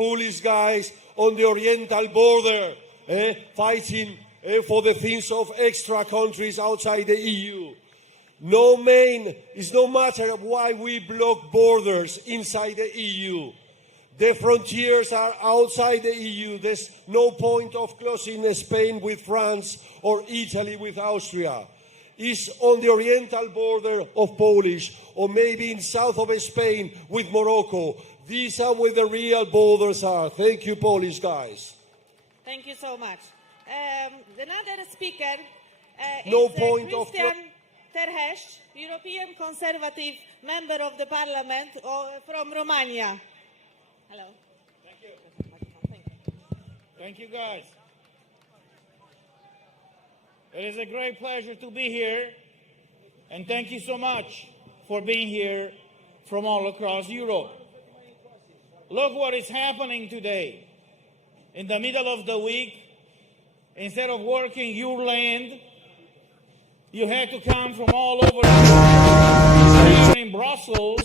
Polish guys on the oriental border, fighting for the things of extra countries outside the EU. It's no matter why we block borders inside the EU. The frontiers are outside the EU. There's no point of closing Spain with France or Italy with Austria. It's on the oriental border of Polish, or maybe in south of Spain with Morocco. These are where the real borders are. Thank you, Polish guys. Thank you so much. Another speaker No is point of Christian Terhesh, European Conservative Member of the Parliament from Romania. Hello. Thank you. Thank you, guys. It is a great pleasure to be here, and thank you so much for being here from all across Europe. Look what is happening today. In the middle of the week, instead of working your land, you had to come from all over here in Brussels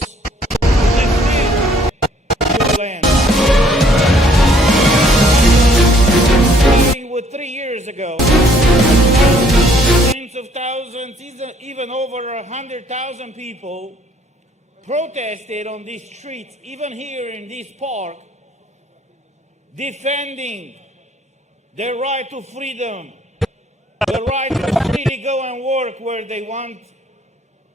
and defend your land. Starting with 3 years ago, tens of thousands, even over 100,000 people protested on these streets, even here in this park, defending their right to freedom, the right to freely go and work where they want,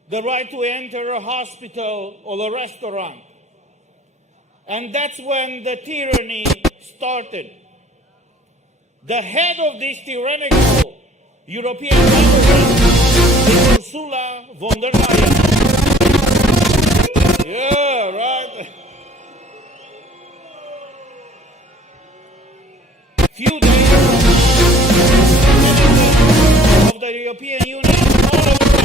the right to enter a hospital or a restaurant. And that's when the tyranny started. The head of this tyrannical European government is Ursula von der Leyen. Yeah, right. Few days of the European Union all over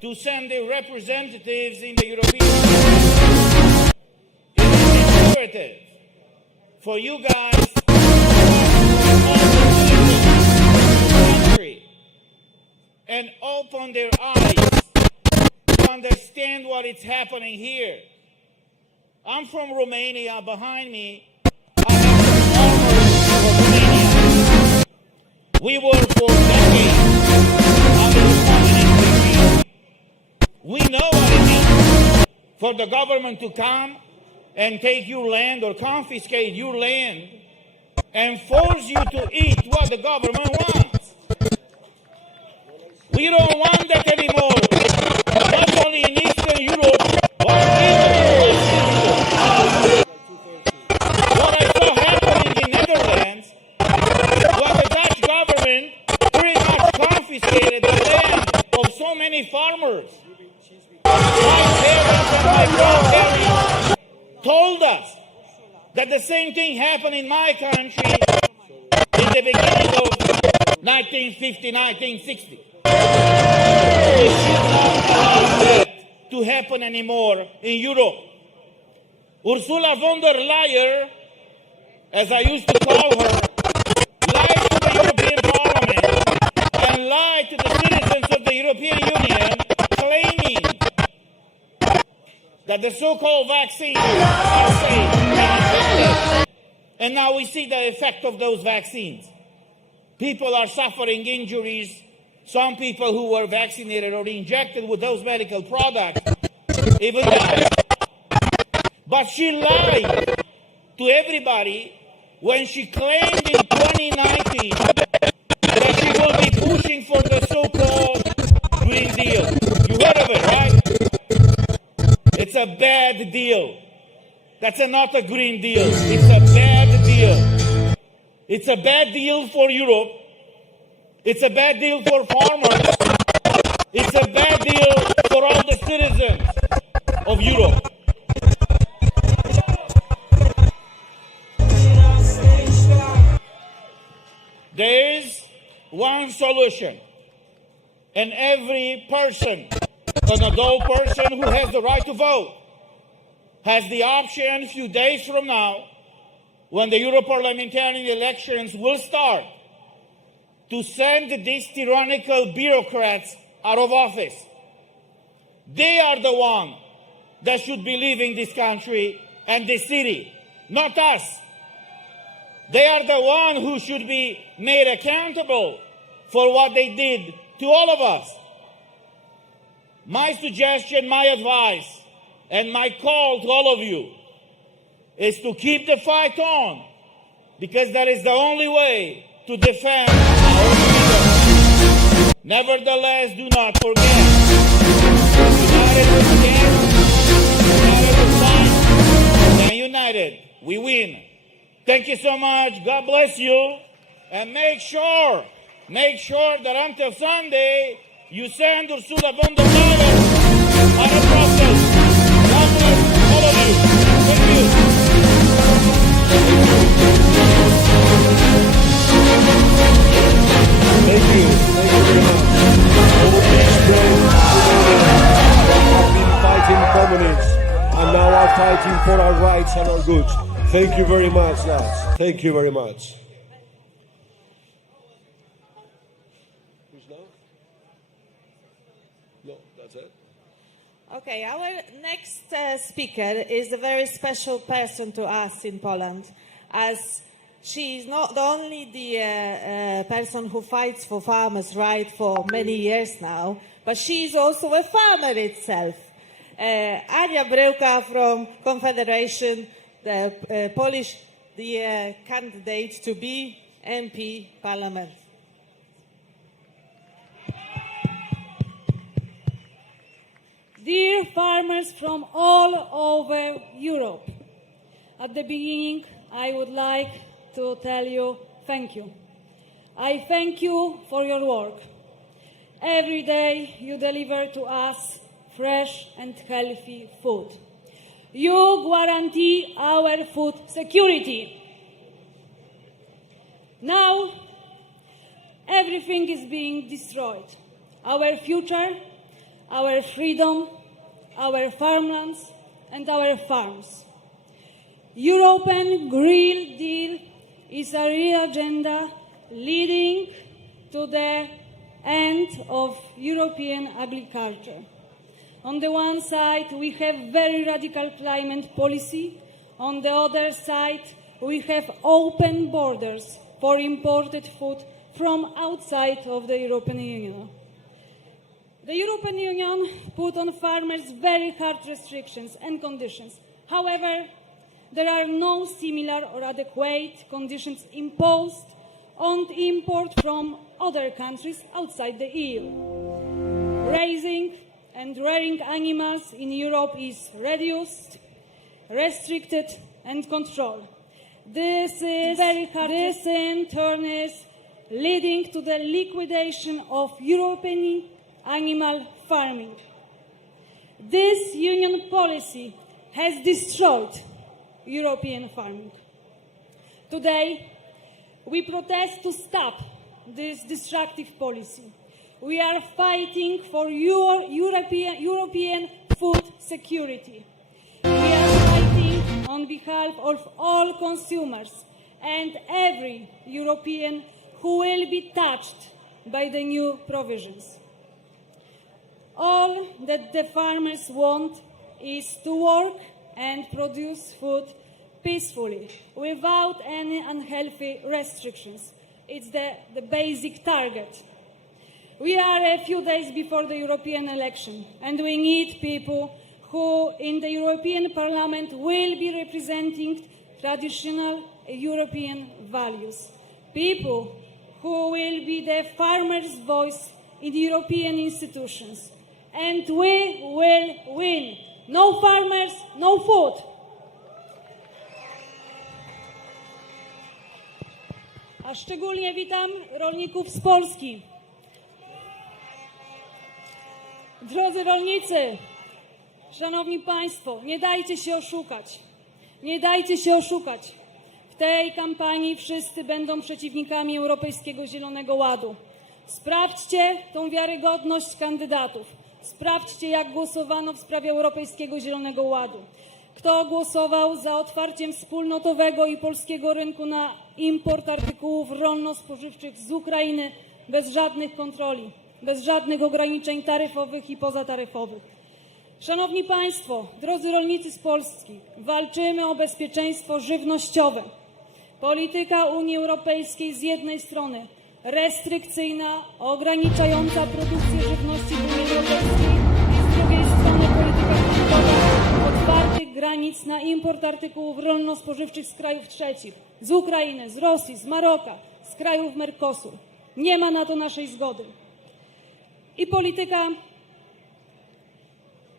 to send their representatives in the European Union. It is imperative for you guys country and open their eyes to understand what is happening here. I'm from Romania. Behind me, I have some farmers from Romania. We were for decades under the communist regime. We know what it means for the government to come and take your land or confiscate your land and force you to eat what the government wants. We don't want that anymore. Not only in Eastern Europe, but even in Western Europe. What I saw happening in Netherlands was the Dutch government pretty much confiscated the land of so many farmers. My parents and my grandparents told us that the same thing happened in my country in the beginning of 1950, 1960. We should not allow that to happen anymore in Europe. Ursula von der Leyen, as I used to call her, lied to the European Parliament and lied to the citizens of the European Union, claiming that the so-called vaccines are safe and effective. And now we see the effect of those vaccines. People are suffering injuries. Some people who were vaccinated or injected with those medical products even died. But she lied to everybody when she claimed in 2019 that she will be pushing for the so-called Green Deal. You heard of it, right? It's a bad deal. That's not a Green Deal. It's a bad deal. It's a bad deal for Europe. It's a bad deal for farmers. It's a bad deal for all the citizens of Europe. There is one solution, and every person, an adult person who has the right to vote, has the option a few days from now, when the Europarliamentarian elections will start, to send these tyrannical bureaucrats out of office. They are the ones that should be leaving this country and this city, not us. They are the one who should be made accountable for what they did to all of us. My suggestion, my advice, and my call to all of you is to keep the fight on, because that is the only way to defend our freedom. Nevertheless, do not forget, united we stand, united we fight, and united we win. Thank you so much. God bless you. And make sure that until Sunday, you send Ursula von der Leyen on a process. God bless all of you. Thank you. Thank you. Thank you very much. All these days have been fighting communists and now are fighting for our rights and our goods. Thank you very much, lads. Thank you very much. Who's now? No, that's it. Okay, our next speaker is a very special person to us in Poland, as she is not only the person who fights for farmers' rights for many years now, but she is also a farmer itself. Ania Breuka from Confederation, the Polish candidate to be MP Parliament. Dear farmers from all over Europe, at the beginning I would like to tell you thank you. I thank you for your work. Every day you deliver to us fresh and healthy food. You guarantee our food security. Now everything is being destroyed. Our future, our freedom, our farmlands, and our farms. European Green Deal is a real agenda leading to the end of European agriculture. On the one side, we have very radical climate policy. On the other side, we have open borders for imported food from outside of the European Union. The European Union put on farmers very hard restrictions and conditions. However, there are no similar or adequate conditions imposed on import from other countries outside the EU. Raising and rearing animals in Europe is reduced, restricted, and controlled. This is very hard. This in turn is leading to the liquidation of European animal farming. This union policy has destroyed European farming. Today, we protest to stop this destructive policy. We are fighting for European food security. We are fighting on behalf of all consumers and every European who will be touched by the new provisions. All that the farmers want is to work and produce food peacefully, without any unhealthy restrictions. It's the basic target. We are a few days before the European election, and we need people who in the European Parliament will be representing traditional European values. People who will be the farmers' voice in the European institutions. And we will win. No farmers, no food. A szczególnie witam rolników z Polski. Drodzy rolnicy, szanowni państwo, nie dajcie się oszukać. Nie dajcie się oszukać. W tej kampanii wszyscy będą przeciwnikami Europejskiego Zielonego Ładu. Sprawdźcie tą wiarygodność kandydatów. Sprawdźcie, jak głosowano w sprawie Europejskiego Zielonego Ładu. Kto głosował za otwarciem wspólnotowego i polskiego rynku na import artykułów rolno-spożywczych z Ukrainy bez żadnych kontroli, bez żadnych ograniczeń taryfowych i pozataryfowych. Szanowni Państwo, drodzy rolnicy z Polski, walczymy o bezpieczeństwo żywnościowe. Polityka Unii Europejskiej z jednej strony restrykcyjna, ograniczająca produkcję żywności w Unii Europejskiej i z drugiej strony polityka handlowa otwartych granic na import artykułów rolno-spożywczych z krajów trzecich, z Ukrainy, z Rosji, z Maroka, z krajów Mercosur. Nie ma na to naszej zgody. I polityka,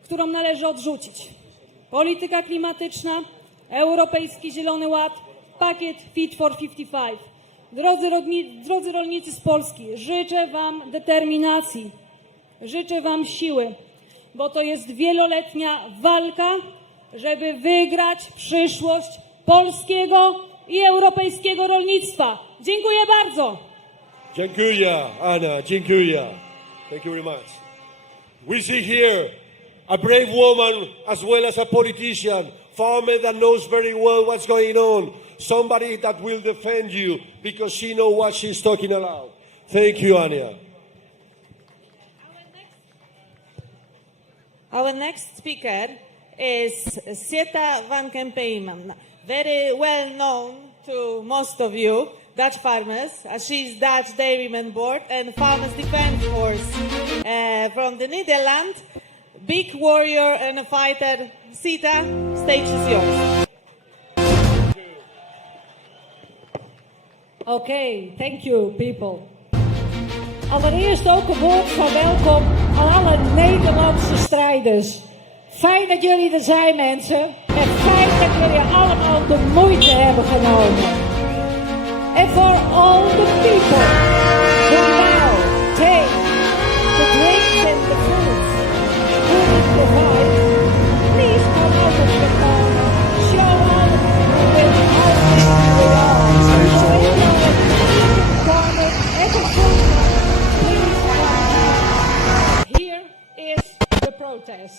którą należy odrzucić. Polityka klimatyczna, Europejski Zielony Ład, pakiet Fit for 55. Drodzy rolnicy z Polski, życzę Wam determinacji, życzę Wam siły, bo to jest wieloletnia walka, żeby wygrać przyszłość polskiego i europejskiego rolnictwa. Dziękuję bardzo. Dziękuję, Anna. Dziękuję. Thank you very much. We see here a brave woman as well as a politician, farmer that knows very well what's going on, somebody that will defend you because she knows what she's talking about. Thank you, Ania. Our next speaker is Sieta van Mayan, very well known to most of you, Dutch farmers, as she's Dutch Dairyman Board and Farmers Defense Force from the Netherlands. Big warrior and a fighter. Sita, stage is yours. Oké, thank you people. Allereerst ook een woord van welkom aan alle Nederlandse strijders. Fijn dat jullie er zijn, mensen. En fijn dat jullie allemaal de moeite hebben genomen. And for all the people who now take the drinks and the foods who we provide, please come out of the corner, show up with how we are. So if you're in the corner at the food, please come. Here is the protest.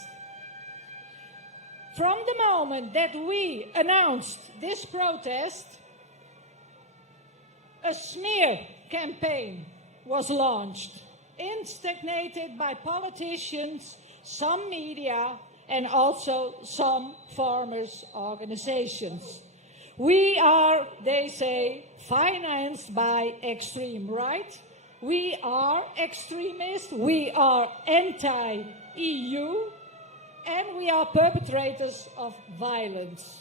From the moment that we announced this protest, a smear campaign was launched, instigated by politicians, some media, and also some farmers' organizations. We are, they say, financed by extreme right. We are extremists. We are anti-EU. And we are perpetrators of violence.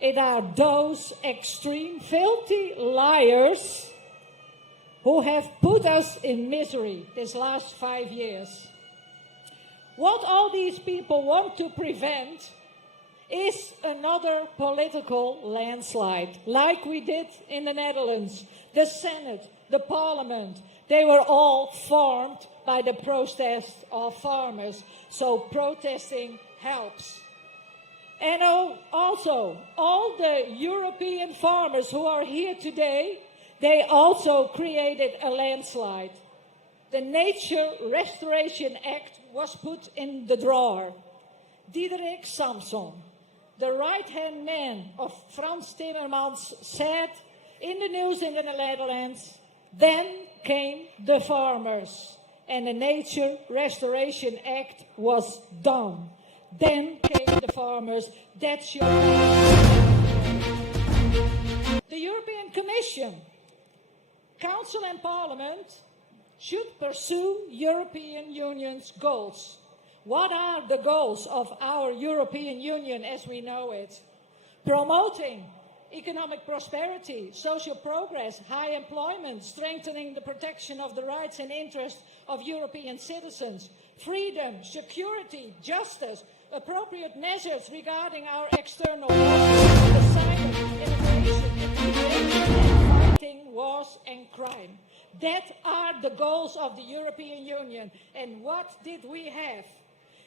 It are those extreme, filthy liars who have put us in misery this last 5 years. What all these people want to prevent is another political landslide, like we did in the Netherlands. The Senate, the Parliament, they were all formed by the protest of farmers. So protesting helps. And also, all the European farmers who are here today, they also created a landslide. The Nature Restoration Act was put in the drawer. Diederik Samson, the right-hand man of Frans Timmermans, said in the news in the Netherlands, then came the farmers. And the Nature Restoration Act was done. Then came the farmers. That's your The European Commission, Council and Parliament should pursue European Union's goals. What are the goals of our European Union as we know it? Promoting economic prosperity, social progress, high employment, strengthening the protection of the rights and interests of European citizens, freedom, security, justice, appropriate measures regarding our external borders, asylum, immigration, and fighting wars and crime. That are the goals of the European Union. And what did we have?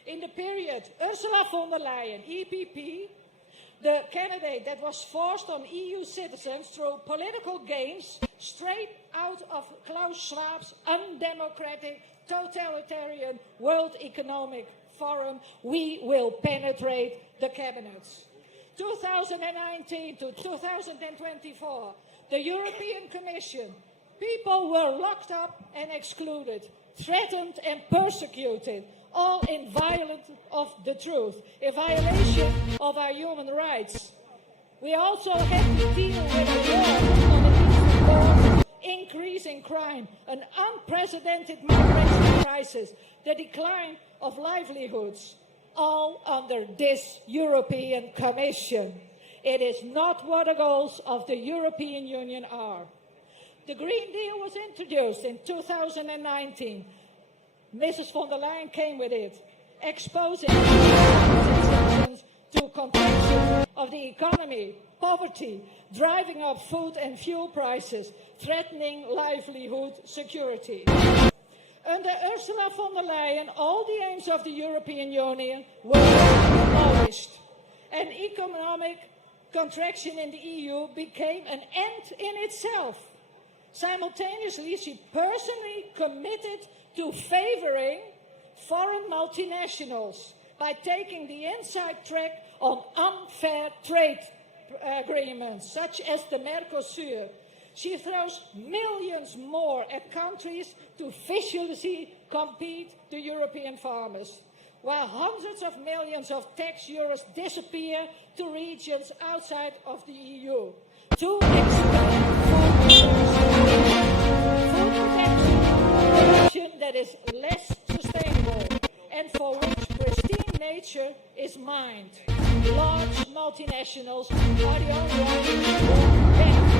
In the period, Ursula von der Leyen, EPP, the candidate that was forced on EU citizens through political gains straight out of Klaus Schwab's undemocratic, totalitarian World Economic Forum, we will penetrate the cabinets. 2019 to 2024, the European Commission, people were locked up and excluded, threatened and persecuted. all in violation of the truth, in violation of our human rights. We also have to deal with a war on the eastern border, increasing crime, an unprecedented migration crisis, the decline of livelihoods, all under this European Commission. It is not what the goals of the European Union are. The Green Deal was introduced in 2019. Mrs. von der Leyen came with it, exposing to contraction of the economy, poverty, driving up food and fuel prices, threatening livelihood security. Under Ursula von der Leyen, all the aims of the European Union were abolished. An economic contraction in the EU became an end in itself. Simultaneously, she personally committed to favoring foreign multinationals by taking the inside track on unfair trade agreements, such as the Mercosur. She throws millions more at countries to viciously compete the European farmers, while hundreds of millions of tax euros disappear to regions outside of the EU to expand food production that is less sustainable and for which pristine nature is mined. Large multinationals are the only ones who benefit.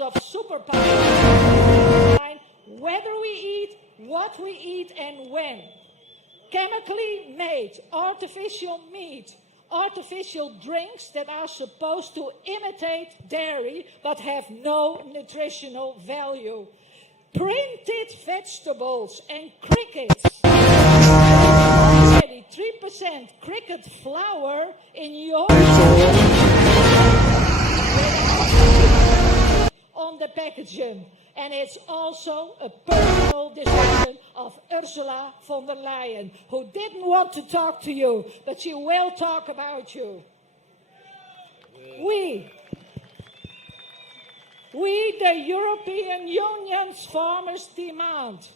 Of superpowers, whether we eat, what we eat, and when. Chemically made artificial meat, artificial drinks that are supposed to imitate dairy but have no nutritional value. Printed vegetables and crickets. Already 3% cricket flour in your on the packaging, and it's also a personal decision of Ursula von der Leyen, who didn't want to talk to you, but she will talk about you. We, the European Union's farmers, demand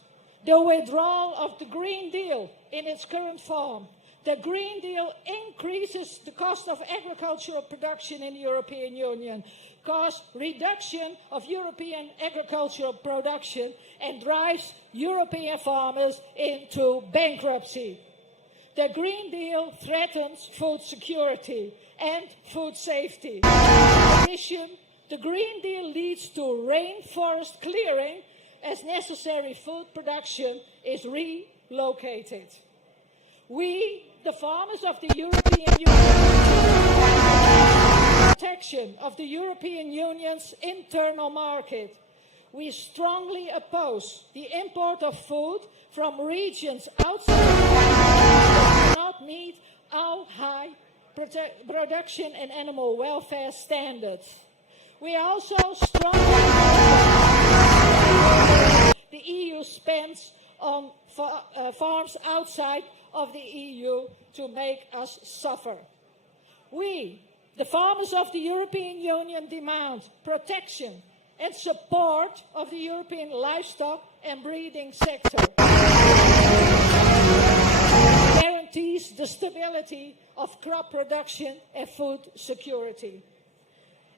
the withdrawal of the Green Deal in its current form. The Green Deal increases the cost of agricultural production in the European Union, causes reduction of European agricultural production, and drives European farmers into bankruptcy. The Green Deal threatens food security and food safety. In addition, the Green Deal leads to rainforest clearing as necessary food production is relocated. We, the farmers of the European Union, protection of the European Union's internal market. We strongly oppose the import of food from regions outside that do not meet our high production and animal welfare standards. We also strongly oppose the EU spends on farms outside of the EU to make us suffer. We, the farmers of the European Union, demand protection and support of the European livestock and breeding sector. Guarantees the stability of crop production and food security.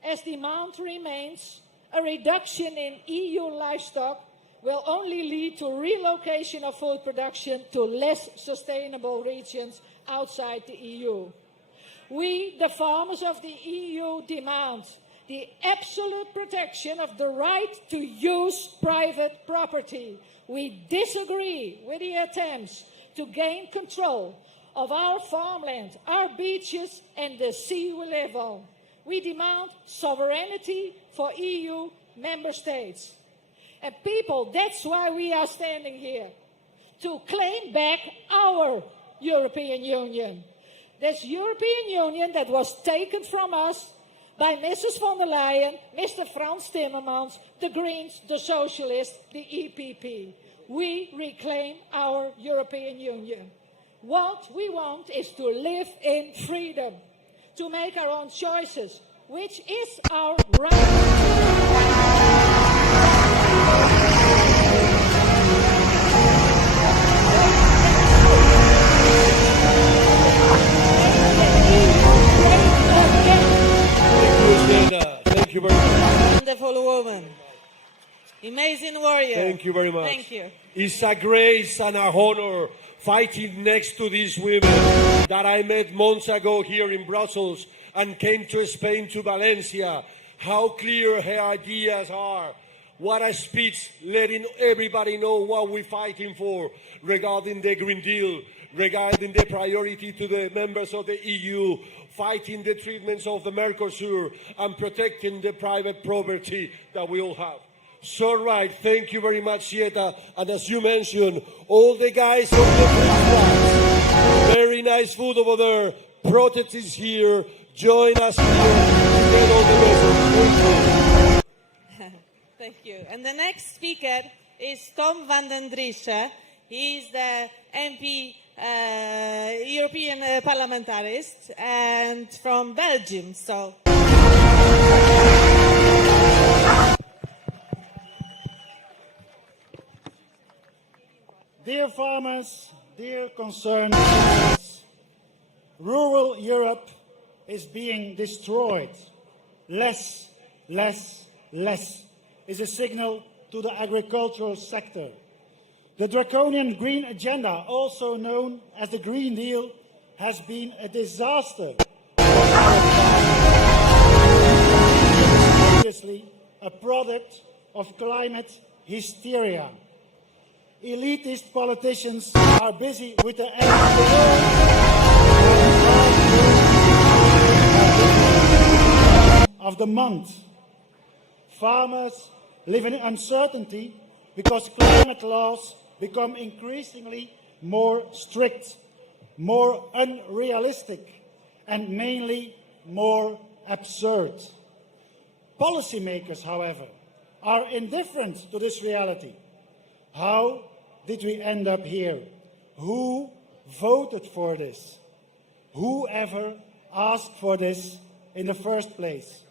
As demand remains, a reduction in EU livestock will only lead to relocation of food production to less sustainable regions outside the EU. We, the farmers of the EU, demand the absolute protection of the right to use private property. We disagree with the attempts to gain control of our farmland, our beaches, and the sea we live on. We demand sovereignty for EU member states. And people, that's why we are standing here, to claim back our European Union. This European Union that was taken from us by Mrs. von der Leyen, Mr. Frans Timmermans, the Greens, the Socialists, the EPP. We reclaim our European Union. What we want is to live in freedom, to make our own choices, which is our right. Thank you very much. Wonderful woman. Amazing warrior. Thank you very much. Thank you. It's a grace and a honor fighting next to these women that I met months ago here in Brussels and came to Spain, to Valencia. How clear her ideas are. What a speech, letting everybody know what we're fighting for regarding the Green Deal, regarding the priority to the members of the EU, fighting the treatments of the Mercosur, and protecting the private property that we all have. So right, thank you very much, Sieta. And as you mentioned, all the guys on the food trucks, very nice food over there, protest is here, join us here to get all the message. Thank you. Thank you. And the next speaker is Tom van den Driessen. He is the MP, European parliamentarist, and from Belgium. So. Dear farmers, dear concerned citizens, rural Europe is being destroyed. Less, less, less is a signal to the agricultural sector. The draconian green agenda, also known as the Green Deal, has been a disaster for our farmers. Obviously, a product of climate hysteria. Elitist politicians are busy with the end of the world of the month. Farmers live in uncertainty because climate laws become increasingly more strict, more unrealistic, and mainly more absurd. Policymakers, however, are indifferent to this reality. How did we end up here? Who voted for this? Who ever asked for this in the first place?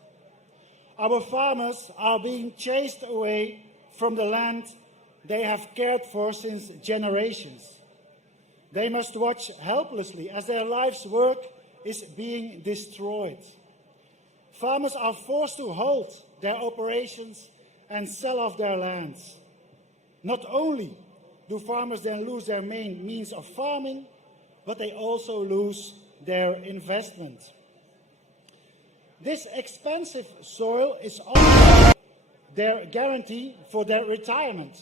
Our farmers are being chased away from the land they have cared for since generations. They must watch helplessly as their life's work is being destroyed. Farmers are forced to halt their operations and sell off their lands. Not only do farmers then lose their main means of farming, but they also lose their investment. This expensive soil is also their guarantee for their retirement,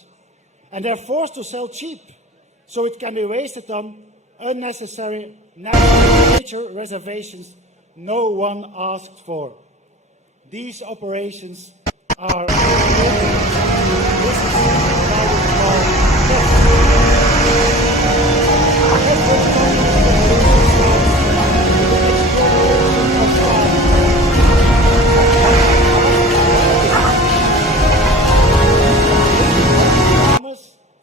and they're forced to sell cheap, so it can be wasted on unnecessary nature reservations no one asked for. These operations are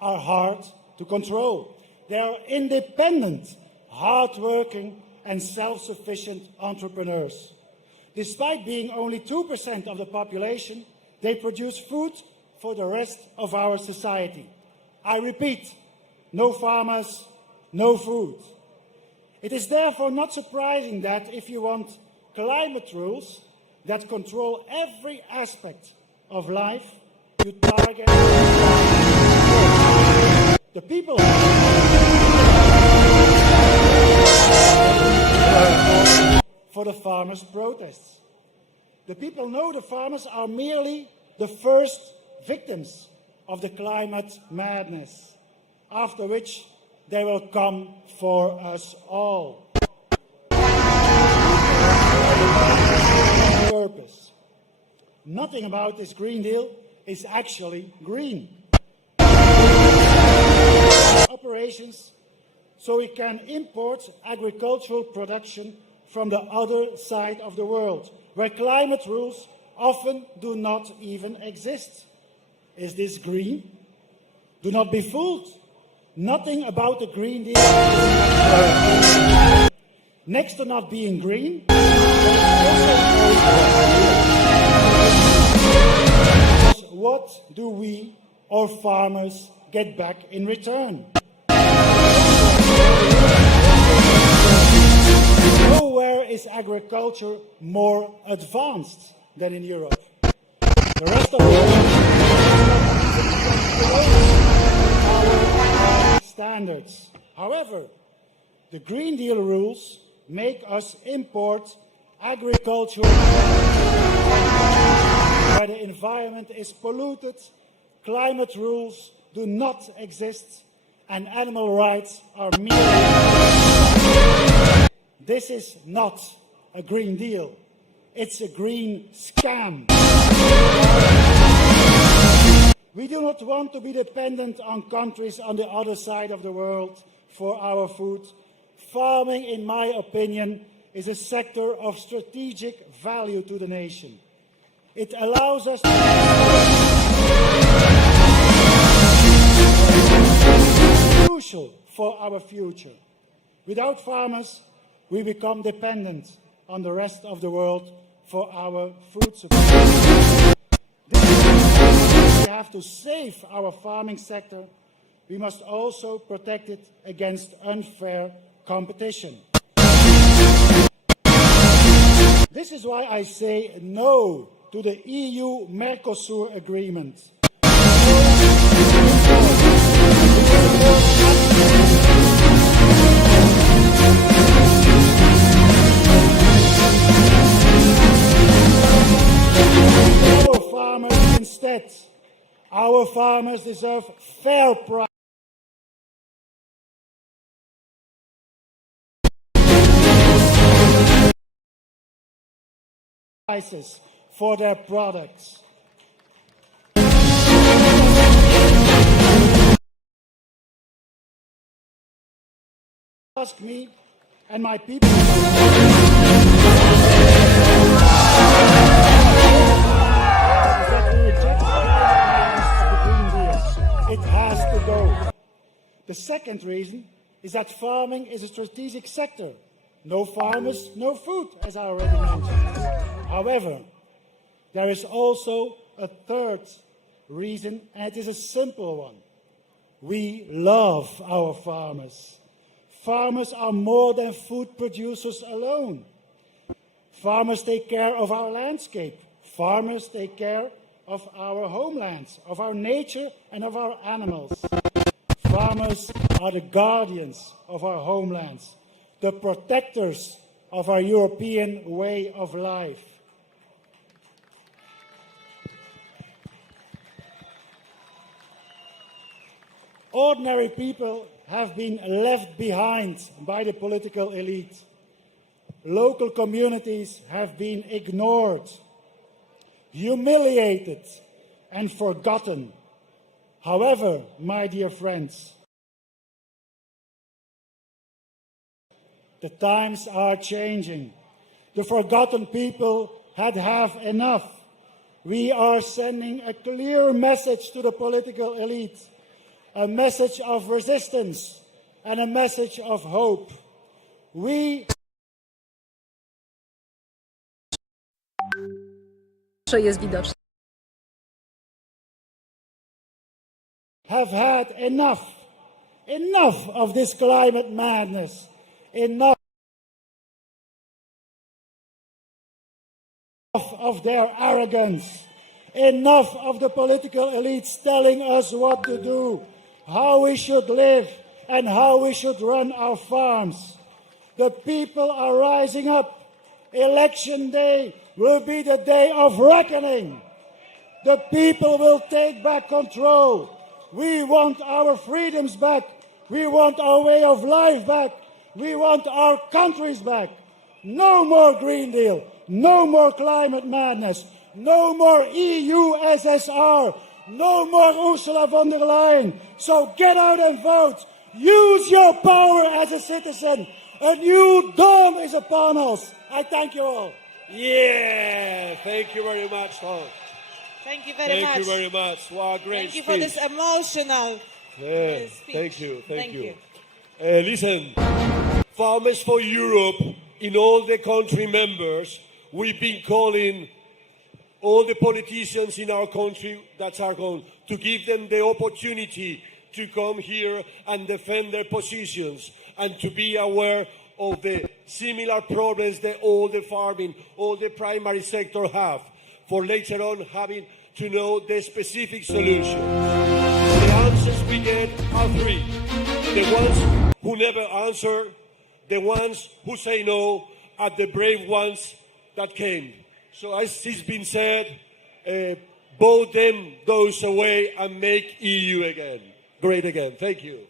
are hard to control. They are independent, hard-working, and self-sufficient entrepreneurs. Despite being only 2% of the population, they produce food for the rest of our society. I repeat, no farmers, no food. It is therefore not surprising that if you want climate rules that control every aspect of life, you target the people. For the farmers' protests. The people know the farmers are merely the first victims of the climate madness, after which they will come for us all. Purpose. Nothing about this Green Deal is actually green. Operations so we can import agricultural production from the other side of the world, where climate rules often do not even exist. Is this green? Do not be fooled. Nothing about the Green Deal. Next to not being green, what do we or farmers get back in return? Nowhere is agriculture more advanced than in Europe. The rest of the world our standards. However, the Green Deal rules make us import agriculture where the environment is polluted, climate rules do not exist, and animal rights are merely. This is not a Green Deal. It's a green scam. We do not want to be dependent on countries on the other side of the world for our food. Farming, in my opinion, is a sector of strategic value to the nation. It allows us to be crucial for our future. Without farmers, we become dependent on the rest of the world for our food supply. This is why we have to save our farming sector. We must also protect it against unfair competition. This is why I say no to the EU-Mercosur agreement. Our farmers instead, our farmers deserve fair prices for their products. Ask me and my people. It has to go. The second reason is that farming is a strategic sector. No farmers, no food, as I already mentioned. However, there is also a third reason, and it is a simple one. We love our farmers. Farmers are more than food producers alone. Farmers take care of our landscape. Farmers take care of our homelands, of our nature and of our animals. Farmers are the guardians of our homelands, the protectors of our European way of life. Ordinary people have been left behind by the political elite. Local communities have been ignored, humiliated, and forgotten. However, my dear friends, the times are changing. The forgotten people had enough. We are sending a clear message to the political elite, a message of resistance and a message of hope. We jest widoczne. have had enough of this climate madness, enough of their arrogance, enough of the political elites telling us what to do, how we should live, and how we should run our farms. The people are rising up. Election day will be the day of reckoning. The people will take back control. We want our freedoms back. We want our way of life back. We want our countries back. No more Green Deal. No more climate madness. No more EU SSR. No more Ursula von der Leyen. So get out and vote. Use your power as a citizen. A new dawn is upon us. I thank you all. Yeah, thank you very much, Tom. Thank you very much. Thank you very much. Wow, great Thank you speech. for this emotional Yeah, speech. thank you, thank you. you. Listen, Farmers for Europe, in all the country members, we've been calling all the politicians in our country that are gone to give them the opportunity to come here and defend their positions and to be aware of the similar problems that all the farming, all the primary sector have, for later on having to know the specific solutions. The answers we get are three. The ones who never answer, the ones who say no, and the brave ones that came. So as it's been said, vote them those away and make EU again. Great again. Thank you.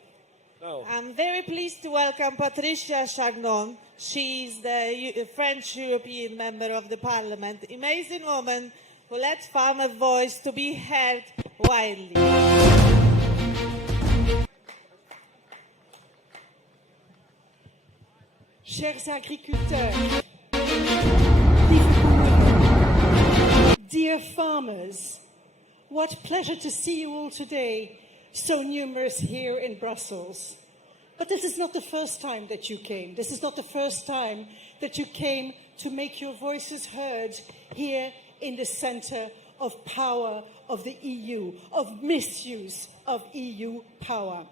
Now. I'm very pleased to welcome Patricia Shardon. She's the French European member of the Parliament. Amazing woman who lets farmer voice to be heard widely. Chers agriculteurs, lieve boeren, dear farmers, what pleasure to see you all today, so numerous here in Brussels. But this is not the first time that you came. This is not the first time that you came to make your voices heard here in the center of power of the EU, of misuse of EU power.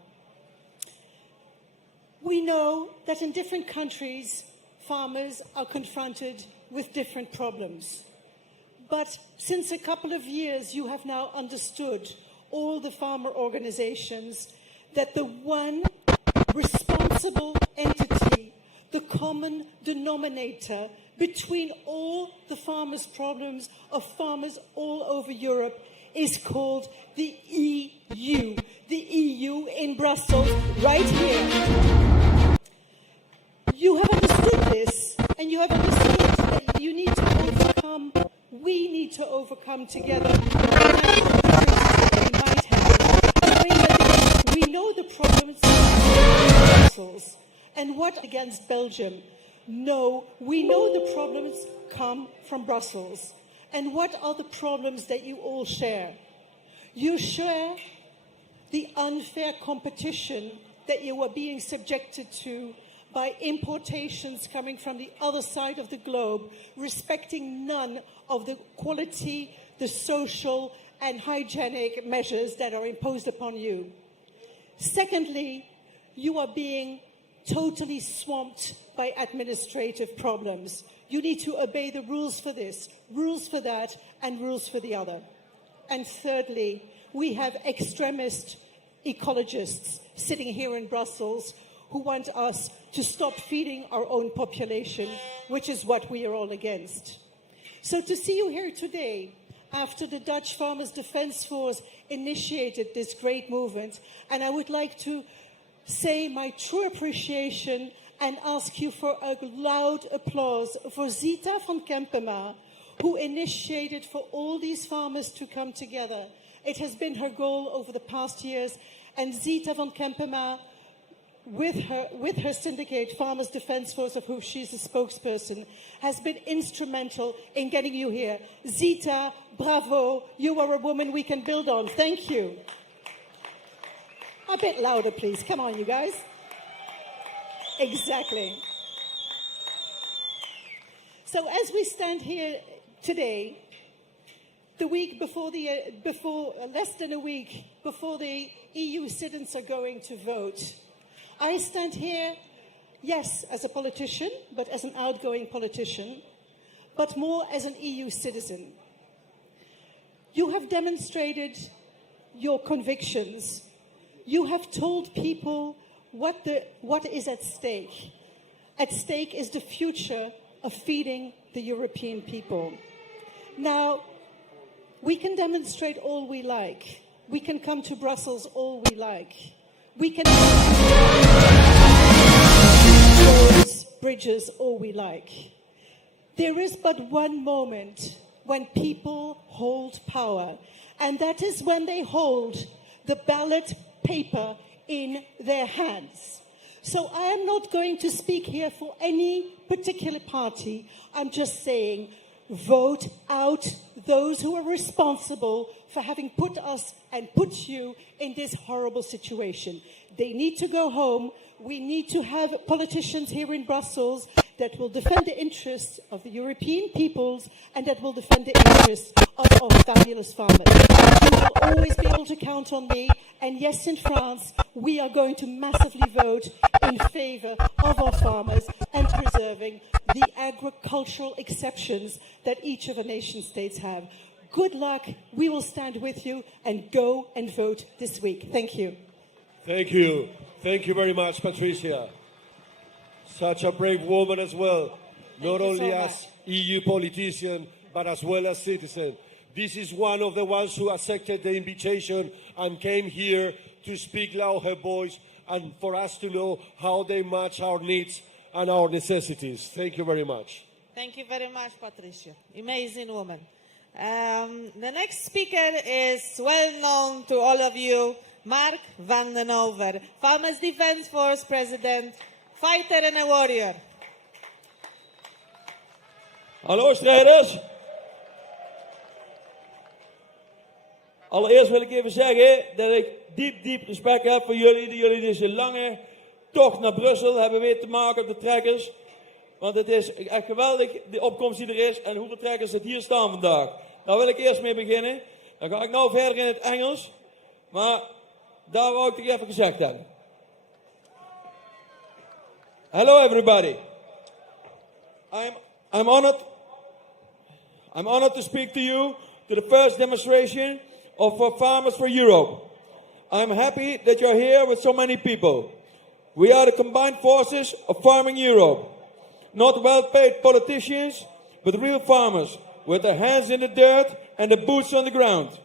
We know that in different countries, farmers are confronted with different problems. But since a couple of years, you have now understood, all the farmer organizations, that the one responsible entity, the common denominator between all the farmers' problems of farmers all over Europe is called the EU. The EU in Brussels, right here. You have understood this, and you have understood that you need to overcome, we need to overcome together we know the problems in Brussels. And what against Belgium? No, we know the problems come from Brussels. And what are the problems that you all share? You share the unfair competition that you are being subjected to by importations coming from the other side of the globe, respecting none of the quality, the social and hygienic measures that are imposed upon you. Secondly, you are being totally swamped by administrative problems. You need to obey the rules for this, rules for that, and rules for the other. And thirdly, we have extremist ecologists sitting here in Brussels who want us to stop feeding our own population, which is what we are all against. So to see you here today, after the Dutch Farmers Defence Force initiated this great movement, and I would like to say my true appreciation and ask you for a loud applause for Zita van Kempema, who initiated for all these farmers to come together. It has been her goal over the past years, and Zita van Kempema, with her syndicate, Farmers Defence Force, of whom she's a spokesperson, has been instrumental in getting you here. Zita, bravo, you are a woman we can build on. Thank you. A bit louder, please. Come on, you guys. Exactly. So as we stand here today, the week before less than a week before the EU citizens are going to vote, I stand here, yes, as a politician, but as an outgoing politician, but more as an EU citizen. You have demonstrated your convictions. You have told people what is at stake. At stake is the future of feeding the European people. Now, we can demonstrate all we like. We can come to Brussels all we like. We can roads, bridges, all we like. There is but one moment when people hold power, and that is when they hold the ballot paper in their hands. So I am not going to speak here for any particular party. I'm just saying vote out those who are responsible for having put us and put you in this horrible situation. They need to go home. We need to have politicians here in Brussels that will defend the interests of the European peoples and that will defend the interests of fabulous farmers. You will always be able to count on me. And yes, in France, we are going to massively vote in favor of our farmers and preserving the agricultural exceptions that each of the nation states have. Good luck. We will stand with you and go and vote this week. Thank you. Thank you. Thank you very much, Patricia. Such a brave woman as well, not only as EU politician, but as well as citizen. This is one of the ones who accepted the invitation and came here to speak loud her voice and for us to know how they match our needs and our necessities. Thank you very much. Thank you very much, Patricia. Amazing woman. The next speaker is well known to all of you, Mark van den Over, Farmers Defence Force President, fighter and a warrior. Hallo strijders. Allereerst wil ik even zeggen dat ik diep respect heb voor jullie. Die jullie deze lange tocht naar Brussel hebben weten te maken op de trekkers. Want het is echt geweldig, de opkomst die er is en hoeveel trekkers er hier staan vandaag. Daar wil ik eerst mee beginnen. Dan ga ik nou verder in het Engels. Maar daar wou ik toch even gezegd hebben. Hello everybody. I'm honored to speak to you to the first demonstration of Farmers for Europe. I'm happy that you're here with so many people. We are the combined forces of farming Europe. Not well-paid politicians, but real farmers with their hands in the dirt and the boots on the ground.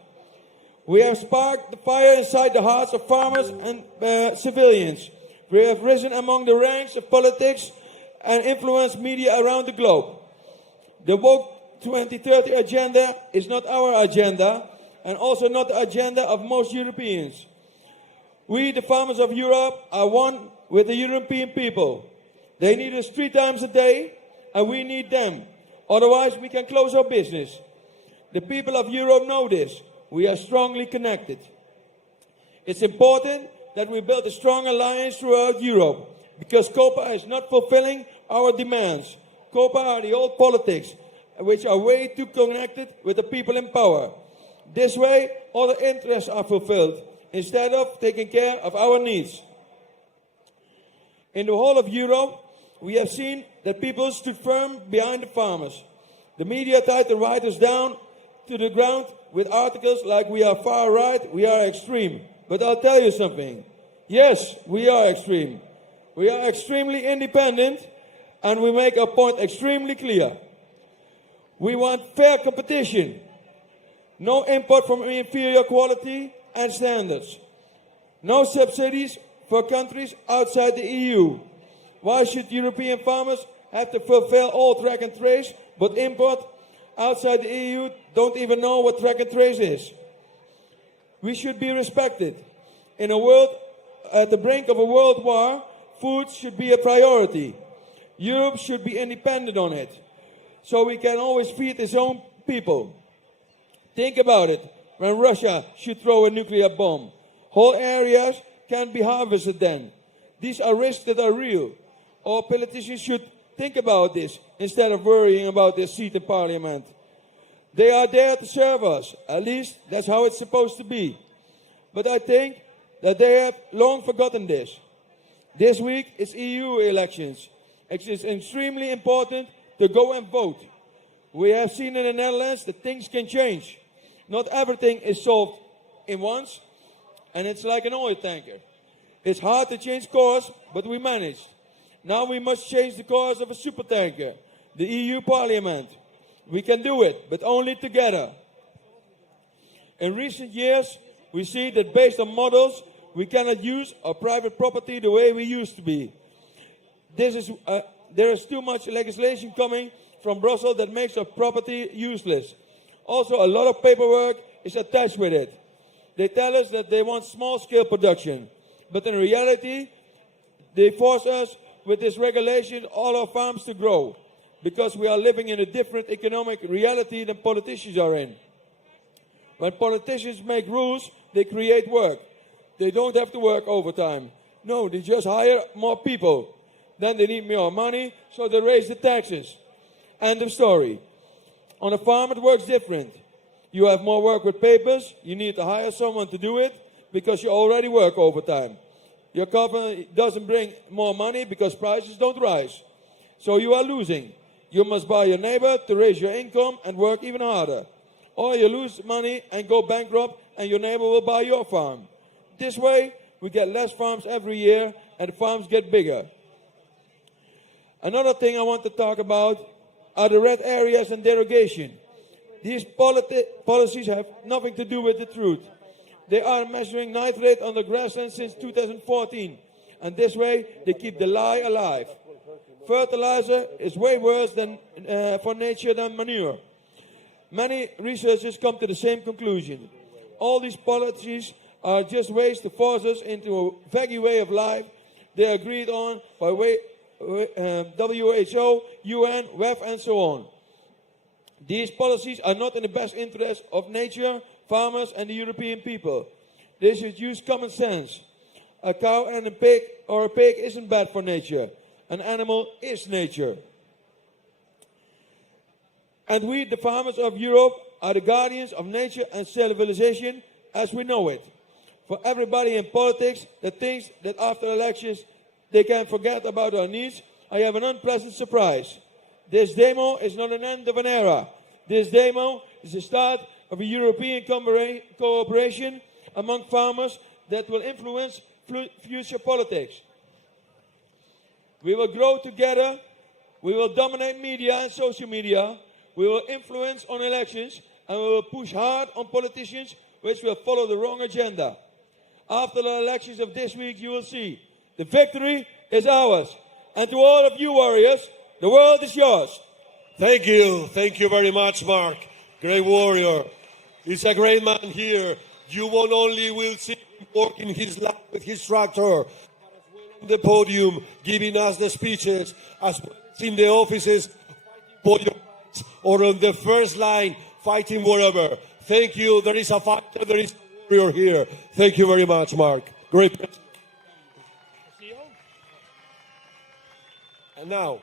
We have sparked the fire inside the hearts of farmers and civilians. We have risen among the ranks of politics and influenced media around the globe. The woke 2030 agenda is not our agenda and also not the agenda of most Europeans. We, the farmers of Europe, are one with the European people. They need us 3 times a day and we need them. Otherwise we can close our business. The people of Europe know this. We are strongly connected. It's important that we build a strong alliance throughout Europe because COPA is not fulfilling our demands. COPA are the old politics which are way too connected with the people in power. This way, all the interests are fulfilled instead of taking care of our needs. In the whole of Europe, we have seen that people stood firm behind the farmers. The media tried to write us down to the ground with articles like we are far right, we are extreme. But I'll tell you something. Yes, we are extreme. We are extremely independent and we make our point extremely clear. We want fair competition. No import from inferior quality and standards. No subsidies for countries outside the EU. Why should European farmers have to fulfill all track and trace, but import outside the EU don't even know what track and trace is? We should be respected. In a world at the brink of a world war, food should be a priority. Europe should be independent on it, so we can always feed its own people. Think about it. When Russia should throw a nuclear bomb, whole areas can't be harvested then. These are risks that are real. All politicians should think about this instead of worrying about their seat in parliament. They are there to serve us. At least that's how it's supposed to be. But I think that they have long forgotten this. This week is EU elections. It is extremely important to go and vote. We have seen in the Netherlands that things can change. Not everything is solved in once, and it's like an oil tanker. It's hard to change course, but we managed. Now we must change the course of a supertanker, the EU Parliament. We can do it, but only together. In recent years, we see that based on models, we cannot use our private property the way we used to be. There is too much legislation coming from Brussels that makes our property useless. Also, a lot of paperwork is attached with it. They tell us that they want small-scale production, but in reality, they force us with this regulation all our farms to grow. because we are living in a different economic reality than politicians are in. When politicians make rules, they create work. They don't have to work overtime. No, they just hire more people. Then they need more money, so they raise the taxes. End of story. On a farm, it works different. You have more work with papers. You need to hire someone to do it because you already work overtime. Your company doesn't bring more money because prices don't rise. So you are losing. You must buy your neighbor to raise your income and work even harder. Or you lose money and go bankrupt and your neighbor will buy your farm. This way, we get less farms every year and the farms get bigger. Another thing I want to talk about are the red areas and derogation. These policies have nothing to do with the truth. They are measuring nitrate on the grassland since 2014. And this way, they keep the lie alive. Fertilizer is way worse for nature than manure. Many researchers come to the same conclusion. All these policies are just ways to force us into a vague way of life they agreed on by WHO, UN, WEF, and so on. These policies are not in the best interest of nature, farmers, and the European people. They should use common sense. A cow and a pig isn't bad for nature. An animal is nature. And we, the farmers of Europe, are the guardians of nature and civilization as we know it. For everybody in politics that thinks that after elections they can forget about our needs, I have an unpleasant surprise. This demo is not an end of an era. This demo is the start of a European cooperation among farmers that will influence future politics. We will grow together. We will dominate media and social media. We will influence on elections, and we will push hard on politicians which will follow the wrong agenda. After the elections of this week, you will see the victory is ours. And to all of you warriors, the world is yours. Thank you. Thank you very much, Mark. Great warrior. He's a great man here. You won't only will see him working his land with his tractor, but as well on the podium, giving us the speeches, as well as in the offices, fighting for your rights, or on the first line, fighting wherever. Thank you. There is a fighter, there is a warrior here. Thank you very much, Mark. Great. And now.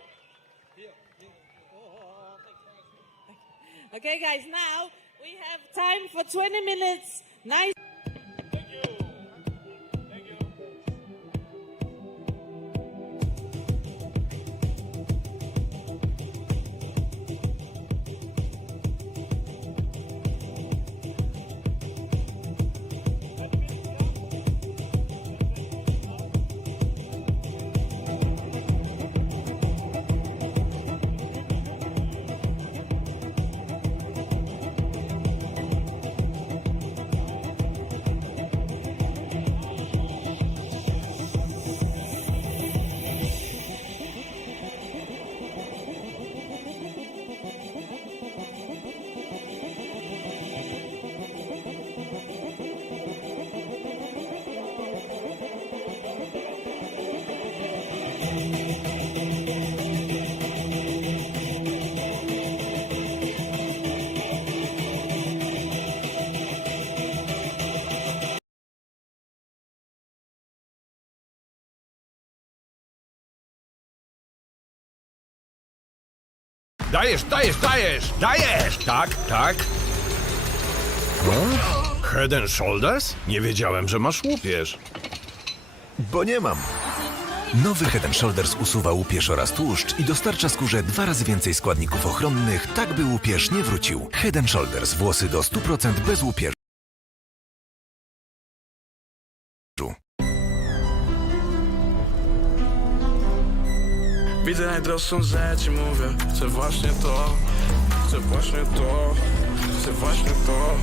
Okay, guys, now we have time for 20 minutes. Nice. Dajesz, dajesz, dajesz, dajesz! Tak, tak. Head and Shoulders? Nie wiedziałem, że masz łupież. Bo nie mam. Nowy Head & Shoulders usuwa łupież oraz tłuszcz i dostarcza skórze 2 razy więcej składników ochronnych, tak by łupież nie wrócił. Head & Shoulders. Włosy do 100% bez łupieżu. Widzę najdroższą rzecz i mówię, chcę właśnie to, chcę właśnie to, chcę właśnie to.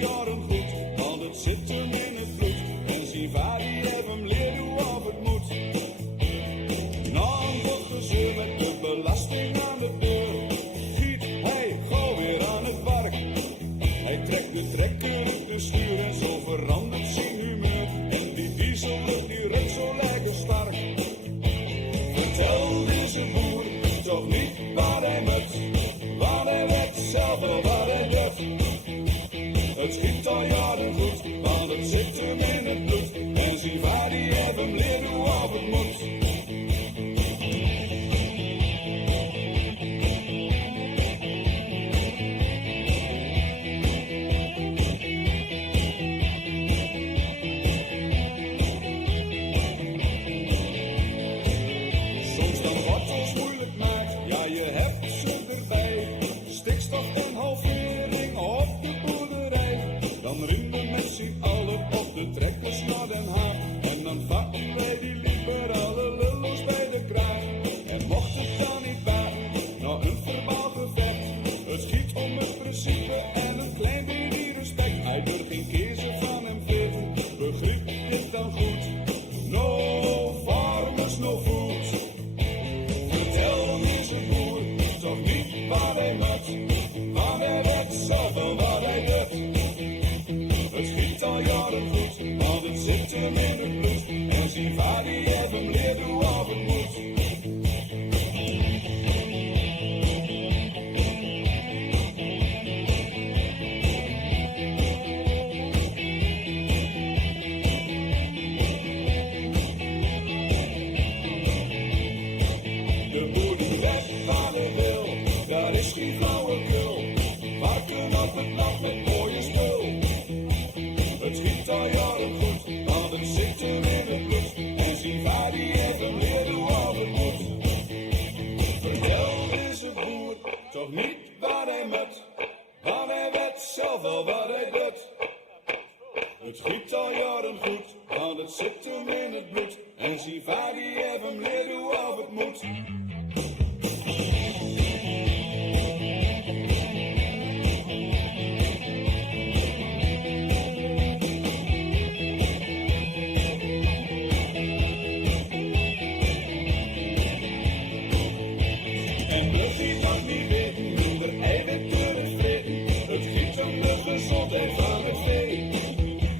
jaren goed, want het zit hem in het bloed. En zijn vader die heeft hem leren hoe het moet. Na een kort gezeur met de belasting aan de deur, giet hij gauw weer aan het werk. Hij trekt de trekker op de stuur en zo verandert zijn humeur. En die diesel die rukt zo lekker sterk. Vertel deze boer toch niet waar hij moet, waar hij weet zelf wel waar hij doet. Het schiet al jaren goed, want het zit hem in het bloed. En zijn vader die heeft hem leren hoe het moet. Soms dan wortels moeilijk maakt, ja je hebt ze erbij. Stikstof en halvering op de boerderij. Dan rinden met z'n allen op de trekkers naar Den Haag. En dan pakken wij die liberale lullos bij de kraag. En mocht het dan niet baten, nou een verbaal gevecht. Het schiet om het principe en een klein beetje respect. Hij wil geen keuze van hem geven, begrip dit dan goed. No farmers, no food. Vertel deze boer toch niet waar hij moet, maar hij weet zelf wel wat hij doet. Het schiet al jaren goed, want het zit hem in het bloed. En zijn vader die heeft hem leren hoe het moet. De boer die weet waar hij wil, daar is geen flauwekul. Waken op het nacht met mooie spul. Het schiet al jaren goed, want het zit hem in het bloed. En zijn vader die heeft hem leren hoe het moet. Vertel deze boer toch niet waar hij moet, maar hij weet zelf wel wat hij doet. Het schiet al jaren goed, want het zit hem in het bloed. En zijn vader die heeft hem leren hoe het moet. En wil hij dat niet weten, minder eiwitten vreten. Het giet om de gezondheid van het vee.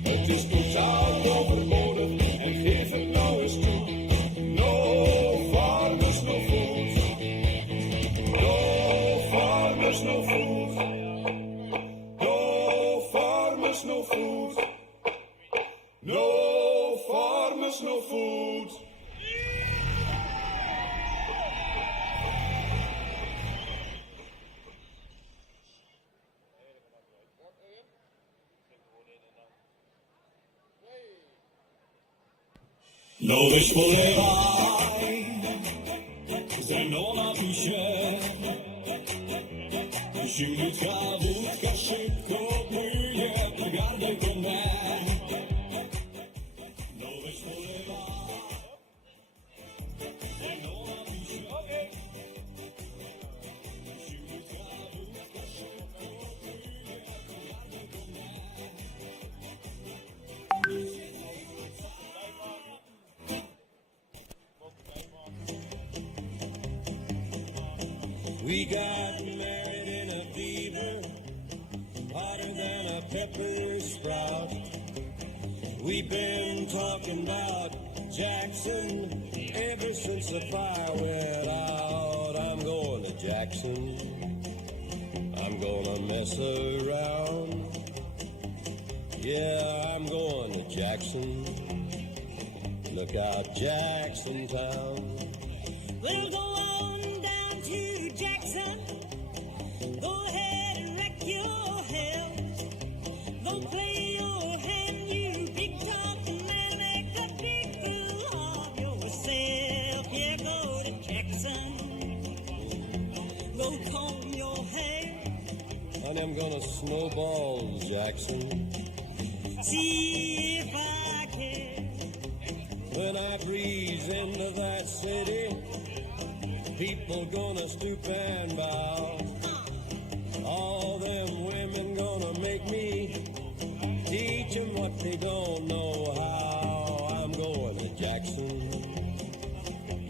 Het is totaal overbodig en geef het nou eens toe. No farmers, no food. No farmers, no food. No farmers, no food. No farmers, no food. No dispolerai, se non napiszę. Silnica wódka szybko płynie, garnko me. No dispolerai, se non napiszę. Silnica wódka szybko płynie, garnko me. We got married in a fever, hotter than a pepper sprout. We've been talking about Jackson ever since the fire went out. I'm going to Jackson, I'm gonna mess around. Yeah, I'm going to Jackson, look out Jackson Town. We'll go on down to Jackson. Go ahead and wreck your hell. Go play your hand, you big talking man. Make a big fool of yourself. Yeah, go to Jackson. Go comb your hair. Honey, I'm gonna snowball Jackson. See if I can. When I breeze into that city, people gonna stoop and bow. All them women gonna make me but they don't know how. I'm going to Jackson.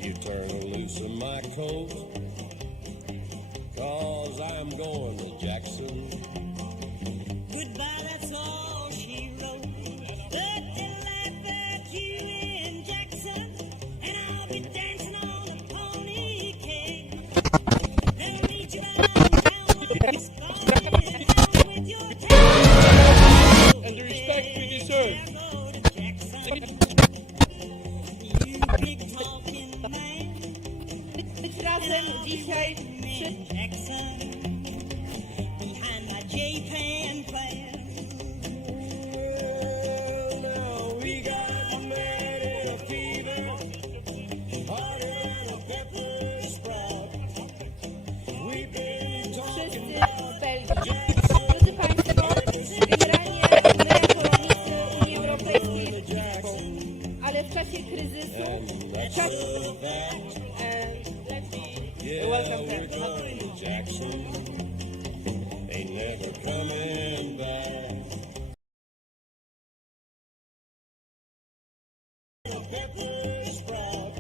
You turn loose in my coat, 'cause I'm going to Jackson. Goodbye, that's all she wrote. Looking life at you in Jackson, and I'll be dancing on a pony cake. They'll meet you downtown with your tail. And the respect we deserve. You big talking man. Być razem dzisiaj Jackson, behind my J-Pan plan. Now we got mad in a fever, harder than a pepper sprout. We've been talking wszyscy w Belgii. Drodzy Państwo, generalnie my jako rolnicy Unii Europejskiej, ale w czasie kryzysu, w czasie... Welcome them. Jackson. Ain't never coming back. Pepper sprout.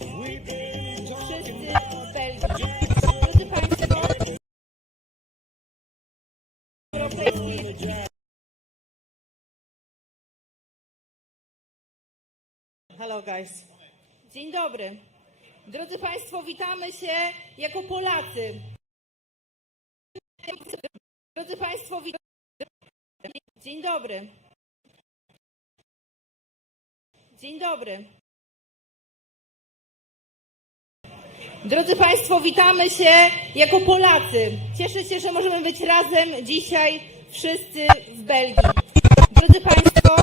We've been Wszyscy w Belgii. Drodzy Państwo, Europejskiej... Hello guys. Dzień dobry. Drodzy Państwo, witamy się jako Polacy. Drodzy Państwo, dzień dobry. Dzień dobry. Drodzy Państwo, witamy się jako Polacy. Cieszę się, że możemy być razem dzisiaj wszyscy w Belgii. Drodzy Państwo,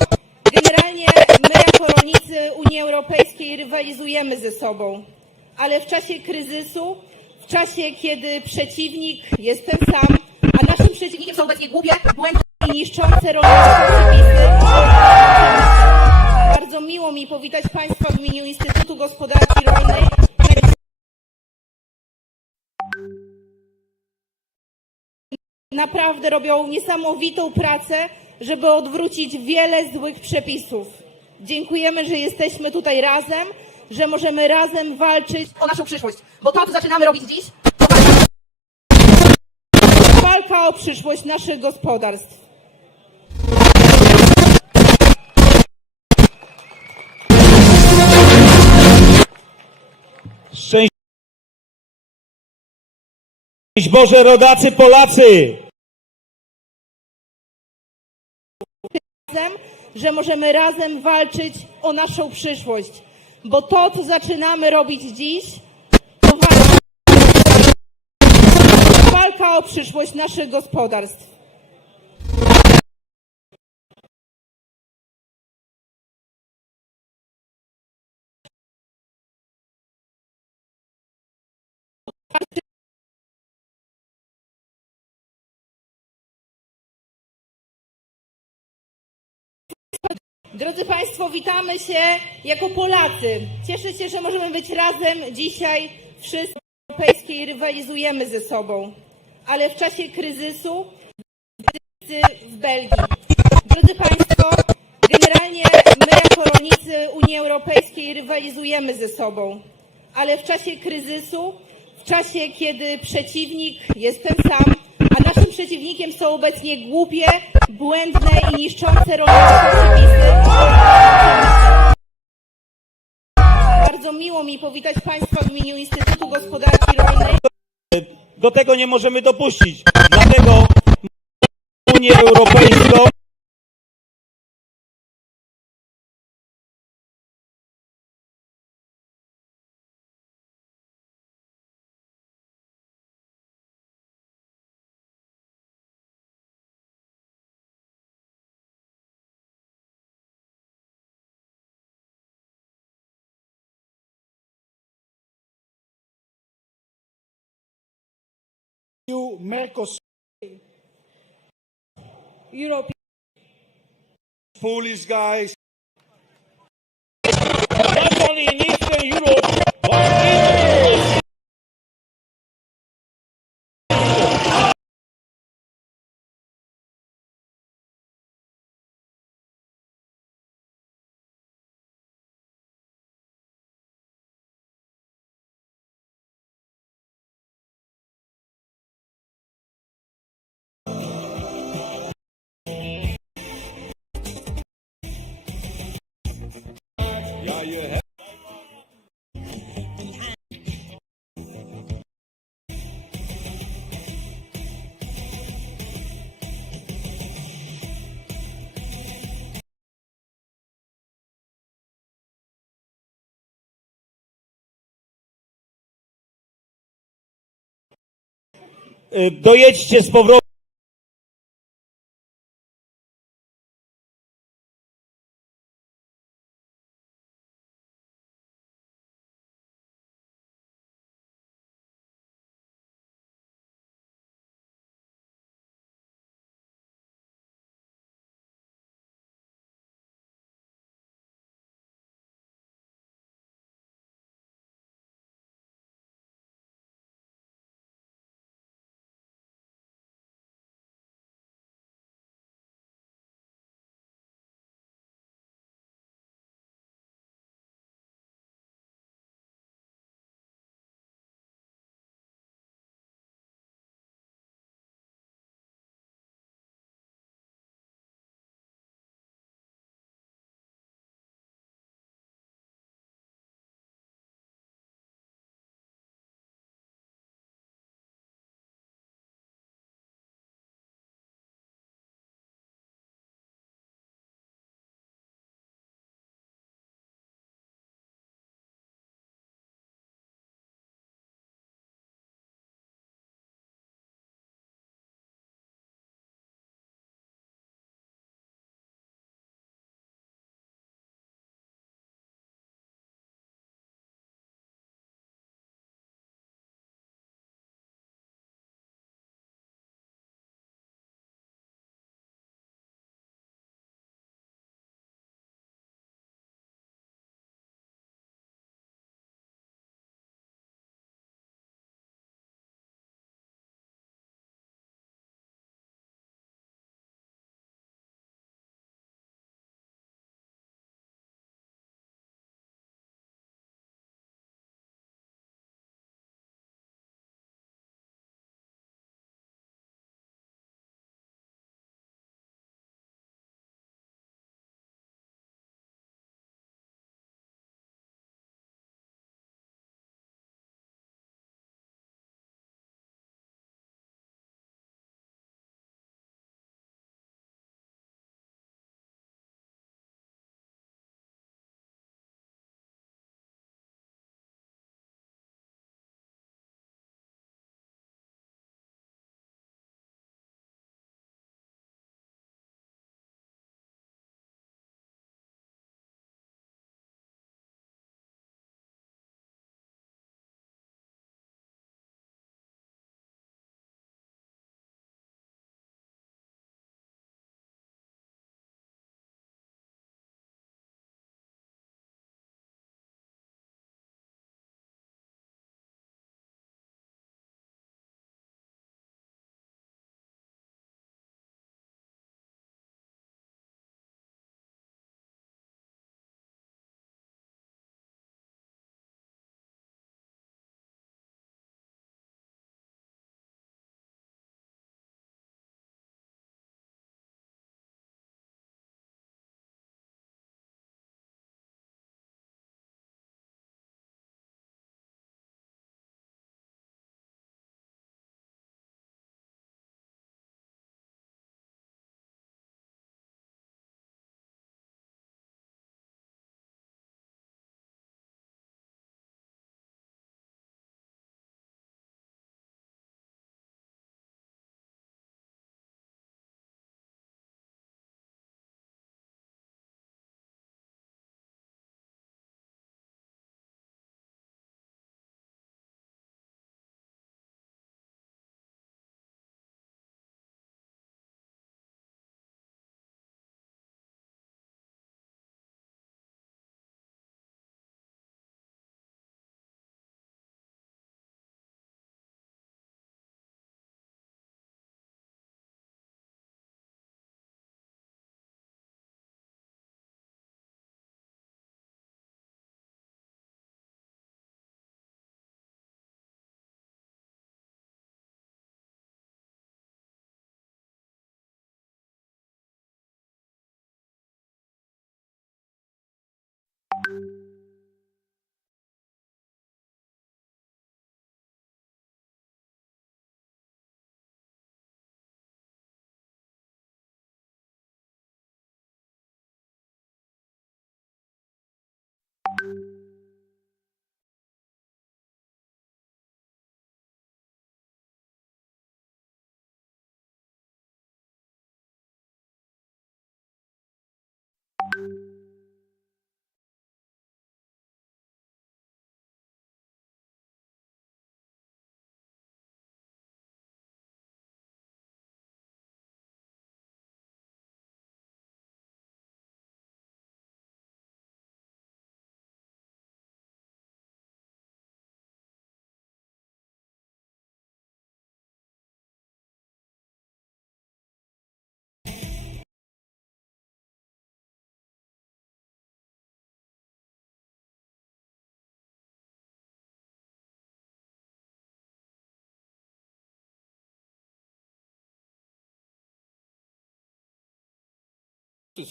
generalnie my jako rolnicy Unii Europejskiej rywalizujemy ze sobą. Ale w czasie kryzysu, w czasie, kiedy przeciwnik jest ten sam, a naszym przeciwnikiem są obecnie głupie, błędne i niszczące rolnicze przepisy, bardzo miło mi powitać Państwa w imieniu Instytutu Gospodarki Rolnej. Naprawdę robią niesamowitą pracę, żeby odwrócić wiele złych przepisów. Dziękujemy, że jesteśmy tutaj razem, że możemy razem walczyć o naszą przyszłość. Bo to, co zaczynamy robić dziś, to walka o przyszłość naszych gospodarstw. Szczęść Boże, rodacy Polacy! Że możemy razem walczyć o naszą przyszłość. Bo to, co zaczynamy robić dziś, to walka o przyszłość naszych gospodarstw. Drodzy Państwo, witamy się jako Polacy. Cieszę się, że możemy być razem dzisiaj wszyscy w Europejskiej rywalizujemy ze sobą. Ale w czasie kryzysu wszyscy w Belgii. Drodzy Państwo, generalnie my jako rolnicy Unii Europejskiej rywalizujemy ze sobą. Ale w czasie kryzysu, w czasie, kiedy przeciwnik jest ten sam, a naszym przeciwnikiem są obecnie głupie, błędne i niszczące rolnicze przepisy. Bardzo miło mi powitać Państwa w imieniu Instytutu Gospodarki Rolnej. Do tego nie możemy dopuścić. Dlatego Unię Europejską Mercosur. Europe. foolish guys. not only in Eastern Europe, but in Ja, je hebt Dojedźcie z powrotem.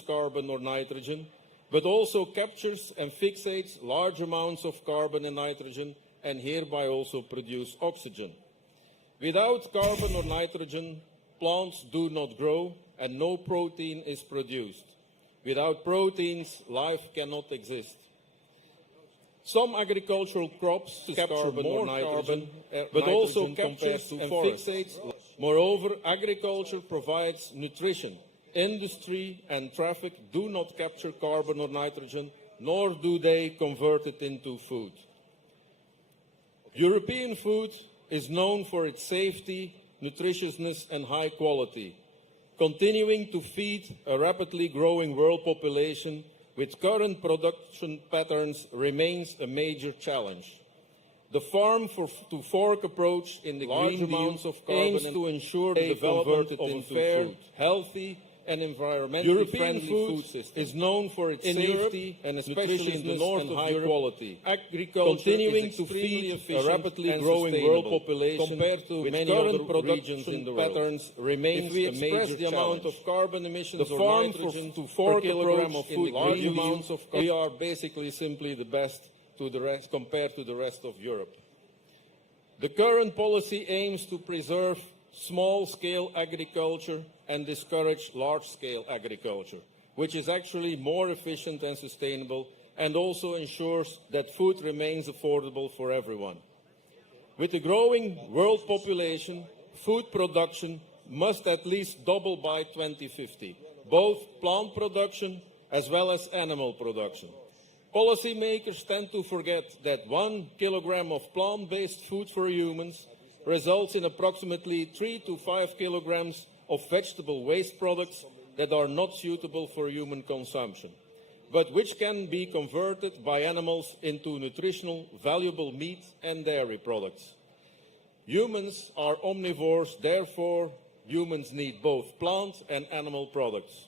carbon or nitrogen, but also captures and fixates large amounts of carbon and nitrogen and hereby also produce oxygen. Without carbon or nitrogen, plants do not grow and no protein is produced. Without proteins, life cannot exist. Some agricultural crops capture more carbon, but also captures and fixates. Moreover, agriculture provides nutrition. Industry and traffic do not capture carbon or nitrogen, nor do they convert it into food. European food is known for its safety, nutritiousness, and high quality. Continuing to feed a rapidly growing world population with current production patterns remains a major challenge. The farm-to-fork approach in the Green Deal aims to ensure the development of a fair, healthy, and environmentally friendly food system. Is known for its safety and especially in the north of high quality. Agriculture continuing to feed a rapidly growing world population compared to many other regions in the world. Patterns remains a major the amount of carbon emissions the farm to 4 kilogram of food large amounts of we are basically simply the best to the rest compared to the rest of Europe. The current policy aims to preserve small-scale agriculture and discourage large-scale agriculture, which is actually more efficient and sustainable and also ensures that food remains affordable for everyone. With the growing world population, food production must at least double by 2050, both plant production as well as animal production. Policymakers tend to forget that 1 kilogram of plant-based food for humans results in approximately 3 to 5 kilograms of vegetable waste products that are not suitable for human consumption, but which can be converted by animals into nutritional, valuable meat and dairy products. Humans are omnivores, therefore humans need both plant and animal products.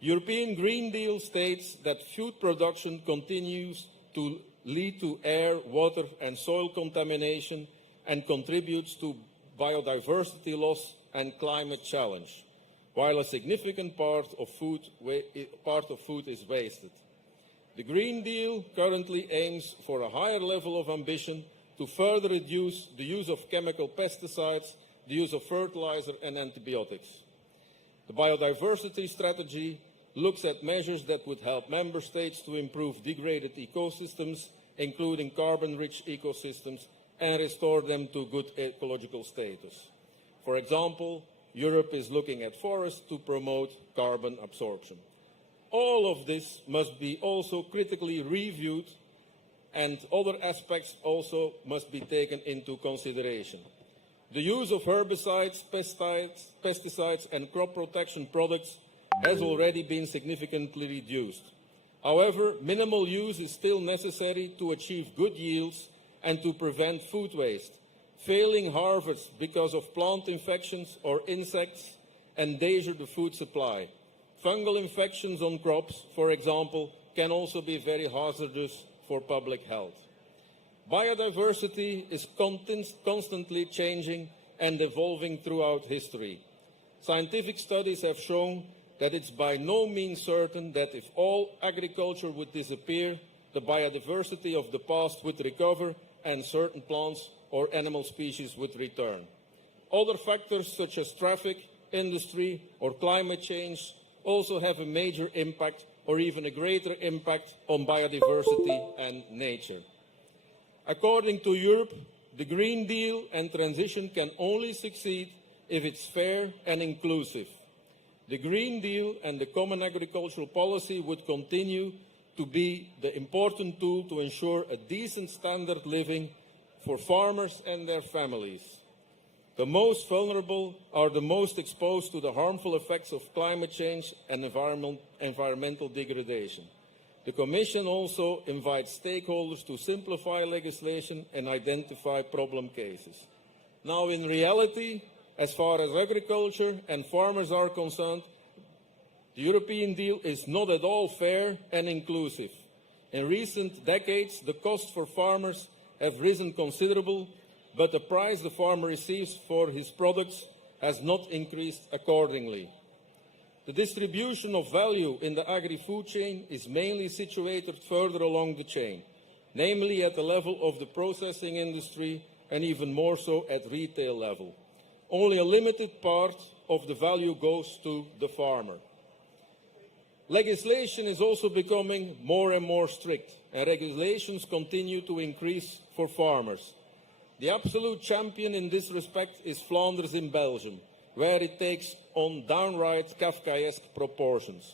European Green Deal states that food production continues to lead to air, water and soil contamination and contributes to biodiversity loss and climate challenge, while a significant part of food is wasted. The Green Deal currently aims for a higher level of ambition to further reduce the use of chemical pesticides, the use of fertilizer and antibiotics. The biodiversity strategy looks at measures that would help member states to improve degraded ecosystems, including carbon-rich ecosystems, and restore them to good ecological status. For example, Europe is looking at forests to promote carbon absorption. All of this must be also critically reviewed, and other aspects also must be taken into consideration. The use of herbicides, pesticides and crop protection products has already been significantly reduced. However, minimal use is still necessary to achieve good yields and to prevent food waste. Failing harvests because of plant infections or insects endanger the food supply. Fungal infections on crops, for example, can also be very hazardous for public health. Biodiversity is constantly changing and evolving throughout history. Scientific studies have shown that it's by no means certain that if all agriculture would disappear, the biodiversity of the past would recover and certain plants or animal species would return. Other factors such as traffic, industry or climate change also have a major impact or even a greater impact on biodiversity and nature. According to Europe, the Green Deal and transition can only succeed if it's fair and inclusive. The Green Deal and the Common Agricultural Policy would continue to be the important tool to ensure a decent standard living for farmers and their families. The most vulnerable are the most exposed to the harmful effects of climate change and environmental degradation. The Commission also invites stakeholders to simplify legislation and identify problem cases. Now, in reality, as far as agriculture and farmers are concerned, the European deal is not at all fair and inclusive. In recent decades, the costs for farmers have risen considerably, but the price the farmer receives for his products has not increased accordingly. The distribution of value in the agri-food chain is mainly situated further along the chain, namely at the level of the processing industry and even more so at retail level. Only a limited part of the value goes to the farmer. Legislation is also becoming more and more strict, and regulations continue to increase for farmers. The absolute champion in this respect is Flanders in Belgium, where it takes on downright Kafkaesque proportions.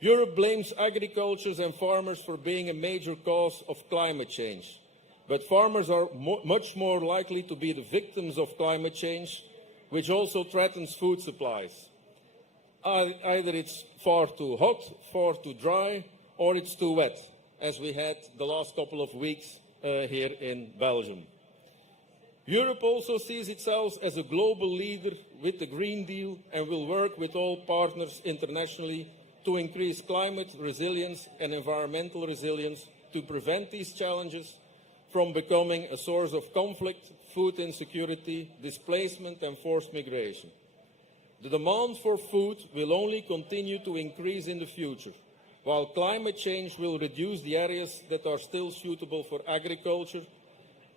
Europe blames agriculture and farmers for being a major cause of climate change, but farmers are much more likely to be the victims of climate change, which also threatens food supplies. Either it's far too hot, far too dry, or it's too wet, as we had the last couple of weeks here in Belgium. Europe also sees itself as a global leader with the Green Deal and will work with all partners internationally to increase climate resilience and environmental resilience to prevent these challenges from becoming a source of conflict, food insecurity, displacement and forced migration. The demand for food will only continue to increase in the future, while climate change will reduce the areas that are still suitable for agriculture.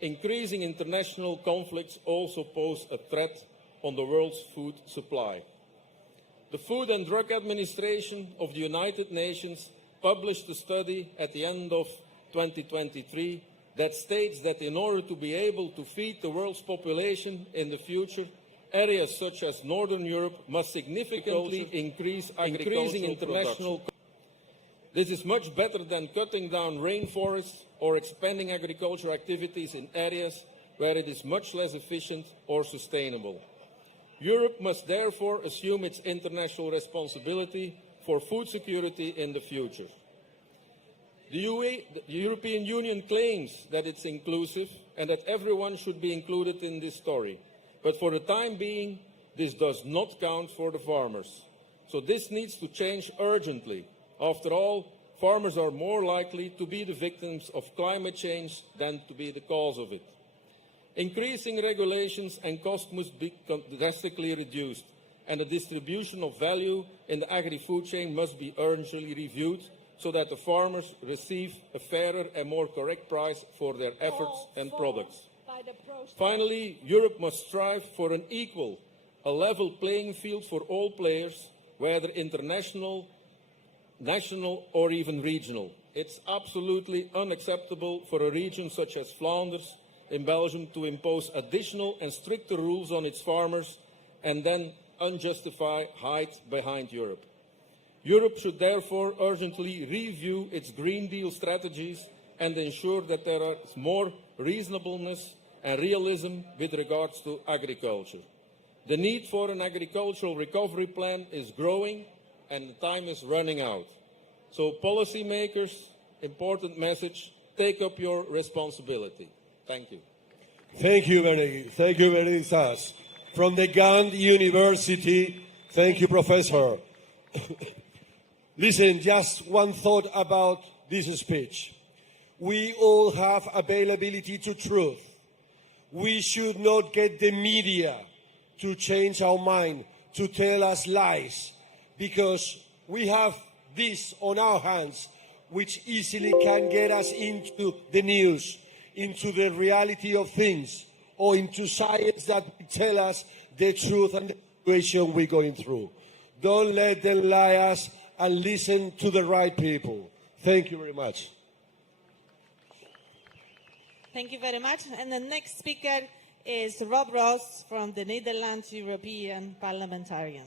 Increasing international conflicts also pose a threat on the world's food supply. The Food and Drug Administration of the United Nations published a study at the end of 2023 that states that in order to be able to feed the world's population in the future, areas such as Northern Europe must significantly increase agricultural production. This is much better than cutting down rainforests or expanding agricultural activities in areas where it is much less efficient or sustainable. Europe must therefore assume its international responsibility for food security in the future. The European Union claims that it's inclusive and that everyone should be included in this story. But for the time being, this does not count for the farmers. So this needs to change urgently. After all, farmers are more likely to be the victims of climate change than to be the cause of it. Increasing regulations and costs must be drastically reduced, and the distribution of value in the agri-food chain must be urgently reviewed so that the farmers receive a fairer and more correct price for their efforts and products. Finally, Europe must strive for an equal, a level playing field for all players, whether international, national or even regional. It's absolutely unacceptable for a region such as Flanders in Belgium to impose additional and stricter rules on its farmers and then unjustified hide behind Europe. Europe should therefore urgently review its Green Deal strategies and ensure that there is more reasonableness and realism with regards to agriculture. The need for an agricultural recovery plan is growing and the time is running out. So policymakers, important message, take up your responsibility. Thank you. Thank you, Benedict. Thank you, Benedict. From the Gand University, thank you, Professor. Listen, just one thought about this speech. We all have availability to truth. We should not get the media to change our mind, to tell us lies, because we have this on our hands, which easily can get us into the news, into the reality of things, or into science that tell us the truth and the situation we're going through. Don't let them lie us and listen to the right people. Thank you very much. Thank you very much. And the next speaker is Rob Ross from the Netherlands European Parliamentarian.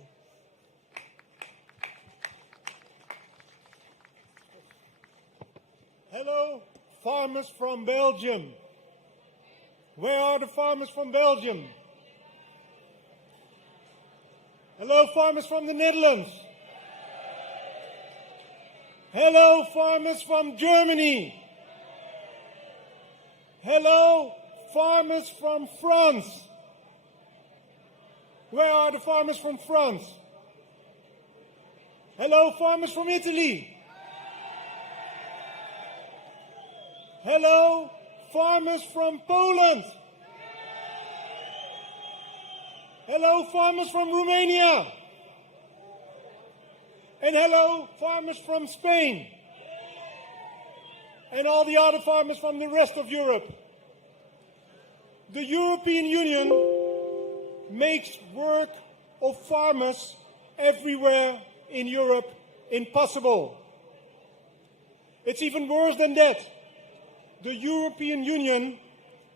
Hello, farmers from Belgium. Where are the farmers from Belgium? Hello, farmers from the Netherlands. Hello, farmers from Germany. Hello, farmers from France. Where are the farmers from France? Hello, farmers from Italy. Hello, farmers from Poland. Hello, farmers from Romania. And hello, farmers from Spain. And all the other farmers from the rest of Europe. The European Union makes work of farmers everywhere in Europe impossible. It's even worse than that. The European Union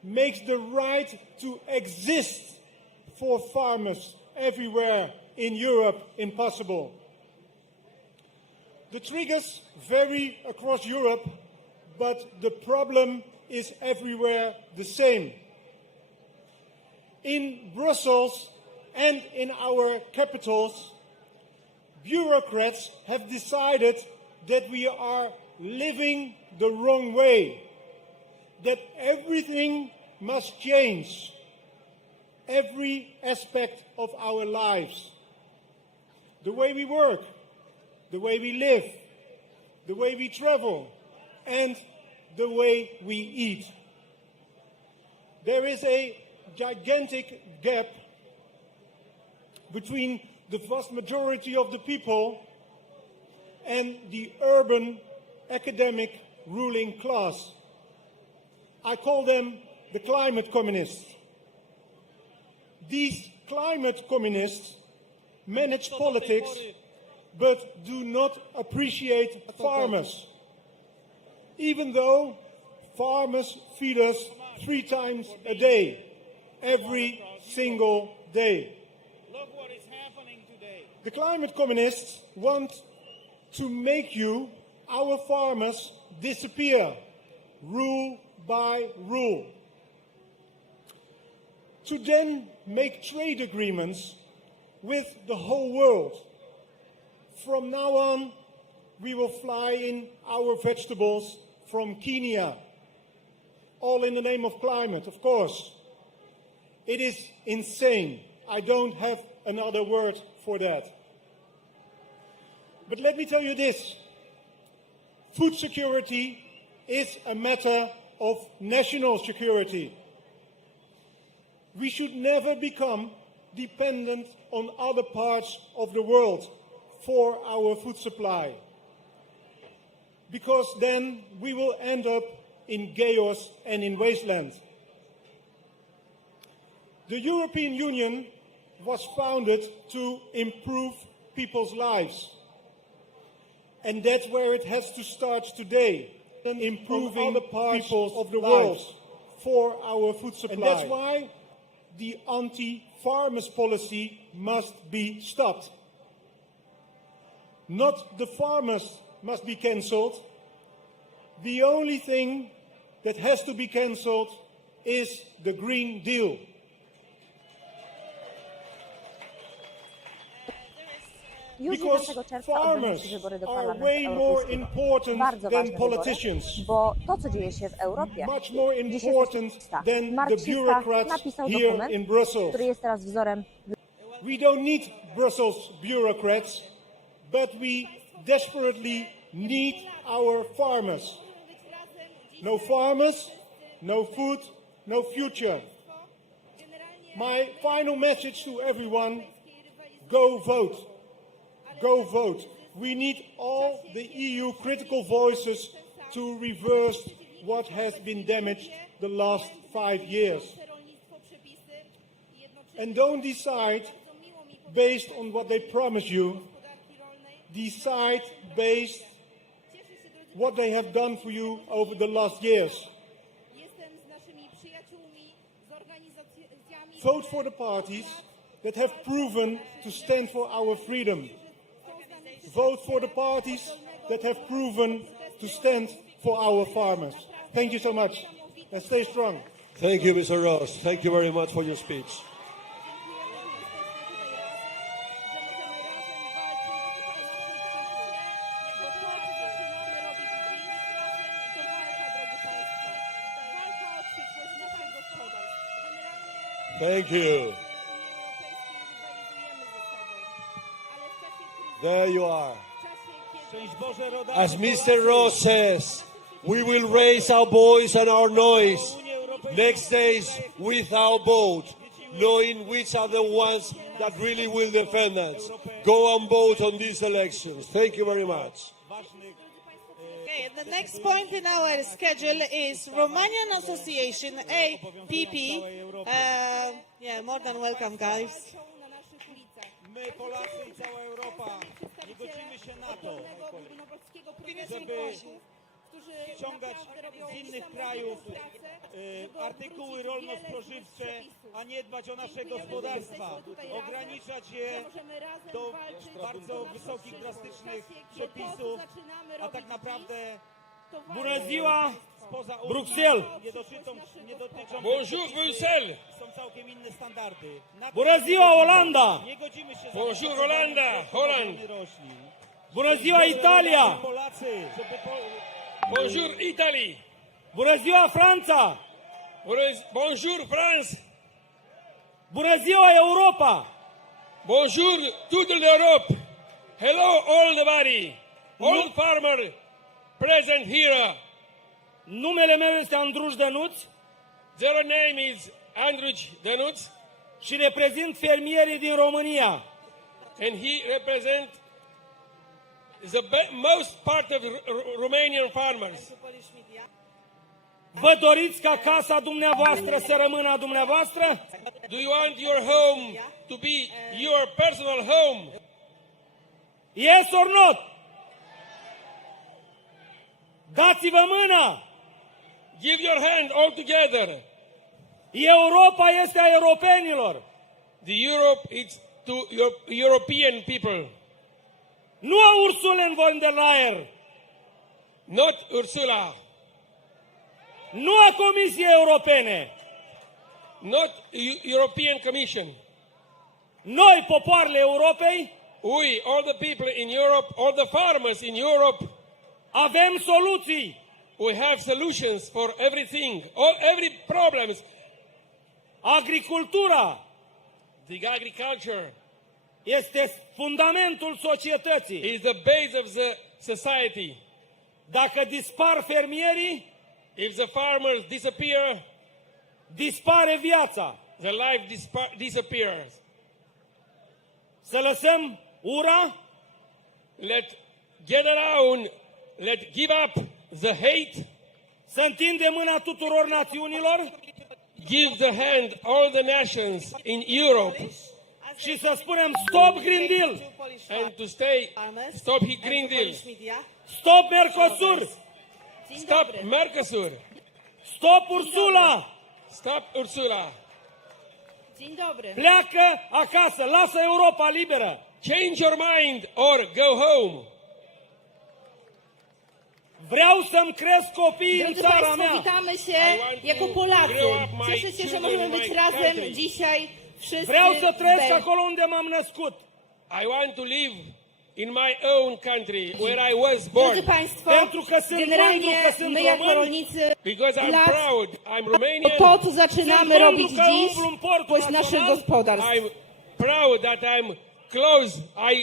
makes the right to exist for farmers everywhere in Europe impossible. The triggers vary across Europe, but the problem is everywhere the same. In Brussels and in our capitals, bureaucrats have decided that we are living the wrong way, that everything must change, every aspect of our lives. The way we work, the way we live, the way we travel, and the way we eat. There is a gigantic gap between the vast majority of the people and the urban academic ruling class. I call them the climate communists. These climate communists manage politics but do not appreciate farmers, even though farmers feed us 3 times a day, every single day. Look what is happening today. The climate communists want to make you, our farmers, disappear, rule by rule. To then make trade agreements with the whole world. From now on, we will fly in our vegetables from Kenya. All in the name of climate, of course. It is insane. I don't have another word for that. But let me tell you this. Food security is a matter of national security. We should never become dependent on other parts of the world for our food supply. Because then we will end up in chaos and in wasteland. The European Union was founded to improve people's lives. And that's where it has to start today, improving other parts of the world for our food supply. And that's why the anti-farmers policy must be stopped. Not the farmers must be cancelled. The only thing that has to be cancelled is the Green Deal. Już Because 11 czerwca farmers odbędą się wybory do are Parlamentu way more Europejskiego. important Bardzo than ważne wybory, politicians. bo to, co dzieje się w Europie, Much more dzisiaj important than the marksista bureaucrats napisał here dokument, in Brussels. który jest teraz wzorem. We don't need Brussels bureaucrats, but we desperately need our farmers. No farmers, no food, no future. My final message to everyone, go vote. Go vote. We need all the EU critical voices to reverse what has been damaged the last 5 years. And don't decide based on what they promise you. Decide based what they have done for you over the last years. Vote for the parties that have proven to stand for our freedom. Vote for the parties that have proven to stand for our farmers. Thank you so much, and stay strong. Thank you, Mr. Ross. Thank you very much for your speech. Thank you. There you are. As Mr. Ross says, we will raise our voice and our noise next days with our vote, knowing which are the ones that really will defend us. Go and vote on these elections. Thank you very much. Okay, the next point in our schedule is Romanian Association, APP. Yeah, more than welcome, guys. My, Polacy i cała Europa nie godzimy się na to, żeby ściągać z innych krajów artykuły rolno-spożywcze, a nie dbać o nasze gospodarstwa. Ograniczać je do bardzo wysokich, drastycznych przepisów, a tak naprawdę spoza Brukseli. nie dotyczą Bonjour Bruxelles. są całkiem inne standardy. Bună ziua Olanda. Nie godzimy się Bonjour Olanda, Holland. roślin. Bună ziua Italia. Polacy, żeby Bonjour Italy. Bună ziua Franța. Bonjour France. Bună ziua Europa. Bonjour toute l'Europe. Hello everybody. All farmer present here. Numele meu este Andruș Dănuț. Their name is Andruș Dănuț. Și reprezint fermierii din România. And he represents the most part of Romanian farmers. Vă doriți ca casa dumneavoastră să rămână a dumneavoastră? Do you want your home to be your personal home? Yes or not? Dați-vă mâna! Give your hand all together. Europa este a europenilor. The Europe is to European people. Nu a Ursula von der Leyen. Not Ursula. Nu a Comisiei Europene. Not European Commission. Noi, popoarele Europei, we, all the people in Europe, all the farmers in Europe, avem soluții. We have solutions for everything, every problems. Agricultura, the agriculture, este fundamentul societății. Is the base of the society. Dacă dispar fermierii, if the farmers disappear, dispare viața. The life disappears. Să lăsăm ura, let's give up the hate. Să întindem mâna tuturor națiunilor. Give the hand all the nations in Europe. Și să spunem stop Green Deal. And to stop Green Deal. Stop Mercosur. Stop Mercosur. Stop Ursula. Stop Ursula. Pleacă acasă, lasă Europa liberă. Change your mind or go home. Vreau să-mi cresc copiii în țara mea. Witamy się jako Polacy. Cieszę się, że możemy być razem dzisiaj wszyscy. Vreau să trăiesc acolo unde m-am născut. I want to live in my own country where I was born. Drodzy Państwo, Pentru că sunt generalnie mândru că sunt my jako român. rolnicy Because I'm proud. I'm Romanian. to, co zaczynamy robić Sunt mândru că dziś, umblu în portul wśród naszych național. gospodarstw. I'm proud that I'm close. I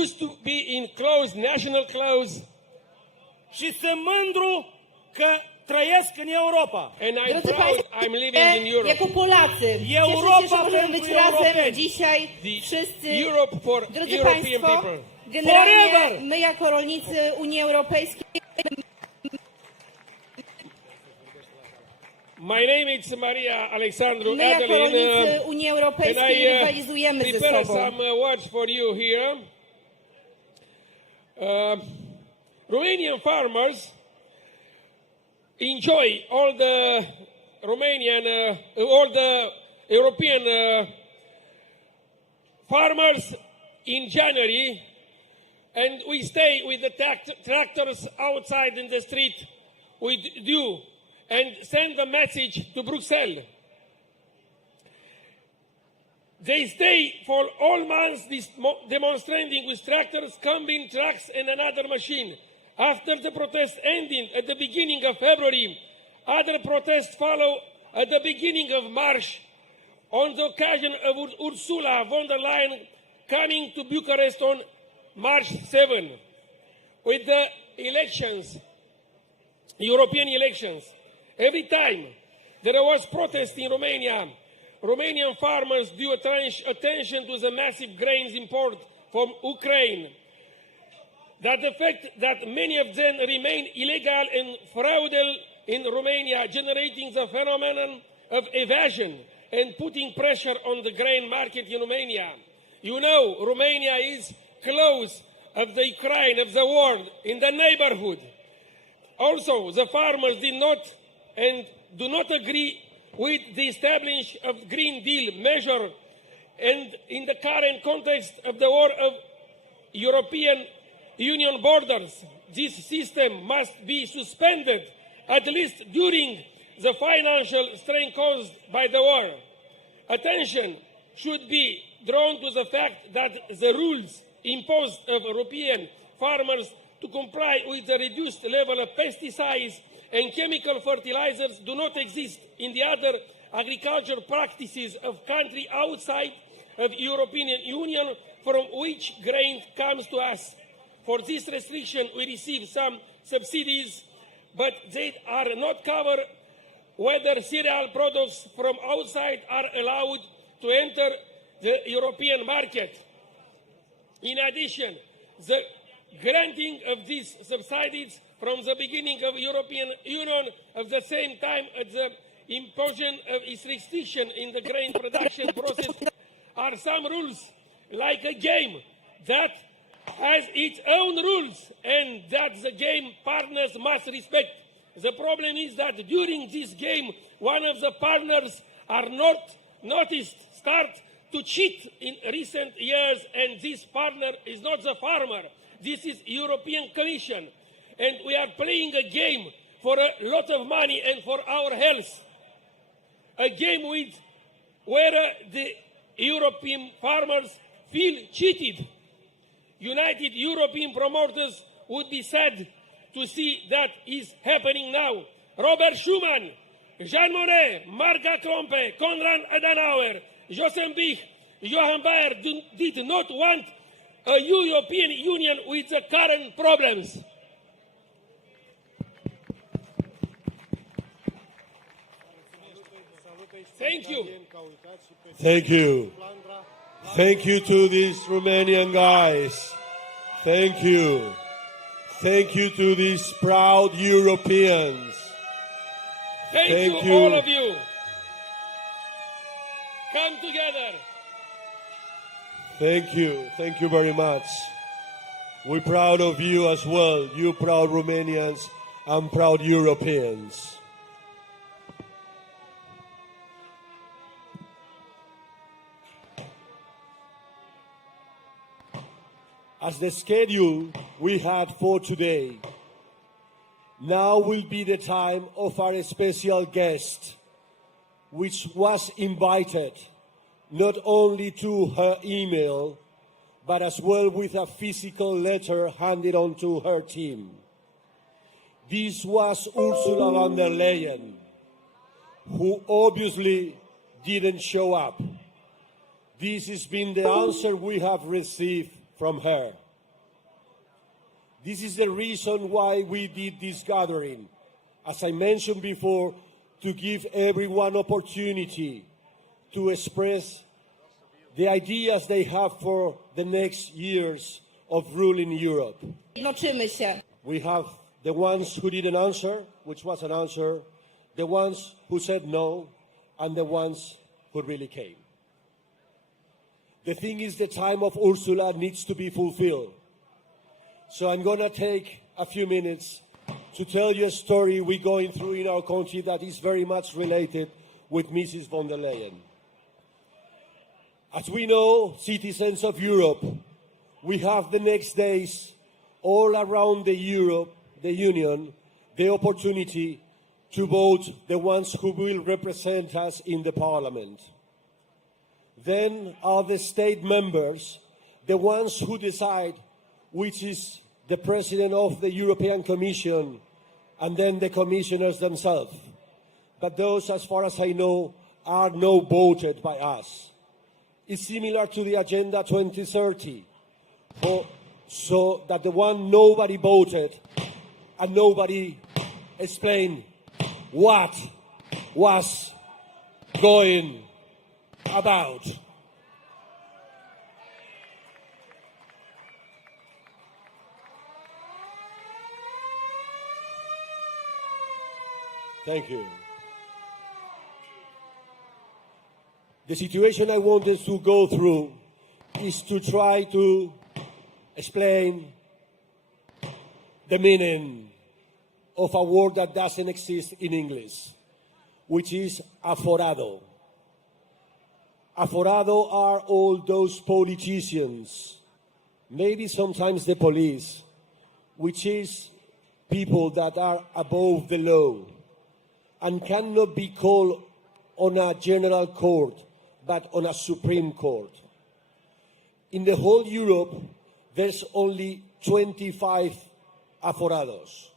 used to be in clothes, national clothes. Și sunt mândru că trăiesc în Europa. And I'm Drodzy proud Państwo, I'm living in Europe. jako Polacy, cieszę się, że możemy być razem dzisiaj wszyscy. Europe for Drodzy European Państwo, people. generalnie my jako rolnicy Unii Europejskiej My name is Maria Alexandru my jako Adelin, rolnicy Unii Europejskiej rywalizujemy ze prepare sobą. some words for you here. Romanian farmers enjoy all the Romanian, all the European farmers in January, and we stay with the tractors outside in the street. We do and send a message to Bruxelles. They stay for all months demonstrating with tractors, combine trucks and another machine. After the protest ending at the beginning of February, other protests follow at the beginning of March on the occasion of Ursula von der Leyen coming to Bucharest on March 7. With the elections, European elections, every time there was protest in Romania, Romanian farmers due attention to the massive grains import from Ukraine. That the fact that many of them remain illegal and fraudulent in Romania, generating the phenomenon of evasion and putting pressure on the grain market in Romania. You know, Romania is close of the Ukraine, of the world, in the neighborhood. Also, the farmers did not and do not agree with the establishment of Green Deal measure, and in the current context of the war of European Union borders, this system must be suspended, at least during the financial strain caused by the war. Attention should be drawn to the fact that the rules imposed of European farmers to comply with the reduced level of pesticides and chemical fertilizers do not exist in the other agricultural practices of countries outside of European Union from which grain comes to us. For this restriction, we receive some subsidies, but they are not covered whether cereal products from outside are allowed to enter the European market. In addition, the granting of these subsidies from the beginning of European Union at the same time as the imposition of its restriction in the grain production process are some rules like a game that has its own rules and that the game partners must respect. The problem is that during this game, one of the partners are not noticed start to cheat in recent years, and this partner is not the farmer. This is European Commission, and we are playing a game for a lot of money and for our health. A game where the European farmers feel cheated. United European promoters would be sad to see that is happening now. Robert Schuman, Jean Monnet, Marga Krompe, Konrad Adenauer, Joseph Bich, Johann Bayer did not want a European Union with the current problems. Thank you. Thank you. Thank you to these Romanian guys. Thank you. Thank you to these proud Europeans. Thank you, all of you. Come together. Thank you. Thank you very much. We're proud of you as well, you proud Romanians and proud Europeans. As the schedule we had for today, now will be the time of our special guest, which was invited not only to her email, but as well with a physical letter handed on to her team. This was Ursula von der Leyen, who obviously didn't show up. This has been the answer we have received from her. This is the reason why we did this gathering. As I mentioned before, to give everyone opportunity to express the ideas they have for the next years of ruling Europe. We have the ones who didn't answer, which was an answer, the ones who said no, and the ones who really came. The thing is, the time of Ursula needs to be fulfilled. So I'm going to take a few minutes to tell you a story we're going through in our country that is very much related with Mrs. von der Leyen. As we know, citizens of Europe, we have the next days all around the Union, the opportunity to vote the ones who will represent us in the Parliament. Then are the state members, the ones who decide which is the President of the European Commission, and then the commissioners themselves. But those, as far as I know, are not voted by us. It's similar to the Agenda 2030, so that the one nobody voted and nobody explained what was going about. Thank you. The situation I wanted to go through is to try to explain the meaning of a word that doesn't exist in English, which is aforado. Aforado are all those politicians, maybe sometimes the police, which is people that are above the law and cannot be called on a general court, but on a Supreme Court. In the whole Europe, there's only 25 aforados.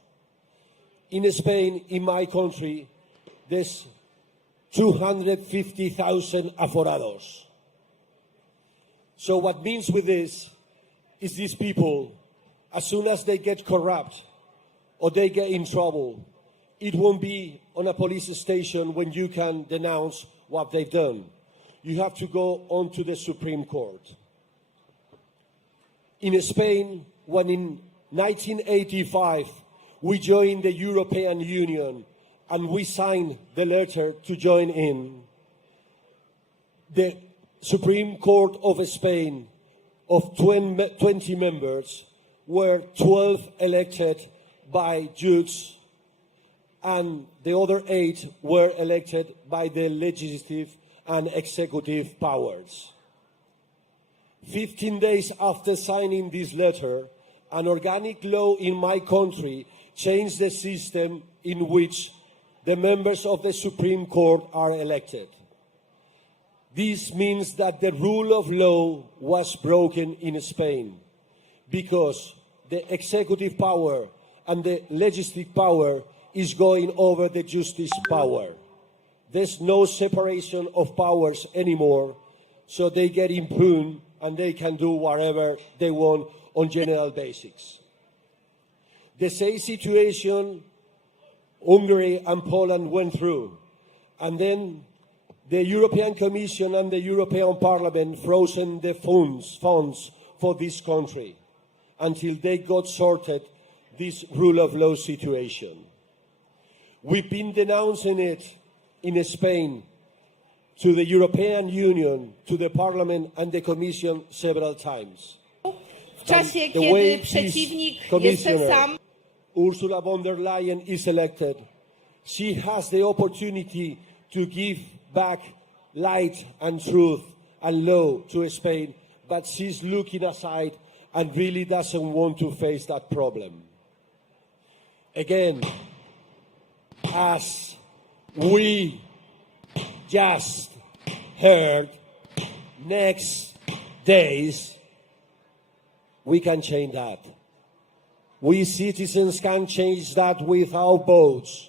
In Spain, in my country, there's 250,000 aforados. So what means with this is these people, as soon as they get corrupt or they get in trouble, it won't be on a police station when you can denounce what they've done. You have to go on to the Supreme Court. In Spain, when in 1985 we joined the European Union and we signed the letter to join in, the Supreme Court of Spain of 20 members were 12 elected by judges and the other 8 were elected by the legislative and executive powers. 15 days after signing this letter, an organic law in my country changed the system in which the members of the Supreme Court are elected. This means that the rule of law was broken in Spain because the executive power and the legislative power is going over the justice power. There's no separation of powers anymore, so they get impugned and they can do whatever they want on general basics. The same situation Hungary and Poland went through, and then the European Commission and the European Parliament frozen the funds for this country until they got sorted this rule of law situation. We've been denouncing it in Spain to the European Union, to the Parliament and the Commission several times. W czasie, kiedy przeciwnik jest ten sam, Ursula von der Leyen is elected. She has the opportunity to give back light and truth and law to Spain, but she's looking aside and really doesn't want to face that problem. Again, as we just heard, next days we can change that. We citizens can change that with our votes,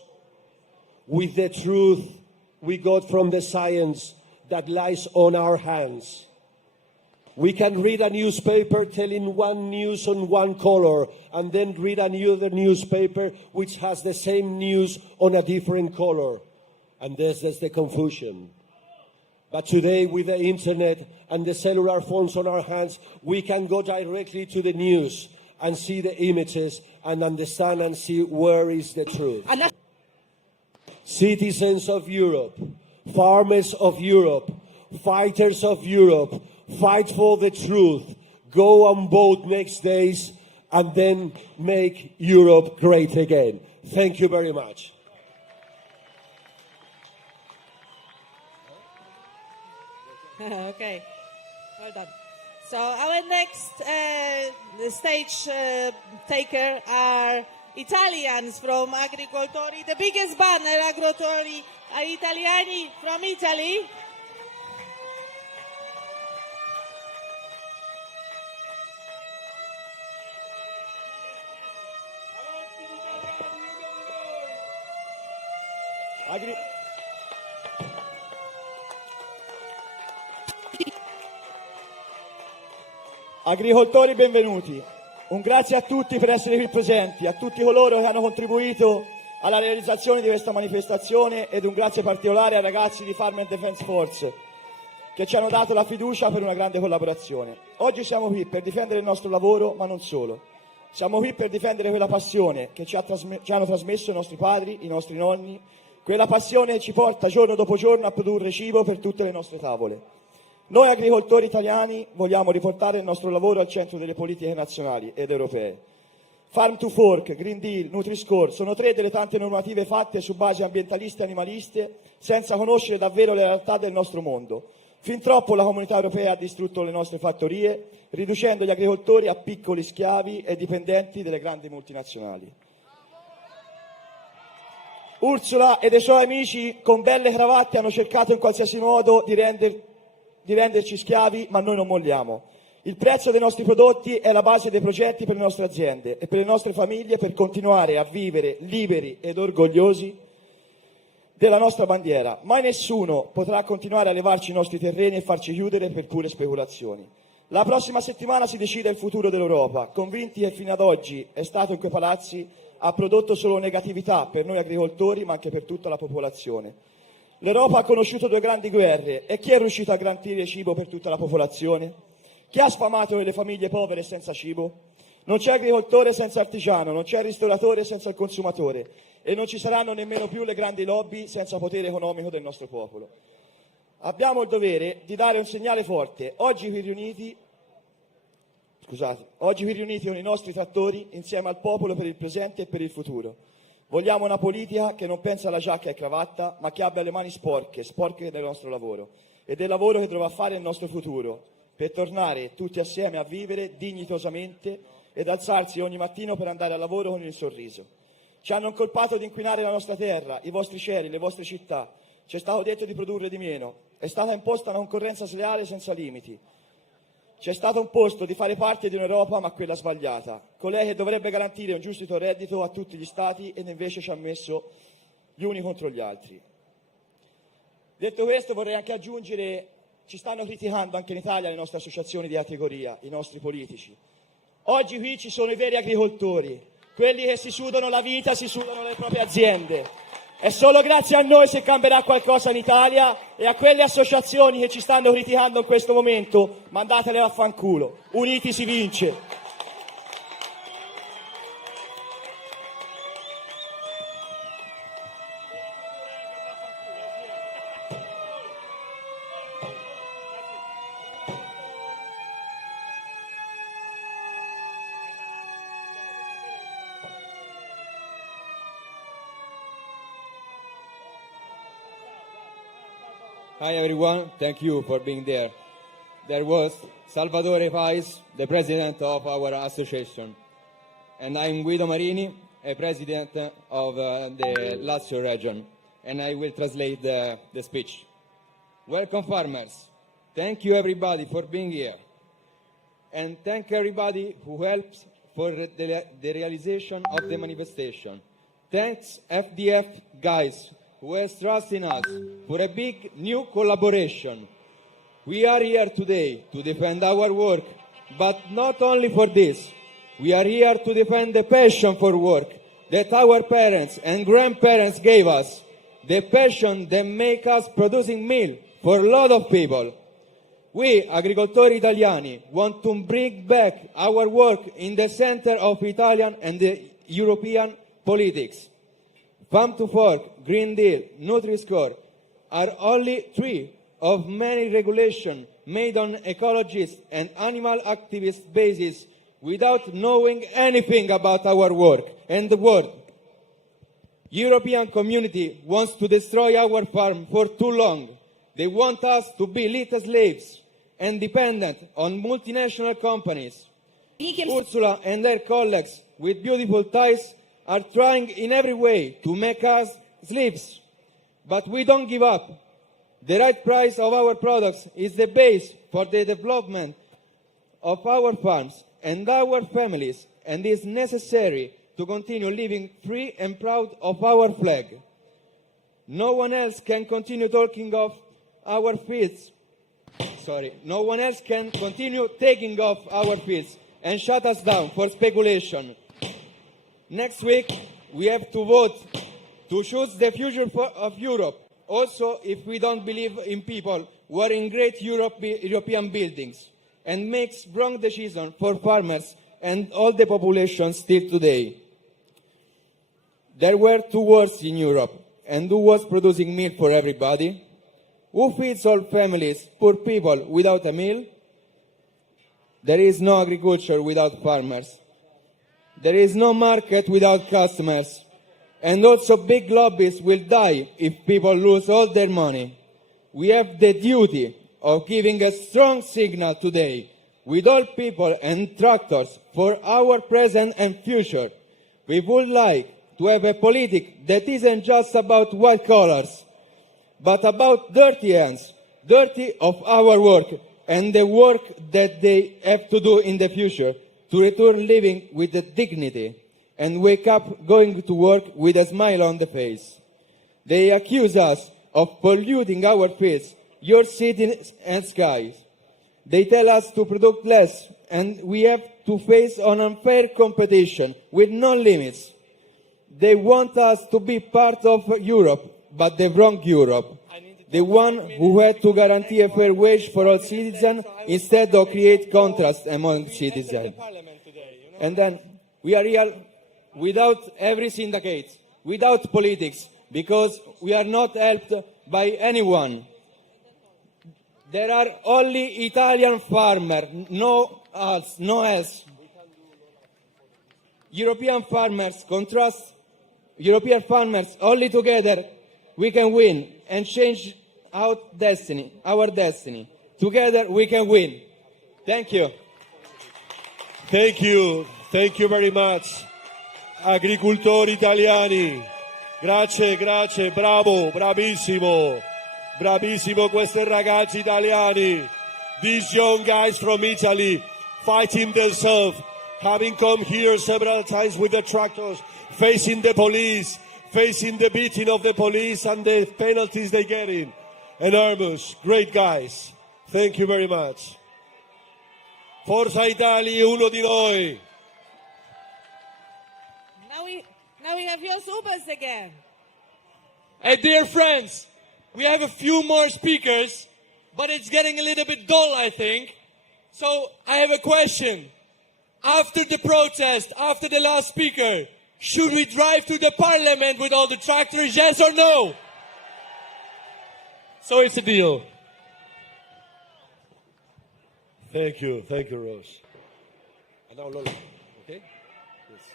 with the truth we got from the science that lies on our hands. We can read a newspaper telling one news on one color and then read another newspaper which has the same news on a different color. And there's the confusion. But today, with the internet and the cellular phones on our hands, we can go directly to the news and see the images and understand and see where is the truth. Citizens of Europe, farmers of Europe, fighters of Europe, fight for the truth. Go and vote next days and then make Europe great again. Thank you very much. Okay, well done. So our next stage taker are Italians from Agricoltori, the biggest banner, Agricoltori Italiani from Italy. Agricoltori, benvenuti. Un grazie a tutti per essere qui presenti, a tutti coloro che hanno contribuito alla realizzazione di questa manifestazione ed un grazie particolare ai ragazzi di Farm and Defense Force. che ci hanno dato la fiducia per una grande collaborazione. Oggi siamo qui per difendere il nostro lavoro, ma non solo. Siamo qui per difendere quella passione che ci hanno trasmesso i nostri padri, i nostri nonni, quella passione che ci porta giorno dopo giorno a produrre cibo per tutte le nostre tavole. Noi agricoltori italiani vogliamo riportare il nostro lavoro al centro delle politiche nazionali ed europee. Farm to Fork, Green Deal, Nutri-Score sono 3 delle tante normative fatte su basi ambientaliste e animaliste senza conoscere davvero le realtà del nostro mondo. Fin troppo la comunità europea ha distrutto le nostre fattorie, riducendo gli agricoltori a piccoli schiavi e dipendenti delle grandi multinazionali. Ursula e i suoi amici con belle cravatte hanno cercato in qualsiasi modo di renderci schiavi, ma noi non molliamo. Il prezzo dei nostri prodotti è la base dei progetti per le nostre aziende e per le nostre famiglie per continuare a vivere liberi ed orgogliosi della nostra bandiera. Mai nessuno potrà continuare a levarci i nostri terreni e farci chiudere per pure speculazioni. La prossima settimana si decide il futuro dell'Europa, convinti che fino ad oggi è stato in quei palazzi ha prodotto solo negatività per noi agricoltori, ma anche per tutta la popolazione. L'Europa ha conosciuto 2 grandi guerre e chi è riuscito a garantire cibo per tutta la popolazione? Chi ha sfamato le famiglie povere senza cibo? Non c'è agricoltore senza artigiano, non c'è ristoratore senza il consumatore e non ci saranno nemmeno più le grandi lobby senza potere economico del nostro popolo. Abbiamo il dovere di dare un segnale forte. Oggi qui riuniti con i nostri trattori insieme al popolo per il presente e per il futuro. Vogliamo una politica che non pensa alla giacca e cravatta, ma che abbia le mani sporche del nostro lavoro e del lavoro che dovrà fare il nostro futuro, per tornare tutti assieme a vivere dignitosamente ed alzarsi ogni mattino per andare al lavoro con il sorriso. Ci hanno incolpato di inquinare la nostra terra, i vostri cieli, le vostre città. Ci è stato detto di produrre di meno. È stata imposta una concorrenza sleale senza limiti. Ci è stato imposto di fare parte di un'Europa, ma quella sbagliata. Colei che dovrebbe garantire un giusto reddito a tutti gli Stati ed invece ci ha messo gli uni contro gli altri. Detto questo, vorrei anche aggiungere: ci stanno criticando anche in Italia le nostre associazioni di categoria, i nostri politici. Oggi qui ci sono i veri agricoltori, quelli che si sudano la vita, si sudano le proprie aziende. È solo grazie a noi se cambierà qualcosa in Italia, e a quelle associazioni che ci stanno criticando in questo momento, mandatele a fanculo. Uniti si vince. Hi everyone, thank you for being there. There was Salvatore Pais, the president of our association, and I'm Guido Marini, a president of the Lazio region, and I will translate the speech. Welcome farmers, thank you everybody for being here, and thank everybody who helps for the realization of the manifestation. Thanks FDF guys who has trust in us for a big new collaboration. We are here today to defend our work, but not only for this. We are here to defend the passion for work that our parents and grandparents gave us, the passion that make us producing meal for a lot of people. We, agricoltori italiani, want to bring back our work in the center of Italian and the European politics. Farm to Fork, Green Deal, Nutri-Score are only 3 of many regulations made on ecologist and animal activist basis without knowing anything about our work and the world. European community wants to destroy our farm for too long. They want us to be little slaves and dependent on multinational companies. Ursula and her colleagues with beautiful ties are trying in every way to make us slaves, but we don't give up. The right price of our products is the base for the development of our farms and our families, and is necessary to continue living free and proud of our flag. No one else can continue talking of our fields. No one else can continue taking off our fields and shut us down for speculation. Next week, we have to vote to choose the future of Europe. Also, if we don't believe in people were in great European buildings and makes wrong decisions for farmers and all the population still today. There were two wars in Europe, and who was producing meal for everybody? Who feeds all families, poor people, without a meal? There is no agriculture without farmers. There is no market without customers. And also big lobbies will die if people lose all their money. We have the duty of giving a strong signal today with all people and tractors for our present and future. We would like to have a politic that isn't just about white collars, but about dirty hands, dirty of our work and the work that they have to do in the future to return living with the dignity and wake up going to work with a smile on the face. They accuse us of polluting our fields, your cities and skies. They tell us to produce less, and we have to face an unfair competition with no limits. They want us to be part of Europe, but the wrong Europe. The one who had to guarantee a fair wage for all citizens instead of create contrast among citizens. And then we are here without every syndicate, without politics, because we are not helped by anyone. There are only Italian farmers, no else. European farmers contrast European farmers. Only together we can win and change our destiny. Together we can win. Thank you. Thank you. Thank you very much. Agricoltori italiani. Grazie, grazie, bravo, bravissimo. Bravissimo questi ragazzi italiani. These young guys from Italy fighting themselves, having come here several times with the tractors, facing the police, facing the beating of the police and the penalties they get in. Enormous. Great guys. Thank you very much. Forza Italia, uno di noi. Now we have Jos Ubers again. Hey, dear friends, we have a few more speakers, but it's getting a little bit dull, I think. So I have a question. After the protest, after the last speaker, should we drive to the parliament with all the tractors, yes or no? So it's a deal. Thank you, Rose. And now Lola, okay? Yes.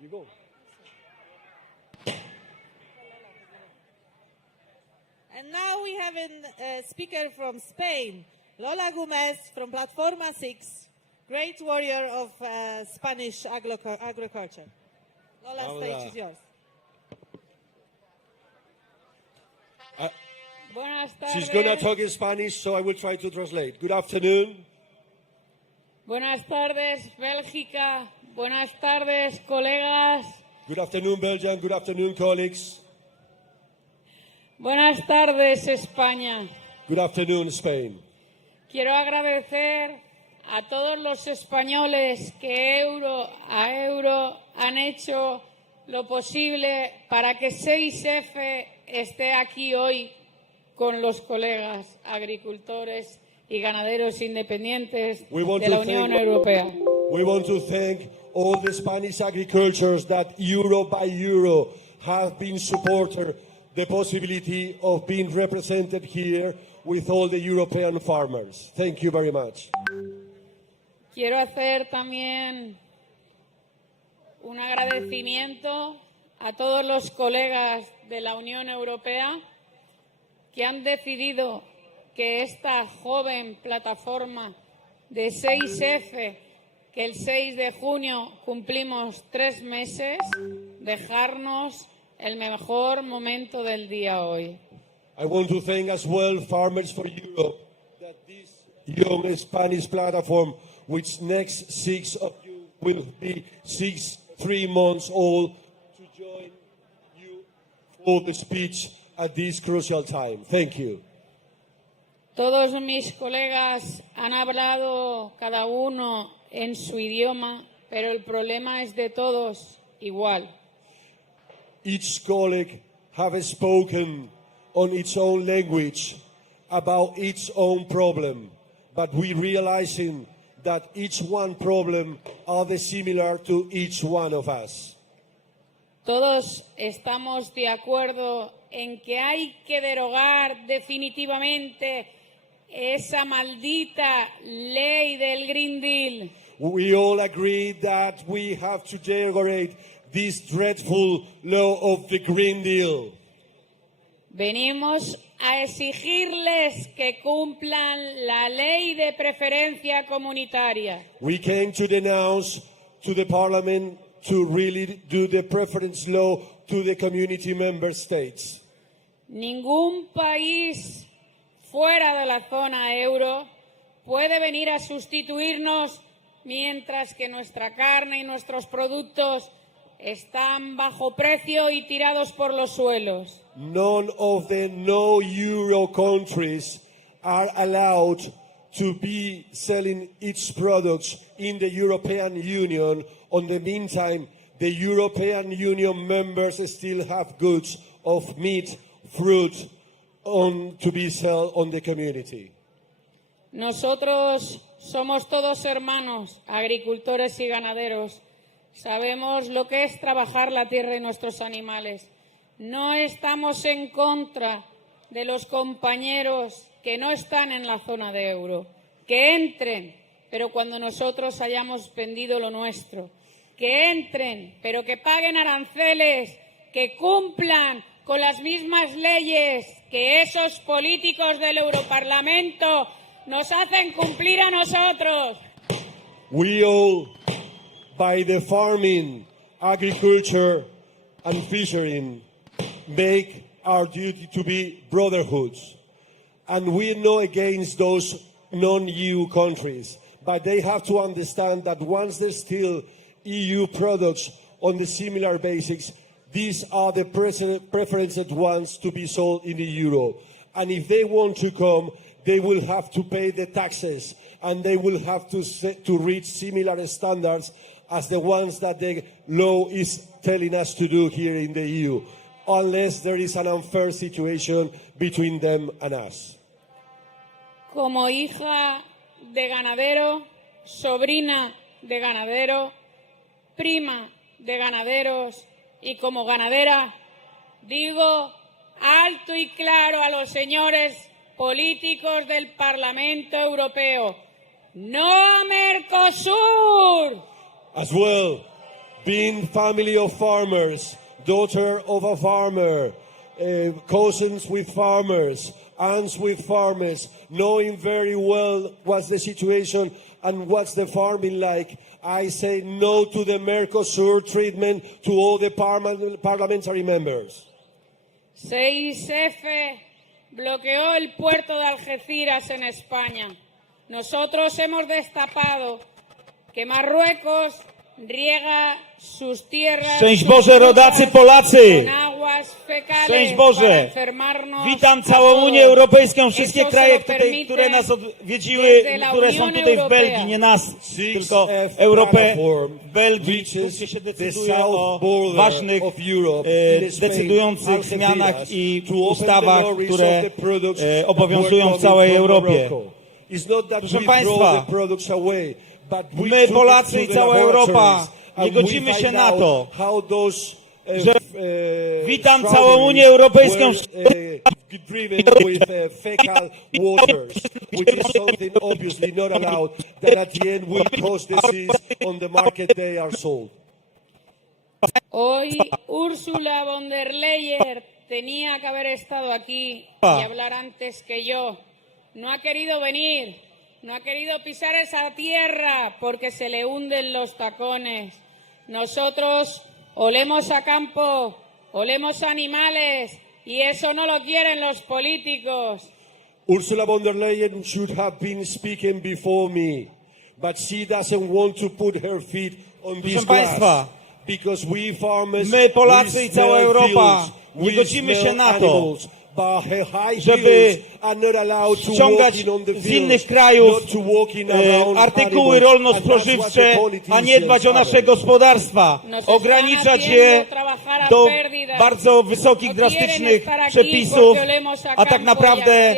You go. And now we have a speaker from Spain, Lola Gomez from Platforma 6, great warrior of Spanish agriculture. Lola, stage is yours. Buenas tardes. She's going to talk in Spanish, so I will try to translate. Good afternoon. Buenas tardes, Bélgica. Buenas tardes, colegas. Good afternoon, Belgium. Good afternoon, colleagues. Buenas tardes, España. Good afternoon, Spain. Quiero agradecer a todos los españoles que euro a euro han hecho lo posible para que 6F esté aquí hoy con los colegas agricultores y ganaderos independientes de la Unión Europea. We want to thank all the Spanish agricultures that euro by euro have been supporting the possibility of being represented here with all the European farmers. Thank you very much. Quiero hacer también un agradecimiento a todos los colegas de la Unión Europea que han decidido que esta joven plataforma de 6F, que el 6 de junio cumplimos 3 meses, dejarnos el mejor momento del día hoy. I want to thank as well Farmers for Europe, that this young Spanish platform, which next 6 of you will be 3 months old, to join you for the speech at this crucial time. Thank you. Todos mis colegas han hablado cada uno en su idioma, pero el problema es de todos igual. Each colleague have spoken on its own language about its own problem, but we realizing that each one problem are similar to each one of us. Todos estamos de acuerdo en que hay que derogar definitivamente esa maldita ley del Green Deal. We all agree that we have to derogate this dreadful law of the Green Deal. Venimos a exigirles que cumplan la ley de preferencia comunitaria. We came to denounce to the Parliament to really do the preference law to the community member states. Ningún país fuera de la zona euro puede venir a sustituirnos mientras que nuestra carne y nuestros productos están bajo precio y tirados por los suelos. None of the no-euro countries are allowed to be selling its products in the European Union. In the meantime, the European Union members still have goods of meat, fruit, to be sold on the community. Nosotros somos todos hermanos, agricultores y ganaderos. Sabemos lo que es trabajar la tierra y nuestros animales. No estamos en contra de los compañeros que no están en la zona de euro. Que entren, pero cuando nosotros hayamos vendido lo nuestro. Que entren, pero que paguen aranceles, que cumplan con las mismas leyes que esos políticos del Europarlamento nos hacen cumplir a nosotros. We all, by the farming, agriculture and fishing, make our duty to be brotherhoods. And we're not against those non-EU countries, but they have to understand that once there's still EU products on the similar basics, these are the preferenced ones to be sold in the euro. And if they want to come, they will have to pay the taxes, and they will have to reach similar standards as the ones that the law is telling us to do here in the EU, unless there is an unfair situation between them and us. Como hija de ganadero, sobrina de ganadero, prima de ganaderos y como ganadera, digo alto y claro a los señores políticos del Parlamento Europeo, ¡no a Mercosur! As well, being family of farmers, daughter of a farmer, cousins with farmers, aunts with farmers, knowing very well what's the situation and what's the farming like, I say no to the Mercosur treatment to all the parliamentary members. 6F bloqueó el puerto de Algeciras en España. Nosotros hemos destapado que Marruecos riega sus tierras. Szczęść Boże, rodacy Polacy! Con aguas fecales Szczęść Boże! para enfermarnos. Witam całą Unię Europejską, wszystkie kraje, które nas odwiedziły, które są tutaj w Belgii, nie nas, tylko Europę. W Belgii, gdzie się decyduje o ważnych, decydujących zmianach i ustawach, które obowiązują w całej Europie. Proszę Państwa, my Polacy i cała Europa nie godzimy się na to, że witam całą Unię Europejską driven with fecal waters, which is something obviously not allowed, that at the end will cause disease on the market they are sold. Hoy Ursula von der Leyen tenía que haber estado aquí y hablar antes que yo. No ha querido venir, no ha querido pisar esa tierra porque se le hunden los tacones. Nosotros olemos a campo, olemos a animales y eso no lo quieren los políticos. Ursula von der Leyen should have been speaking before me, but she doesn't want to put her feet on this grass. Because we farmers, my Polacy i cała Europa nie godzimy się na to, żeby ściągać z innych krajów artykuły rolno-spożywcze, a nie dbać o nasze gospodarstwa, ograniczać je do bardzo wysokich, drastycznych przepisów, a tak naprawdę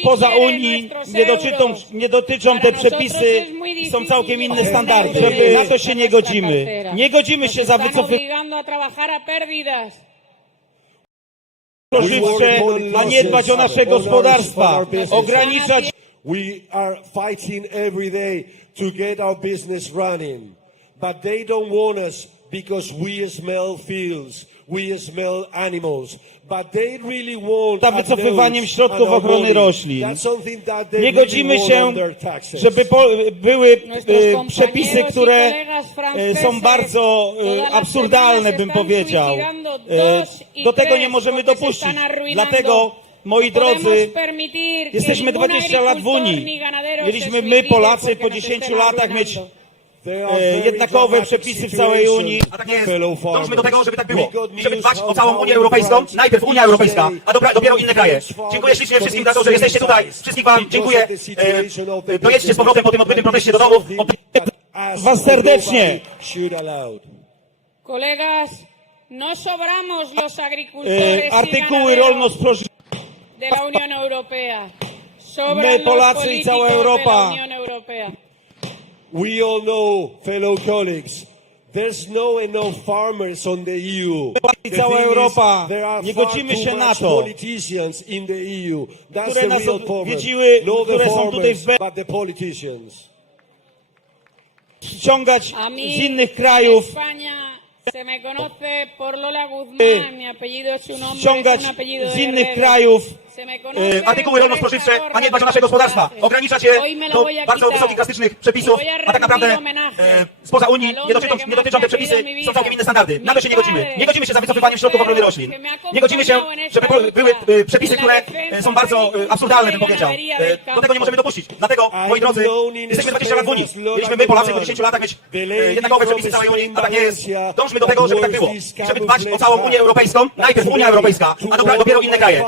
spoza Unii nie dotyczą te przepisy i są całkiem inne standardy. Na to się nie godzimy. Nie godzimy się za wycofywanie spożywcze, a nie dbać o nasze gospodarstwa, ograniczać. We are fighting every day to get our business running, but they don't want us because we smell fields, we smell animals, but they really want za wycofywaniem środków ochrony roślin. Nie godzimy się, żeby były przepisy, które są bardzo absurdalne, bym powiedział. Do tego nie możemy dopuścić. Dlatego, moi drodzy, jesteśmy 20 lat w Unii. Mieliśmy my, Polacy, po 10 latach mieć jednakowe przepisy w całej Unii. A tak nie jest. Dążmy do tego, żeby tak było. I żeby dbać o całą Unię Europejską. Najpierw Unia Europejska, a dopiero inne kraje. Dziękuję ślicznie wszystkim za to, że jesteście tutaj. Wszystkich wam dziękuję. Dojedźcie z powrotem po tym odbytym proteście do domów. Was serdecznie. Colegas, no sobramos los agricultores artykuły rolno-spożywcze de la Unión Europea. My, Polacy i cała Europa. We all know, fellow colleagues, there's no enough farmers on the EU. Cała Europa, nie godzimy się na to, politicians in the EU. That's które the nas real problem. odwiedziły, Not the które są tutaj farmers, but the politicians. Ściągać z innych krajów, Se me conoce por Lola Guzmán, mi apellido es un nombre, ściągać es un apellido z de innych guerrero. krajów artykuły rolno-spożywcze, a nie dbać o nasze gospodarstwa. Ograniczać je do bardzo wysokich, drastycznych przepisów, a tak naprawdę spoza Unii nie dotyczą te przepisy, są całkiem inne standardy. Na to się nie godzimy. Nie godzimy się za wycofywaniem środków ochrony roślin. Nie godzimy się, żeby były przepisy, które są bardzo absurdalne, bym powiedział. Do tego nie możemy dopuścić. Dlatego, moi drodzy, jesteśmy 20 lat w Unii. Mieliśmy my, Polacy, po 10 latach mieć jednakowe przepisy w całej Unii, a tak nie jest. Dążmy do tego, żeby tak było. Żeby dbać o całą Unię Europejską. Najpierw Unia Europejska, a dopiero inne kraje.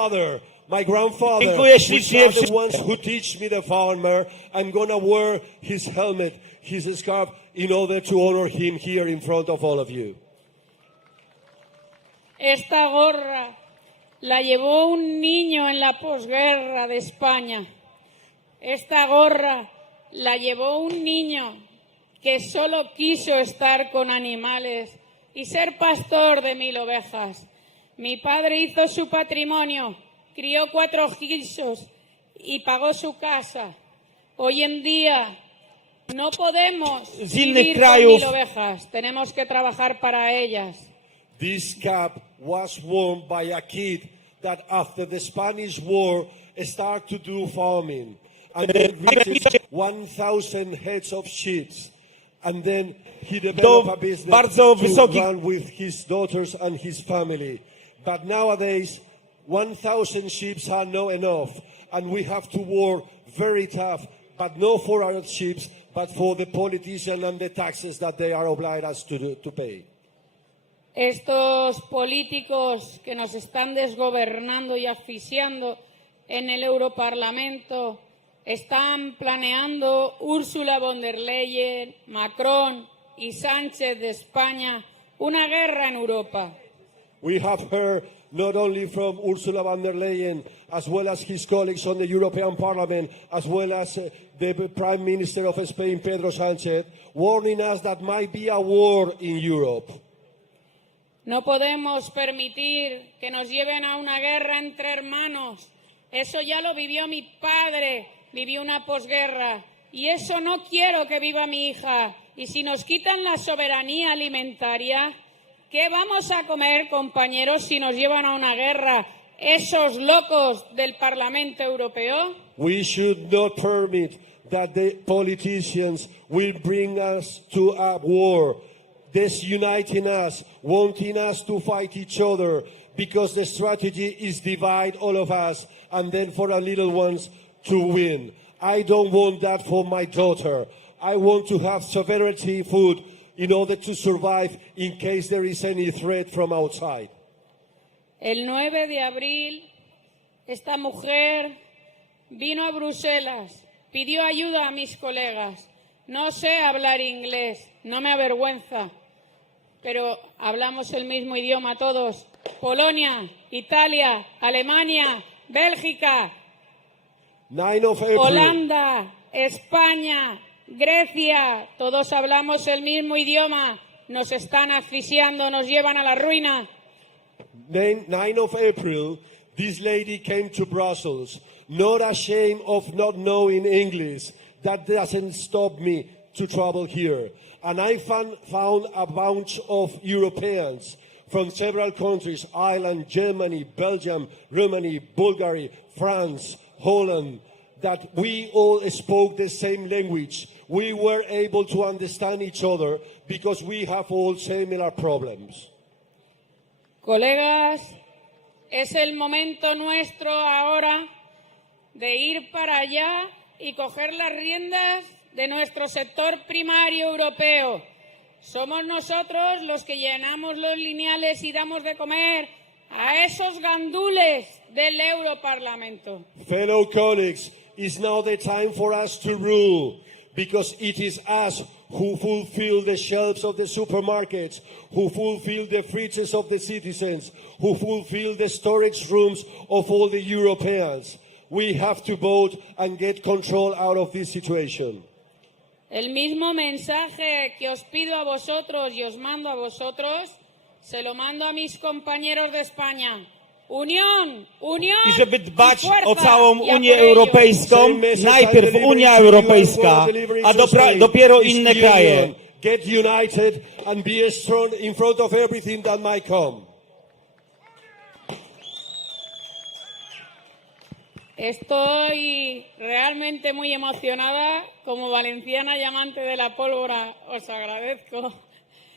My grandfather, dziękuję ślicznie. the ones who teach me the farmer, I'm gonna wear his helmet, his scarf, in order to honor him here in front of all of you. Esta gorra la llevó un niño en la posguerra de España. Esta gorra la llevó un niño que solo quiso estar con animales y ser pastor de 1000 ovejas. Mi padre hizo su patrimonio, crió 4 guisos y pagó su casa. Hoy en día no podemos vivir con 1000 ovejas, tenemos que trabajar para ellas. This cap was worn by a kid that after the Spanish War started to do farming and then reached 1,000 heads of sheep. And then he developed a business to run with his daughters and his family. But nowadays, 1,000 sheep are not enough, and we have to work very tough, but not for our sheep, but for the politicians and the taxes that they are obliged us to pay. Estos políticos que nos están desgobernando y asfixiando en el Europarlamento están planeando Ursula von der Leyen, Macron y Sánchez de España una guerra en Europa. We have heard not only from Ursula von der Leyen, as well as his colleagues on the European Parliament, as well as the Prime Minister of Spain, Pedro Sánchez, warning us that might be a war in Europe. No podemos permitir que nos lleven a una guerra entre hermanos. Eso ya lo vivió mi padre, vivió una posguerra. Y eso no quiero que viva mi hija. Y si nos quitan la soberanía alimentaria, ¿qué vamos a comer, compañeros, si nos llevan a una guerra esos locos del Parlamento Europeo? We should not permit that the politicians will bring us to a war, disuniting us, wanting us to fight each other, because the strategy is divide all of us and then for our little ones to win. I don't want that for my daughter. I want to have sovereignty food in order to survive in case there is any threat from outside. El 9 de abril, esta mujer vino a Bruselas, pidió ayuda a mis colegas. No sé hablar inglés, no me avergüenza, pero hablamos el mismo idioma todos. Polonia, Italia, Alemania, Bélgica, 9 of April. Holanda, España, Grecia, todos hablamos el mismo idioma. Nos están asfixiando, nos llevan a la ruina. 9 of April, this lady came to Brussels, not ashamed of not knowing English. That doesn't stop me to travel here. And I found a bunch of Europeans from several countries, Ireland, Germany, Belgium, Romania, Bulgaria, France, Holland, that we all spoke the same language. We were able to understand each other because we have all similar problems. Colegas, es el momento nuestro ahora de ir para allá y coger las riendas de nuestro sector primario europeo. Somos nosotros los que llenamos los lineales y damos de comer a esos gandules del Europarlamento. Fellow colleagues, it's now the time for us to rule, because it is us who fulfill the shelves of the supermarkets, who fulfill the fridges of the citizens, who fulfill the storage rooms of all the Europeans. We have to vote and get control out of this situation. El mismo mensaje que os pido a vosotros y os mando a vosotros, se lo mando a mis compañeros de España. Unión, unión I żeby dbać y fuerza, o całą y a Unię por ello. Europejską, najpierw Unia Europejska, a dopiero inne kraje. Get united and be strong in front of everything that might come. Estoy realmente muy emocionada. Como valenciana y amante de la pólvora, os agradezco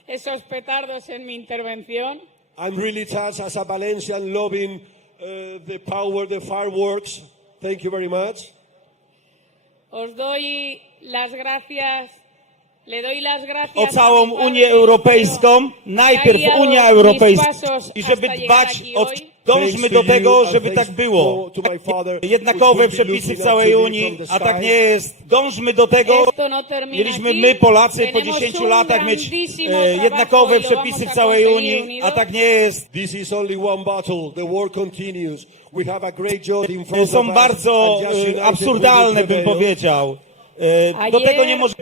esos petardos en mi intervención. I'm really touched as a Valencian loving the power, the fireworks. Thank you very much. Os doy las gracias, le doy las gracias O całą Unię Europejską, najpierw Unia Europejska. I żeby dbać dążmy do tego, żeby tak było. Jednakowe przepisy w całej Unii, a tak nie jest. Dążmy do tego. Mieliśmy my, Polacy, po 10 latach mieć jednakowe przepisy w całej Unii, a tak nie jest. Są bardzo absurdalne, bym powiedział. Do tego nie może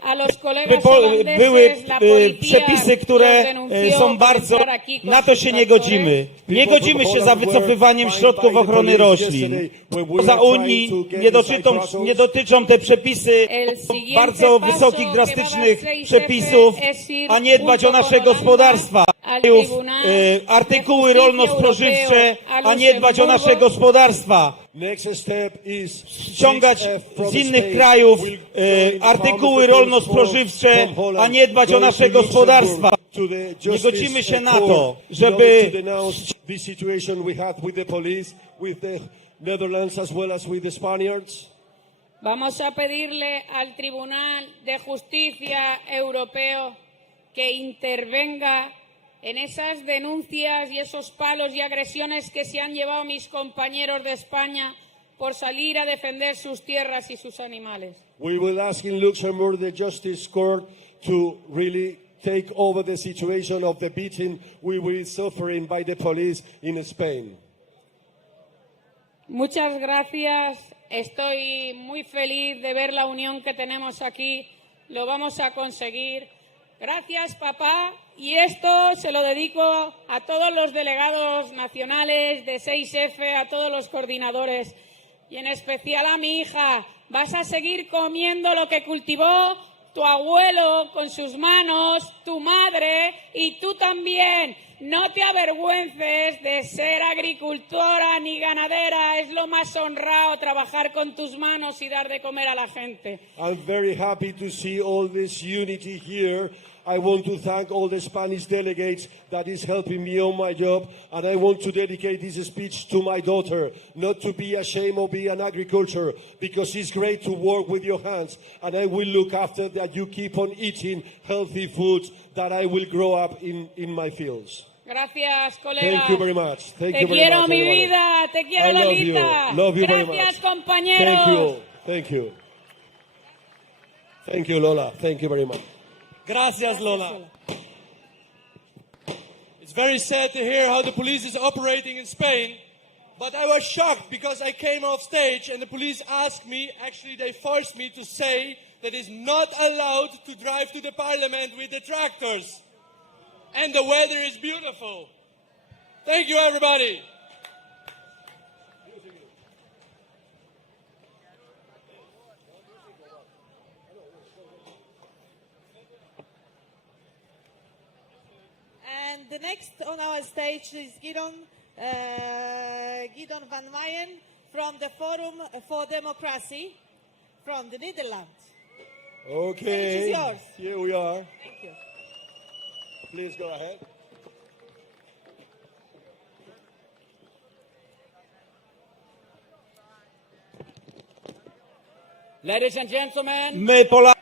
były przepisy, które są bardzo... Na to się nie godzimy. Nie godzimy się za wycofywaniem środków ochrony roślin. Poza Unii nie dotyczą te przepisy bardzo wysokich, drastycznych przepisów, a nie dbać o nasze gospodarstwa. Artykuły rolno-spożywcze, a nie dbać o nasze gospodarstwa. Ściągać z innych krajów artykuły rolno-spożywcze, a nie dbać o nasze gospodarstwa. Nie godzimy się na to, żeby... Vamos a pedirle al Tribunal de Justicia Europeo que intervenga en esas denuncias y esos palos y agresiones que se han llevado mis compañeros de España por salir a defender sus tierras y sus animales. We will ask in Luxembourg the Justice Court to really take over the situation of the beating we were suffering by the police in Spain. Muchas gracias. Estoy muy feliz de ver la unión que tenemos aquí. Lo vamos a conseguir. Gracias, papá. Y esto se lo dedico a todos los delegados nacionales de 6F, a todos los coordinadores y en especial a mi hija. Vas a seguir comiendo lo que cultivó tu abuelo con sus manos, tu madre y tú también. No te avergüences de ser agricultora ni ganadera. Es lo más honrado trabajar con tus manos y dar de comer a la gente. I'm very happy to see all this unity here. I want to thank all the Spanish delegates that is helping me on my job, and I want to dedicate this speech to my daughter, not to be ashamed of being an agriculture, because it's great to work with your hands, and I will look after that you keep on eating healthy foods that I will grow up in my fields. Gracias, colega. Thank you very much. Thank Te you very quiero, much, mi everybody. vida. Te quiero, I love Lolita. you. Love you very Gracias, much. compañeros. Thank you. Thank you. Thank you, Lola. Thank you very much. Gracias, Lola. It's very sad to hear how the police is operating in Spain, but I was shocked because I came off stage and the police asked me, actually they forced me to say that it's not allowed to drive to the parliament with the tractors. And the weather is beautiful. Thank you, everybody. And the next on our stage is Gidon van Mayan from the Forum for Democracy from the Netherlands. Okay. Stage is yours. Here we are. Thank you. Please go ahead. Ladies and gentlemen, My Polacy.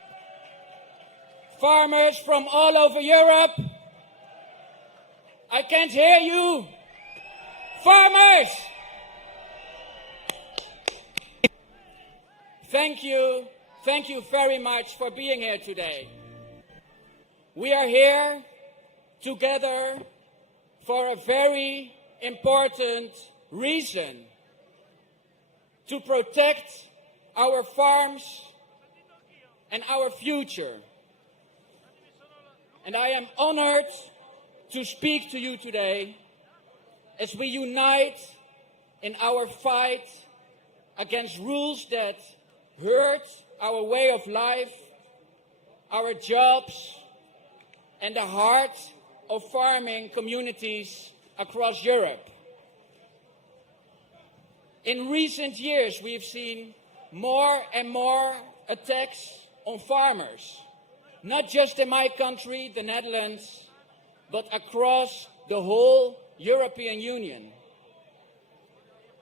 farmers from all over Europe, I can't hear you. Farmers! Thank you very much for being here today. We are here together for a very important reason: to protect our farms and our future. And I am honored to speak to you today as we unite in our fight against rules that hurt our way of life, our jobs, and the heart of farming communities across Europe. In recent years, we've seen more and more attacks on farmers, not just in my country, the Netherlands, but across the whole European Union.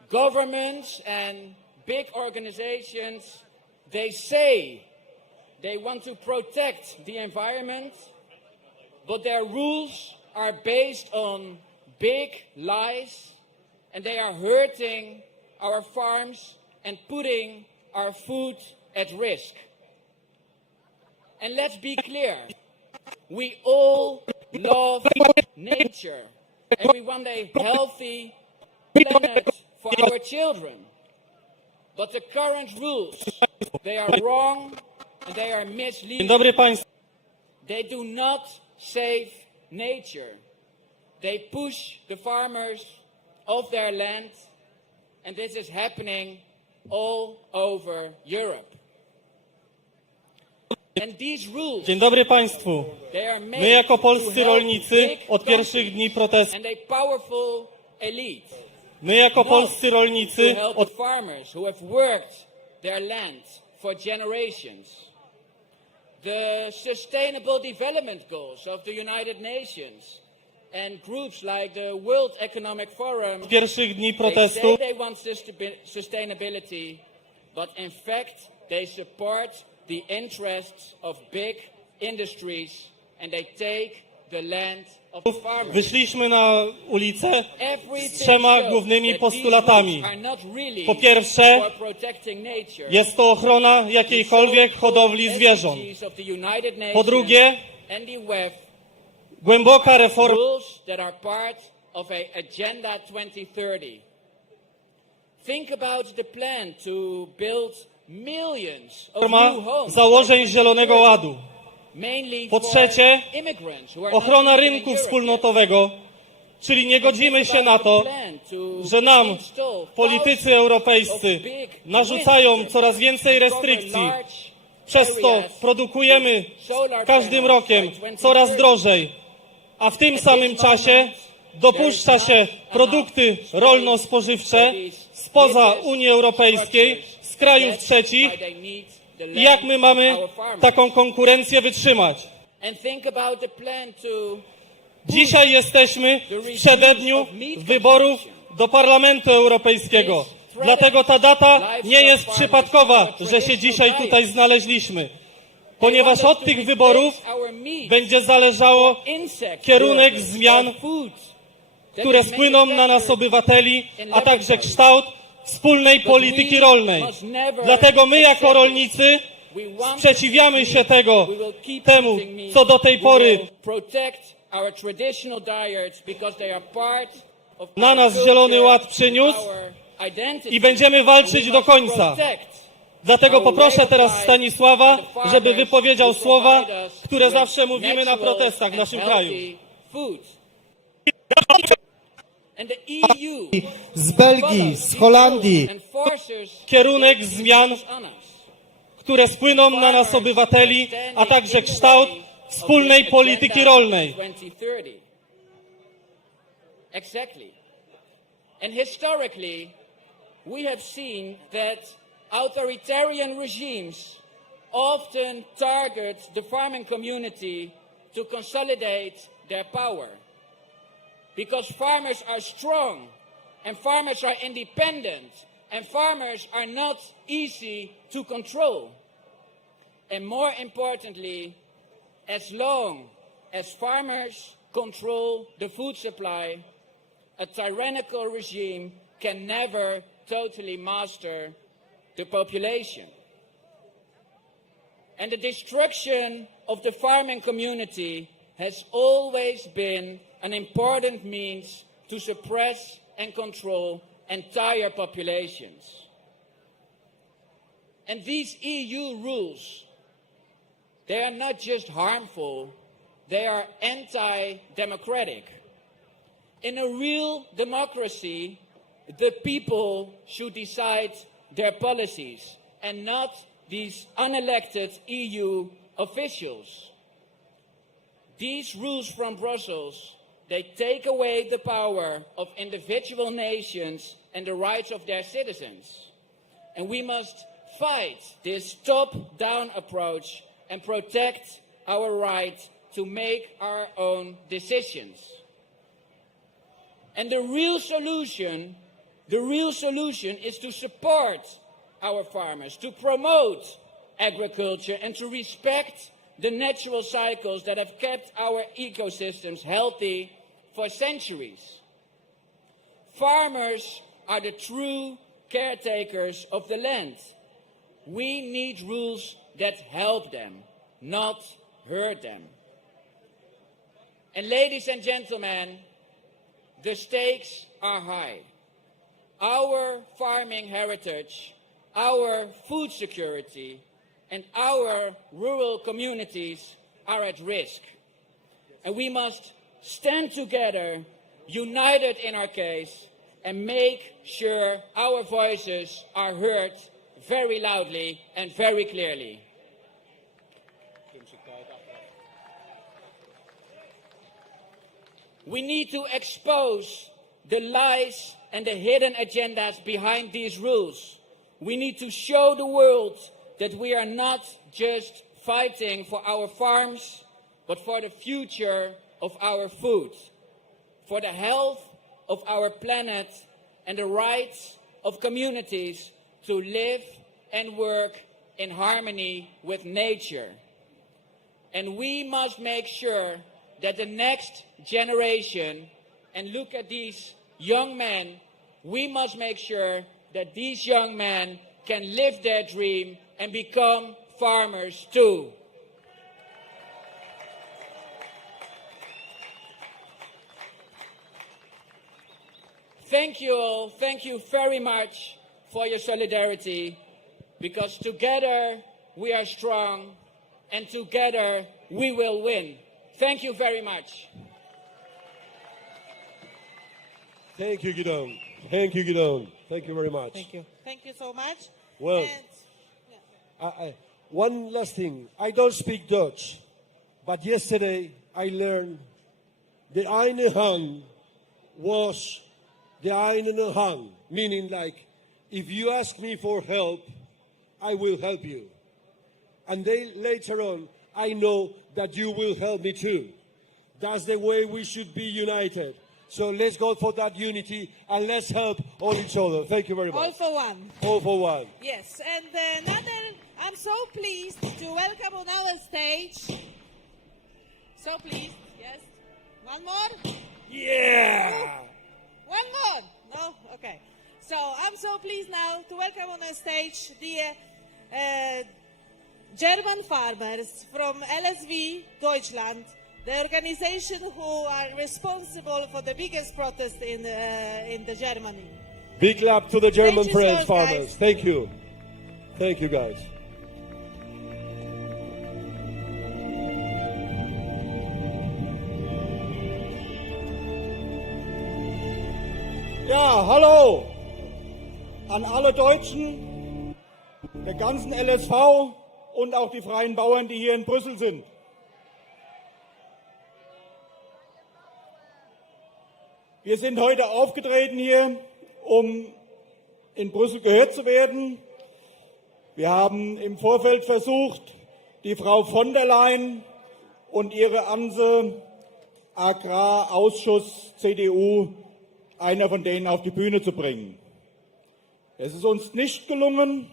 Governments and big organizations, they say they want to protect the environment, but their rules are based on big lies, and they are hurting our farms and putting our food at risk. And let's be clear, we all love nature, and we want a healthy planet for our children. But the current rules, they are wrong and they are misleading. Dzień dobry Państwu. They do not save nature. They push the farmers off their land, and this is happening all over Europe. And these rules, Dzień dobry Państwu. they are made My jako to polscy help rolnicy big od pierwszych dni protestu. and a powerful elite. My jako Not polscy to rolnicy help od the farmers who have worked their land for generations. The Sustainable Development Goals of the United Nations and groups like the World Economic Forum, pierwszych dni they protestu say they want sustainability, but in fact they support the interests of big industries and they take the land of the farmers. wyszliśmy na ulicę z Everything trzema shows głównymi that these postulatami. rules are not really Po pierwsze, for protecting nature. jest to ochrona jakiejkolwiek hodowli zwierząt. Po drugie, and the WEF, głęboka reforma rules that are part of a Agenda 2030. Think about the plan to build millions of new homes założeń Zielonego Ładu. mainly Po for trzecie, immigrants who are not ochrona even in rynku Europe wspólnotowego, czyli nie godzimy się na to, że nam politycy europejscy narzucają coraz więcej restrykcji. Przez to produkujemy każdym rokiem coraz drożej, a w tym samym czasie dopuszcza się produkty rolno-spożywcze spoza Unii Europejskiej, z krajów trzecich. I jak my mamy taką konkurencję wytrzymać? Dzisiaj jesteśmy w przededniu wyborów do Parlamentu Europejskiego. Dlatego ta data nie jest przypadkowa, że się dzisiaj tutaj znaleźliśmy. Ponieważ od tych wyborów będzie zależało kierunek zmian które spłyną na nas obywateli, a także kształt wspólnej polityki rolnej. Dlatego my jako rolnicy sprzeciwiamy się temu, co do tej pory na nas Zielony Ład przyniósł i będziemy walczyć do końca. Dlatego poproszę teraz Stanisława, żeby wypowiedział słowa, które zawsze mówimy na protestach w naszym kraju. Z Belgii, z Holandii. Kierunek zmian, które spłyną na nas obywateli, a także kształt wspólnej polityki rolnej. Exactly. And historically, we have seen that authoritarian regimes often target the farming community to consolidate their power. Because farmers are strong, and farmers are independent, and farmers are not easy to control. And more importantly, as long as farmers control the food supply, a tyrannical regime can never totally master the population. And the destruction of the farming community has always been an important means to suppress and control entire populations. And these EU rules, they are not just harmful, they are anti-democratic. In a real democracy, the people should decide their policies and not these unelected EU officials. These rules from Brussels, they take away the power of individual nations and the rights of their citizens. And we must fight this top-down approach and protect our right to make our own decisions. And the real solution is to support our farmers, to promote agriculture, and to respect the natural cycles that have kept our ecosystems healthy for centuries. Farmers are the true caretakers of the land. We need rules that help them, not hurt them. And ladies and gentlemen, the stakes are high. Our farming heritage, our food security, and our rural communities are at risk. And we must stand together, united in our case, and make sure our voices are heard very loudly and very clearly. We need to expose the lies and the hidden agendas behind these rules. We need to show the world that we are not just fighting for our farms, but for the future of our food, for the health of our planet, and the rights of communities to live and work in harmony with nature. And we must make sure that the next generation, and look at these young men, we must make sure that these young men can live their dream and become farmers too. Thank you all. Thank you very much for your solidarity, because together we are strong and together we will win. Thank you very much. Thank you, Gidon. Thank you, Gidon. Thank you very much. Thank you. Thank you so much. Well, one last thing. I don't speak Dutch, but yesterday I learned the eine Hand was the eine Hand, meaning like, if you ask me for help, I will help you. And later on, I know that you will help me too. That's the way we should be united. So let's go for that unity and let's help all each other. Thank you very much. All for one. All for one. Yes, and I'm so pleased to welcome on our stage. So pleased, yes. One more? Yeah! One more? No? Okay. So I'm so pleased now to welcome on the stage the German farmers from LSV Deutschland, the organization who are responsible for the biggest protest in the Germany. Big clap to the German Stage is friends, yours, farmers. guys. Thank you. Thank you, guys. Ja, hallo an alle Deutschen, der ganzen LSV und auch die freien Bauern, die hier in Brüssel sind. Wir sind heute aufgetreten hier, um in Brüssel gehört zu werden. Wir haben im Vorfeld versucht, die Frau von der Leyen und ihre Anse Agrarausschuss CDU, einer von denen auf die Bühne zu bringen. Es ist uns nicht gelungen,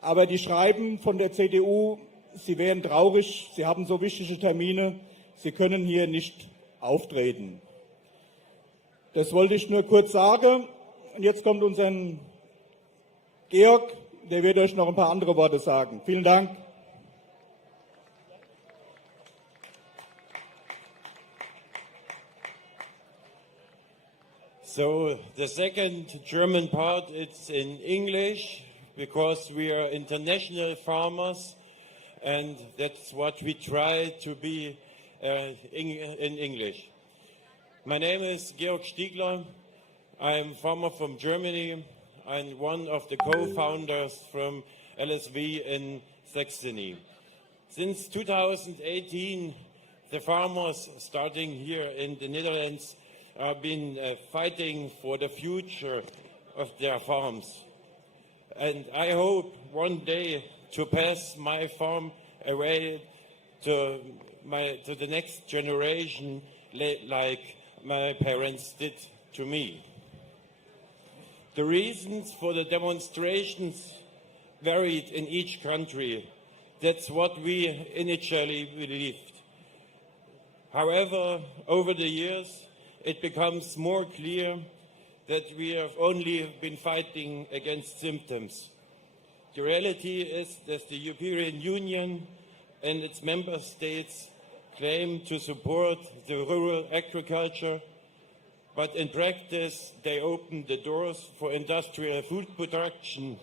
aber die schreiben von der CDU, sie wären traurig, sie haben so wichtige Termine, sie können hier nicht auftreten. Das wollte ich nur kurz sagen. Und jetzt kommt unser Georg, der wird euch noch ein paar andere Worte sagen. Vielen Dank. So the second German part, it's in English because we are international farmers and that's what we try to be in English. My name is Georg Stiegler. I'm a farmer from Germany. I'm one of the co-founders from LSV in Saxony. Since 2018, the farmers starting here in the Netherlands have been fighting for the future of their farms. And I hope one day to pass my farm away to the next generation like my parents did to me. The reasons for the demonstrations varied in each country. That's what we initially believed. However, over the years, it becomes more clear that we have only been fighting against symptoms. The reality is that the European Union and its member states claim to support the rural agriculture, but in practice they open the doors for industrial food production.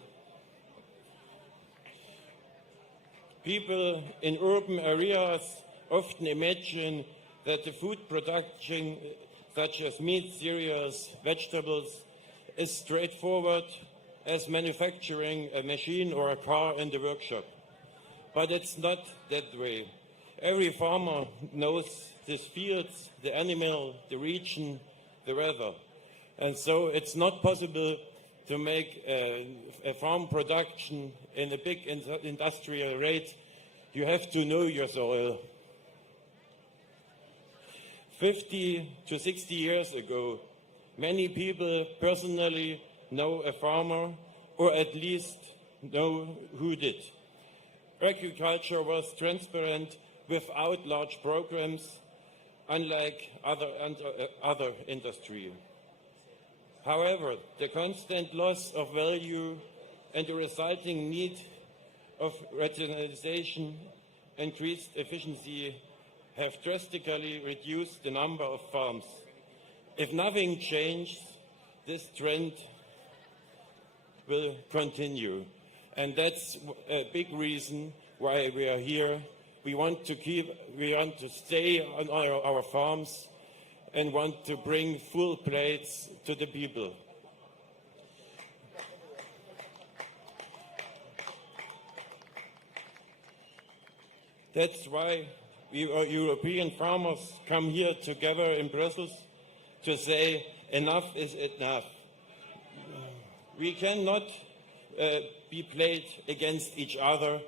People in urban areas often imagine that the food production, such as meat, cereals, vegetables, is straightforward as manufacturing a machine or a car in the workshop. But it's not that way. Every farmer knows his fields, the animal, the region, the weather. And so it's not possible to make a farm production in a big industrial rate. You have to know your soil. 50 to 60 years ago, many people personally know a farmer, or at least know who did. Agriculture was transparent without large programs, unlike other industry. However, the constant loss of value and the resulting need of rationalization, increased efficiency, have drastically reduced the number of farms. If nothing changes, this trend will continue. And that's a big reason why we are here. We want to stay on our farms and want to bring full plates to the people. That's why we European farmers come here together in Brussels to say enough is enough. We cannot be played against each other.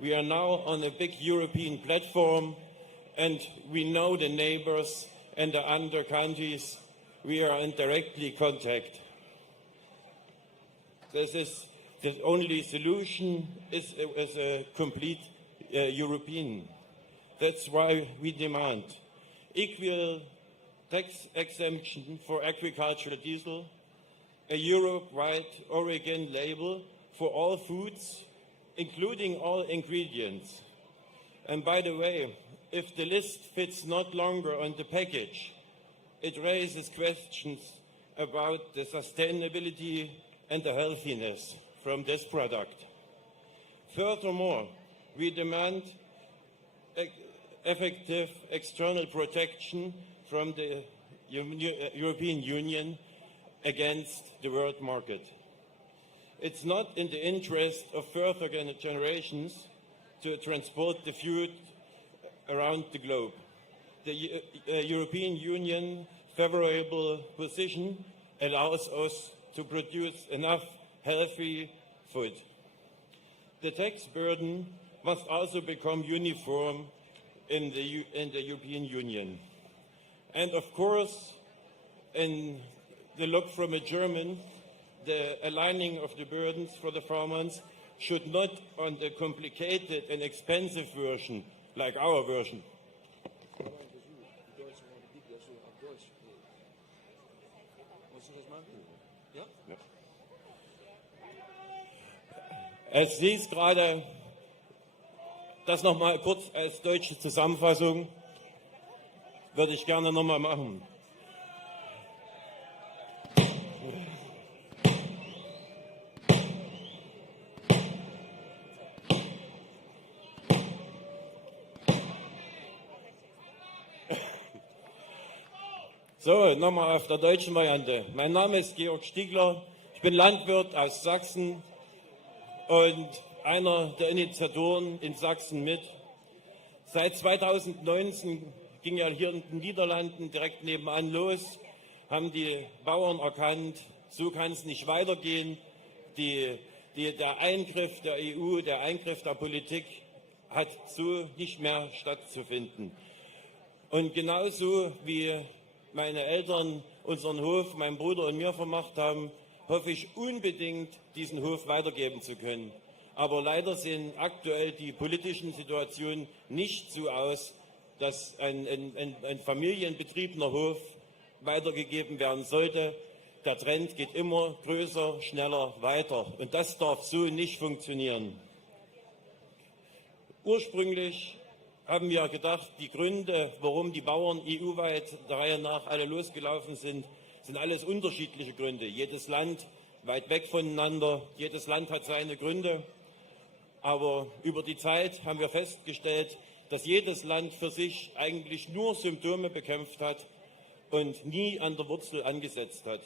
We are now on a big European platform and we know the neighbors and the other countries. We are in directly contact. The only solution is a complete European. That's why we demand equal tax exemption for agricultural diesel, a Europe-wide origin label for all foods, including all ingredients. And by the way, if the list fits not longer on the package, it raises questions about the sustainability and the healthiness from this product. Furthermore, we demand effective external protection from the European Union against the world market. It's not in the interest of further generations to transport the food around the globe. The European Union favorable position allows us to produce enough healthy food. The tax burden must also become uniform in the European Union. And of course, in the look from a German, the aligning of the burdens for the farmers should not on the complicated and expensive version like our version. Es hieß gerade, das nochmal kurz als deutsche Zusammenfassung, würde ich gerne nochmal machen. So, nochmal auf der deutschen Variante. Mein Name ist Georg Stiegler, ich bin Landwirt aus Sachsen und einer der Initiatoren in Sachsen mit. Seit 2019 ging ja hier in den Niederlanden direkt nebenan los, haben die Bauern erkannt, so kann es nicht weitergehen. Der Eingriff der EU, der Eingriff der Politik hat so nicht mehr stattzufinden. Und genauso wie meine Eltern unseren Hof, mein Bruder und mir vermacht haben, hoffe ich unbedingt, diesen Hof weitergeben zu können. Aber leider sehen aktuell die politischen Situationen nicht so aus, dass ein familienbetriebener Hof weitergegeben werden sollte. Der Trend geht immer größer, schneller weiter. Und das darf so nicht funktionieren. Ursprünglich haben wir gedacht, die Gründe, warum die Bauern EU-weit der Reihe nach alle losgelaufen sind, sind alles unterschiedliche Gründe. Jedes Land weit weg voneinander, jedes Land hat seine Gründe. Aber über die Zeit haben wir festgestellt, dass jedes Land für sich eigentlich nur Symptome bekämpft hat und nie an der Wurzel angesetzt hat.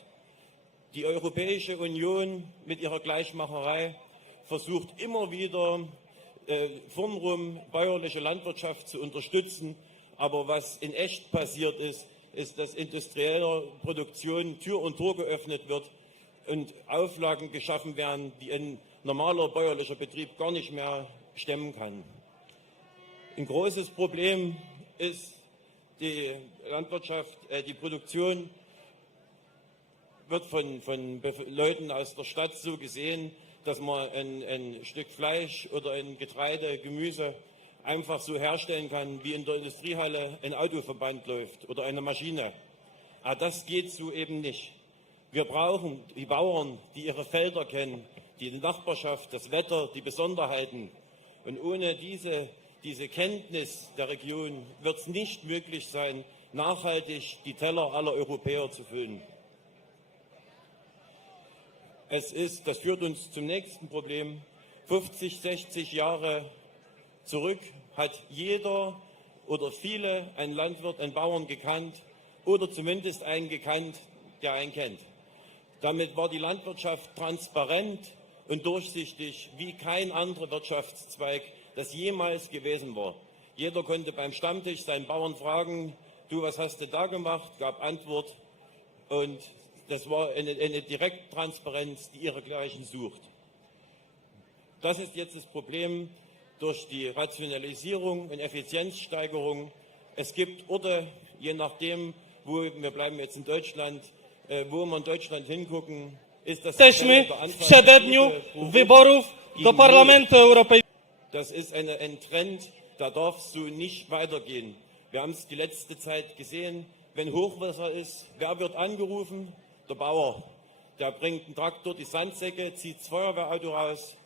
Die Europäische Union mit ihrer Gleichmacherei versucht immer wieder vornrum bäuerliche Landwirtschaft zu unterstützen. Aber was in echt passiert ist, ist, dass industrieller Produktion Tür und Tor geöffnet wird und Auflagen geschaffen werden, die ein normaler bäuerlicher Betrieb gar nicht mehr stemmen kann. Ein großes Problem ist die Landwirtschaft, die Produktion wird von Leuten aus der Stadt so gesehen, dass man ein Stück Fleisch oder ein Getreide, Gemüse einfach so herstellen kann, wie in der Industriehalle ein Autoverband läuft oder eine Maschine. Aber das geht so eben nicht. Wir brauchen die Bauern, die ihre Felder kennen, die Nachbarschaft, das Wetter, die Besonderheiten. Und ohne diese Kenntnis der Region wird es nicht möglich sein, nachhaltig die Teller aller Europäer zu füllen. Das führt uns zum nächsten Problem. 50, 60 Jahre zurück hat jeder oder viele einen Landwirt, einen Bauern gekannt oder zumindest einen gekannt, der einen kennt. Damit war die Landwirtschaft transparent und durchsichtig wie kein anderer Wirtschaftszweig, das jemals gewesen war. Jeder konnte beim Stammtisch seinen Bauern fragen, du, was hast du da gemacht? Gab Antwort und das war eine Direkttransparenz, die ihresgleichen sucht. Das ist jetzt das Problem durch die Rationalisierung und Effizienzsteigerung. Es gibt Orte, je nachdem, wir bleiben jetzt in Deutschland, wo wir in Deutschland hingucken, ist das Jesteśmy w przededniu wyborów do Parlamentu Europejskiego. Das ist ein Trend, der darf so nicht weitergehen. Wir haben es die letzte Zeit gesehen, wenn Hochwasser ist, wer wird angerufen? Der Bauer. Der bringt einen Traktor, die Sandsäcke, zieht das Feuerwehrauto raus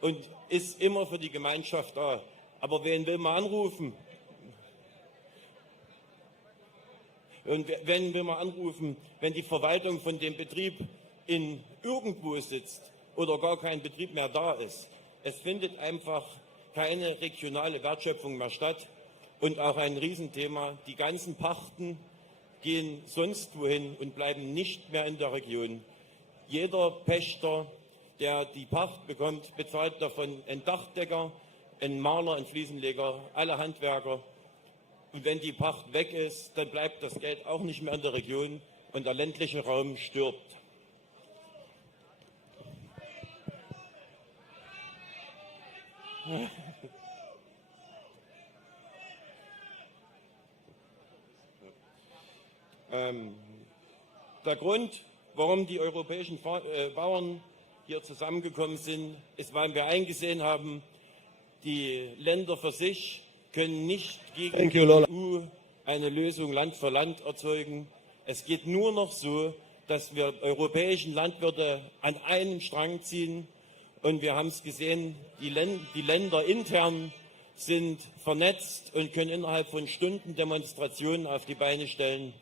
und ist immer für die Gemeinschaft da. Aber wen will man anrufen? Und wen will man anrufen, wenn die Verwaltung von dem Betrieb in irgendwo sitzt oder gar kein Betrieb mehr da ist? Es findet einfach keine regionale Wertschöpfung mehr statt. Und auch ein Riesenthema, die ganzen Pachten gehen sonst wohin und bleiben nicht mehr in der Region. Jeder Pächter, der die Pacht bekommt, bezahlt davon einen Dachdecker, einen Maler, einen Fliesenleger, alle Handwerker. Und wenn die Pacht weg ist, dann bleibt das Geld auch nicht mehr in der Region und der ländliche Raum stirbt. Der Grund, warum die europäischen Bauern hier zusammengekommen sind, ist, weil wir eingesehen haben, die Länder für sich können nicht gegen die EU eine Lösung Land für Land erzeugen. Es geht nur noch so, dass wir europäischen Landwirte an einen Strang ziehen. Und wir haben es gesehen, die Länder intern sind vernetzt und können innerhalb von Stunden Demonstrationen auf die Beine stellen.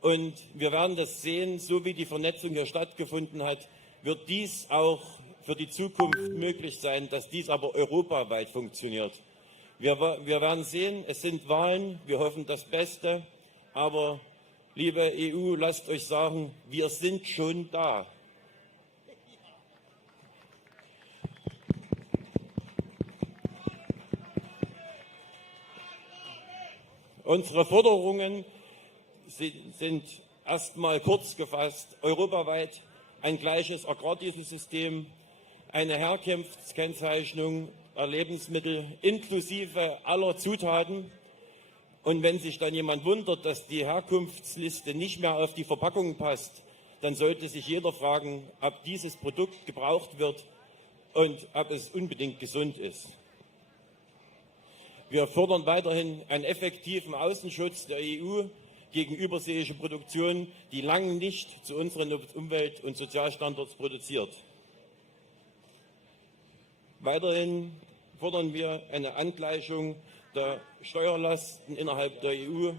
Und wir werden das sehen, so wie die Vernetzung hier stattgefunden hat, wird dies auch für die Zukunft möglich sein, dass dies aber europaweit funktioniert. Wir werden sehen, es sind Wahlen, wir hoffen das Beste, aber liebe EU, lasst euch sagen, wir sind schon da. Unsere Forderungen sind erstmal kurz gefasst, europaweit ein gleiches Agrardieselsystem, eine Herkunftskennzeichnung der Lebensmittel inklusive aller Zutaten. Und wenn sich dann jemand wundert, dass die Herkunftsliste nicht mehr auf die Verpackung passt, dann sollte sich jeder fragen, ob dieses Produkt gebraucht wird und ob es unbedingt gesund ist. Wir fordern weiterhin einen effektiven Außenschutz der EU gegen überseeische Produktion, die lange nicht zu unseren Umwelt- und Sozialstandards produziert. Weiterhin fordern wir eine Angleichung der Steuerlasten innerhalb der EU,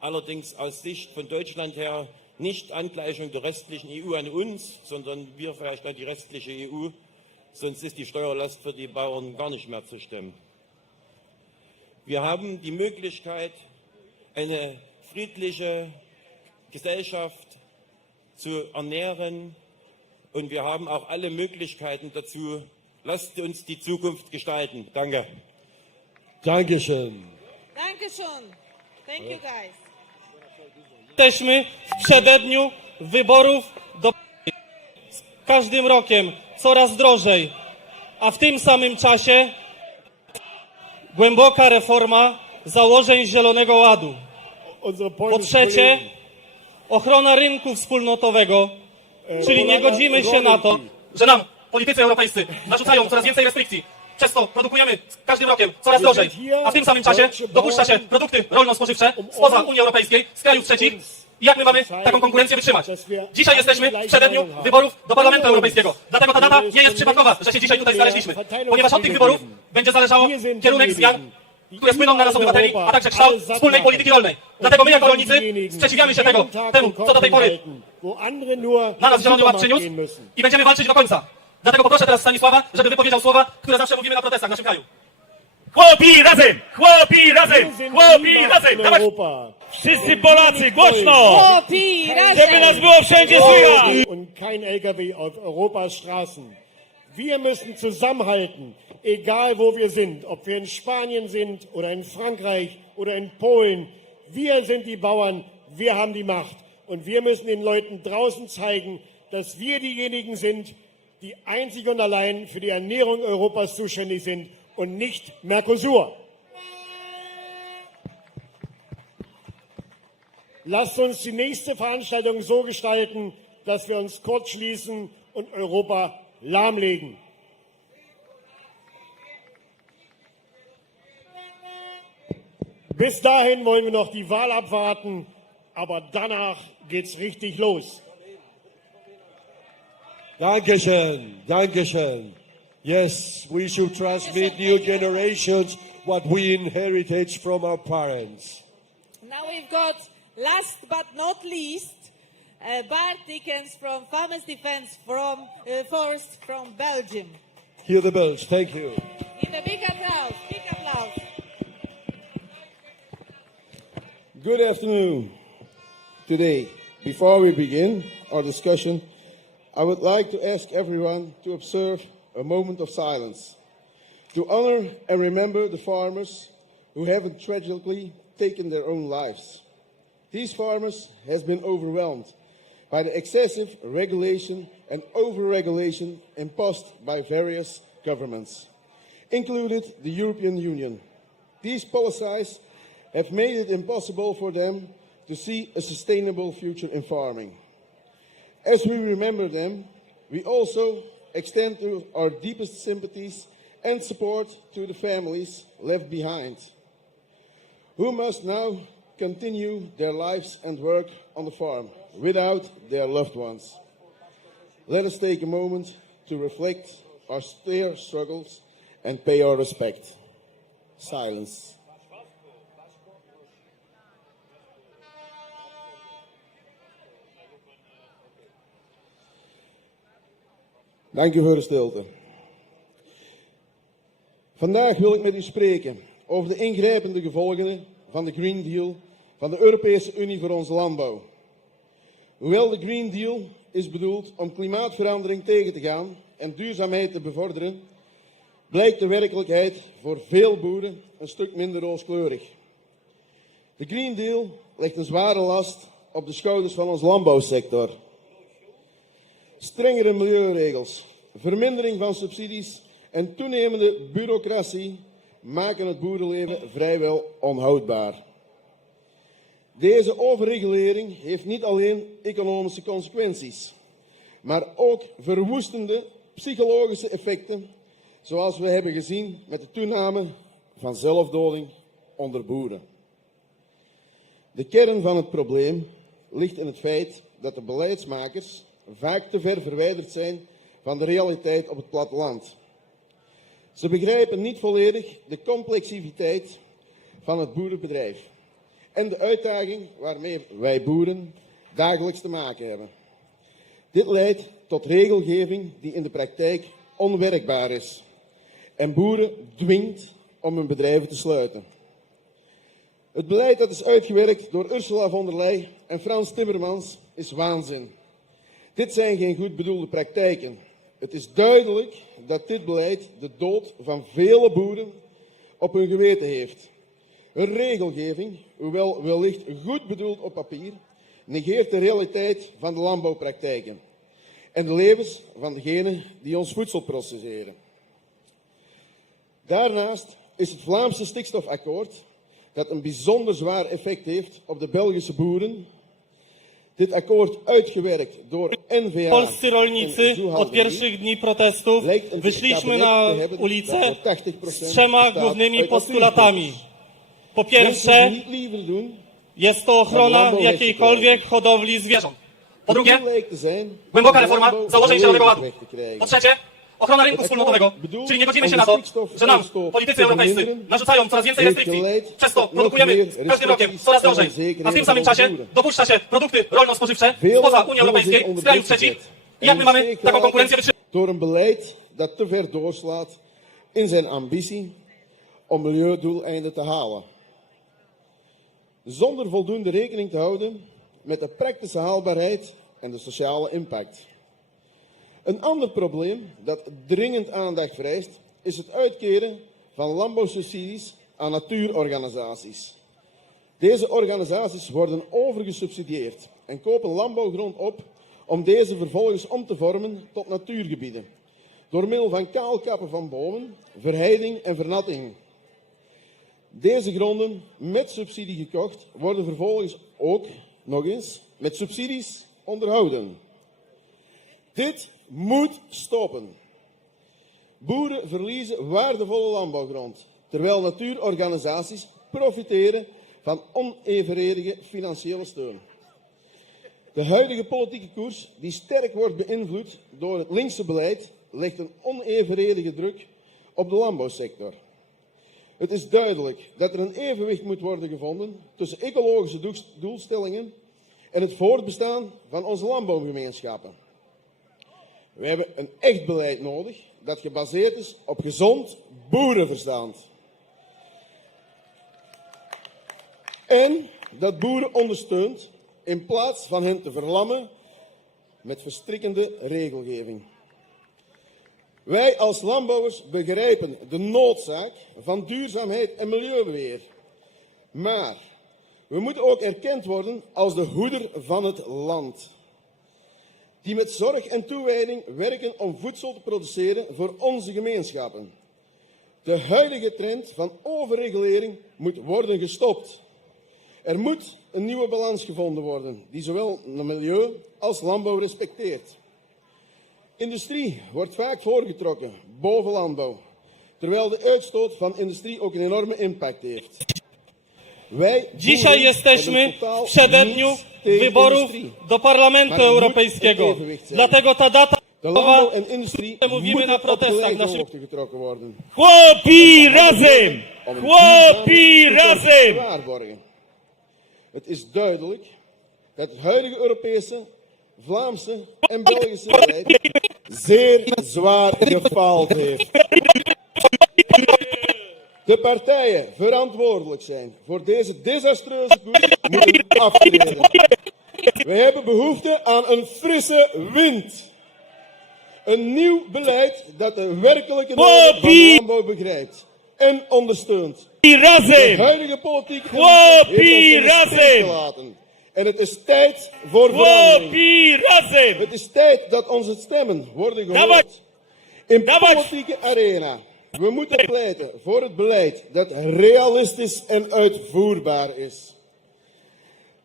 allerdings aus Sicht von Deutschland her nicht Angleichung der restlichen EU an uns, sondern wir vielleicht an die restliche EU, sonst ist die Steuerlast für die Bauern gar nicht mehr zu stemmen. Wir haben die Möglichkeit, eine friedliche Gesellschaft zu ernähren und wir haben auch alle Möglichkeiten dazu. Lasst uns die Zukunft gestalten. Danke. Dankeschön. Dankeschön. Thank you guys. Jesteśmy w przededniu wyborów do z każdym rokiem coraz drożej, a w tym samym czasie głęboka reforma założeń Zielonego Ładu. Po trzecie, ochrona rynku wspólnotowego, czyli nie godzimy się na to, że nam politycy europejscy narzucają coraz więcej restrykcji. Przez to produkujemy z każdym rokiem coraz drożej, a w tym samym czasie dopuszcza się produkty rolno-spożywcze spoza Unii Europejskiej, z krajów trzecich. I jak my mamy taką konkurencję wytrzymać? Dzisiaj jesteśmy w przededniu wyborów do Parlamentu Europejskiego. Dlatego ta data nie jest przypadkowa, że się dzisiaj tutaj znaleźliśmy. Ponieważ od tych wyborów będzie zależało kierunek zmian, które spłyną na nas obywateli, a także kształt wspólnej polityki rolnej. Dlatego my jako rolnicy sprzeciwiamy się temu, co do tej pory na nas Zielony Ład przyniósł i będziemy walczyć do końca. Dlatego poproszę teraz Stanisława, żeby wypowiedział słowa, które zawsze mówimy na protestach w naszym kraju. Chłopi razem! Chłopi razem! Chłopi razem! wszyscy Polacy, głośno! Chłopi razem! Żeby nas było wszędzie słychać! Und kein LKW auf Europas Straßen. Wir müssen zusammenhalten, egal wo wir sind, ob wir in Spanien sind oder in Frankreich oder in Polen. Wir sind die Bauern, wir haben die Macht. Und wir müssen den Leuten draußen zeigen, dass wir diejenigen sind, die einzig und allein für die Ernährung Europas zuständig sind und nicht Mercosur. Lasst uns die nächste Veranstaltung so gestalten, dass wir uns kurz schließen und Europa lahmlegen. Bis dahin wollen wir noch die Wahl abwarten. aber danach geht's richtig los. Dankeschön, Dankeschön. Yes, we should transmit new generations what we inherited from our parents. Now we've got, last but not least, Bart Dickens from Farmers Defence Force from Belgium. Hear the bells, thank you. In a big applause, big applause. Good afternoon. Today, before we begin our discussion, I would like to ask everyone to observe a moment of silence, to honor and remember the farmers who have tragically taken their own lives. These farmers have been overwhelmed by the excessive regulation and over-regulation imposed by various governments, including the European Union. These policies have made it impossible for them to see a sustainable future in farming. As we remember them, we also extend our deepest sympathies and support to the families left behind, who must now continue their lives and work on the farm without their loved ones. Let us take a moment to reflect their struggles and pay our respect. Silence. Dank u voor de stilte. Vandaag wil ik met u spreken over de ingrijpende gevolgen van de Green Deal van de Europese Unie voor onze landbouw. Hoewel de Green Deal is bedoeld om klimaatverandering tegen te gaan en duurzaamheid te bevorderen, blijkt de werkelijkheid voor veel boeren een stuk minder rooskleurig. De Green Deal legt een zware last op de schouders van onze landbouwsector. Strengere milieuregels, vermindering van subsidies en toenemende bureaucracy maken het boerenleven vrijwel onhoudbaar. Deze overregulering heeft niet alleen economische consequenties, maar ook verwoestende psychologische effecten, zoals we hebben gezien met de toename van zelfdoding onder boeren. De kern van het probleem ligt in het feit dat de beleidsmakers vaak te ver verwijderd zijn van de realiteit op het platteland. Ze begrijpen niet volledig de complexiteit van het boerenbedrijf en de uitdaging waarmee wij boeren dagelijks te maken hebben. Dit leidt tot regelgeving die in de praktijk onwerkbaar is en boeren dwingt om hun bedrijven te sluiten. Het beleid dat is uitgewerkt door Ursula von der Leyen en Frans Timmermans is waanzin. Dit zijn geen goed bedoelde praktijken. Het is duidelijk dat dit beleid de dood van vele boeren op hun geweten heeft. Hun regelgeving, hoewel wellicht goed bedoeld op papier, negeert de realiteit van de landbouwpraktijken en de levens van degenen die ons voedsel processeren. Daarnaast is het Vlaamse stikstofakkoord, dat een bijzonder zwaar effect heeft op de Belgische boeren. Dit akkoord uitgewerkt door NVA. Polscy rolnicy od pierwszych dni protestów wyszliśmy na ulicę z 3 głównymi postulatami. Po pierwsze, jest to ochrona jakiejkolwiek hodowli zwierząt. Po drugie, głęboka reforma założeń Zielonego Ładu. Po trzecie, ochrona rynku wspólnotowego, czyli nie godzimy się na to, że nam politycy europejscy narzucają coraz więcej restrykcji. Przez to produkujemy z każdym rokiem coraz drożej, a w tym samym czasie dopuszcza się produkty rolno-spożywcze spoza Unii Europejskiej, z krajów trzecich. I jak my mamy taką konkurencję wytrzymać? Door een beleid dat te ver doorslaat in zijn ambitie om milieudoeleinden te halen. Zonder voldoende rekening te houden met de praktische haalbaarheid en de sociale impact. Een ander probleem dat dringend aandacht vereist, is het uitkeren van landbouwsubsidies aan natuurorganisaties. Deze organisaties worden overgesubsidieerd en kopen landbouwgrond op om deze vervolgens om te vormen tot natuurgebieden, door middel van kaalkappen van bomen, verheiding en vernatting. Deze gronden met subsidie gekocht worden vervolgens ook nog eens met subsidies onderhouden. Dit moet stoppen. Boeren verliezen waardevolle landbouwgrond, terwijl natuurorganisaties profiteren van onevenredige financiële steun. De huidige politieke koers, die sterk wordt beïnvloed door het linkse beleid, legt een onevenredige druk op de landbouwsector. Het is duidelijk dat er een evenwicht moet worden gevonden tussen ecologische doelstellingen en het voortbestaan van onze landbouwgemeenschappen. We hebben een echt beleid nodig dat gebaseerd is op gezond boerenverstand. En dat boeren ondersteunt in plaats van hen te verlammen met verstrikkende regelgeving. Wij als landbouwers begrijpen de noodzaak van duurzaamheid en milieubeheer. Maar we moeten ook erkend worden als de hoeder van het land. Die met zorg en toewijding werken om voedsel te produceren voor onze gemeenschappen. De huidige trend van overregulering moet worden gestopt. Er moet een nieuwe balans gevonden worden die zowel het milieu als landbouw respecteert. Industrie wordt vaak voorgetrokken boven landbouw, terwijl de uitstoot van industrie ook een enorme impact heeft. Dzisiaj jesteśmy w przededniu wyborów do Parlamentu Europejskiego. Dlatego ta data mówimy na protestach naszych. Chłopi razem! Chłopi razem! Het is duidelijk dat het huidige Europese, Vlaamse en Belgische beleid zeer zwaar gefaald heeft. De partijen verantwoordelijk zijn voor deze desastreuze koers moeten aftreden. We hebben behoefte aan een frisse wind. Een nieuw beleid dat de werkelijke noden van de landbouw begrijpt en ondersteunt. De huidige politiek heeft ons gelaten. En het is tijd voor verandering. Het is tijd dat onze stemmen worden gehoord. In de politieke arena. We moeten pleiten voor het beleid dat realistisch en uitvoerbaar is.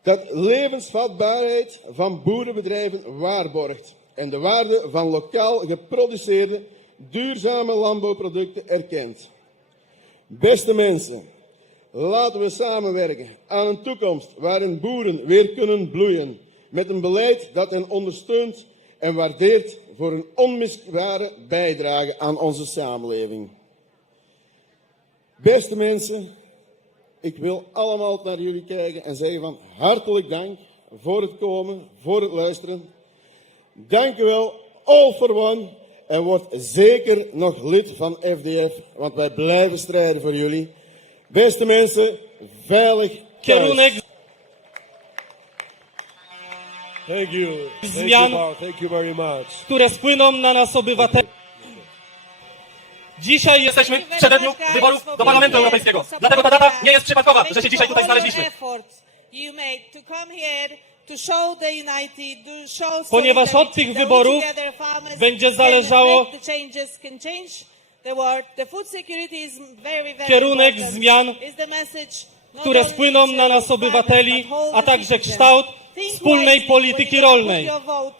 Dat levensvatbaarheid van boerenbedrijven waarborgt en de waarde van lokaal geproduceerde duurzame landbouwproducten erkent. Beste mensen, laten we samenwerken aan een toekomst waarin boeren weer kunnen bloeien. Met een beleid dat hen ondersteunt en waardeert voor een onmisbare bijdrage aan onze samenleving. Beste mensen, ik wil allemaal naar jullie kijken en zeggen van hartelijk dank voor het komen, voor het luisteren. Dank u wel, all for one. En word zeker nog lid van FDF, want wij blijven strijden voor jullie. Beste mensen, veilig thuis. Thank you. Thank you very much. Które spłyną na nas obywateli. Dzisiaj jesteśmy w przededniu wyborów do Parlamentu Europejskiego. Dlatego ta data nie jest przypadkowa, że się dzisiaj tutaj znaleźliśmy. Ponieważ od tych wyborów będzie zależało kierunek zmian, które spłyną na nas obywateli, a także kształt wspólnej polityki rolnej.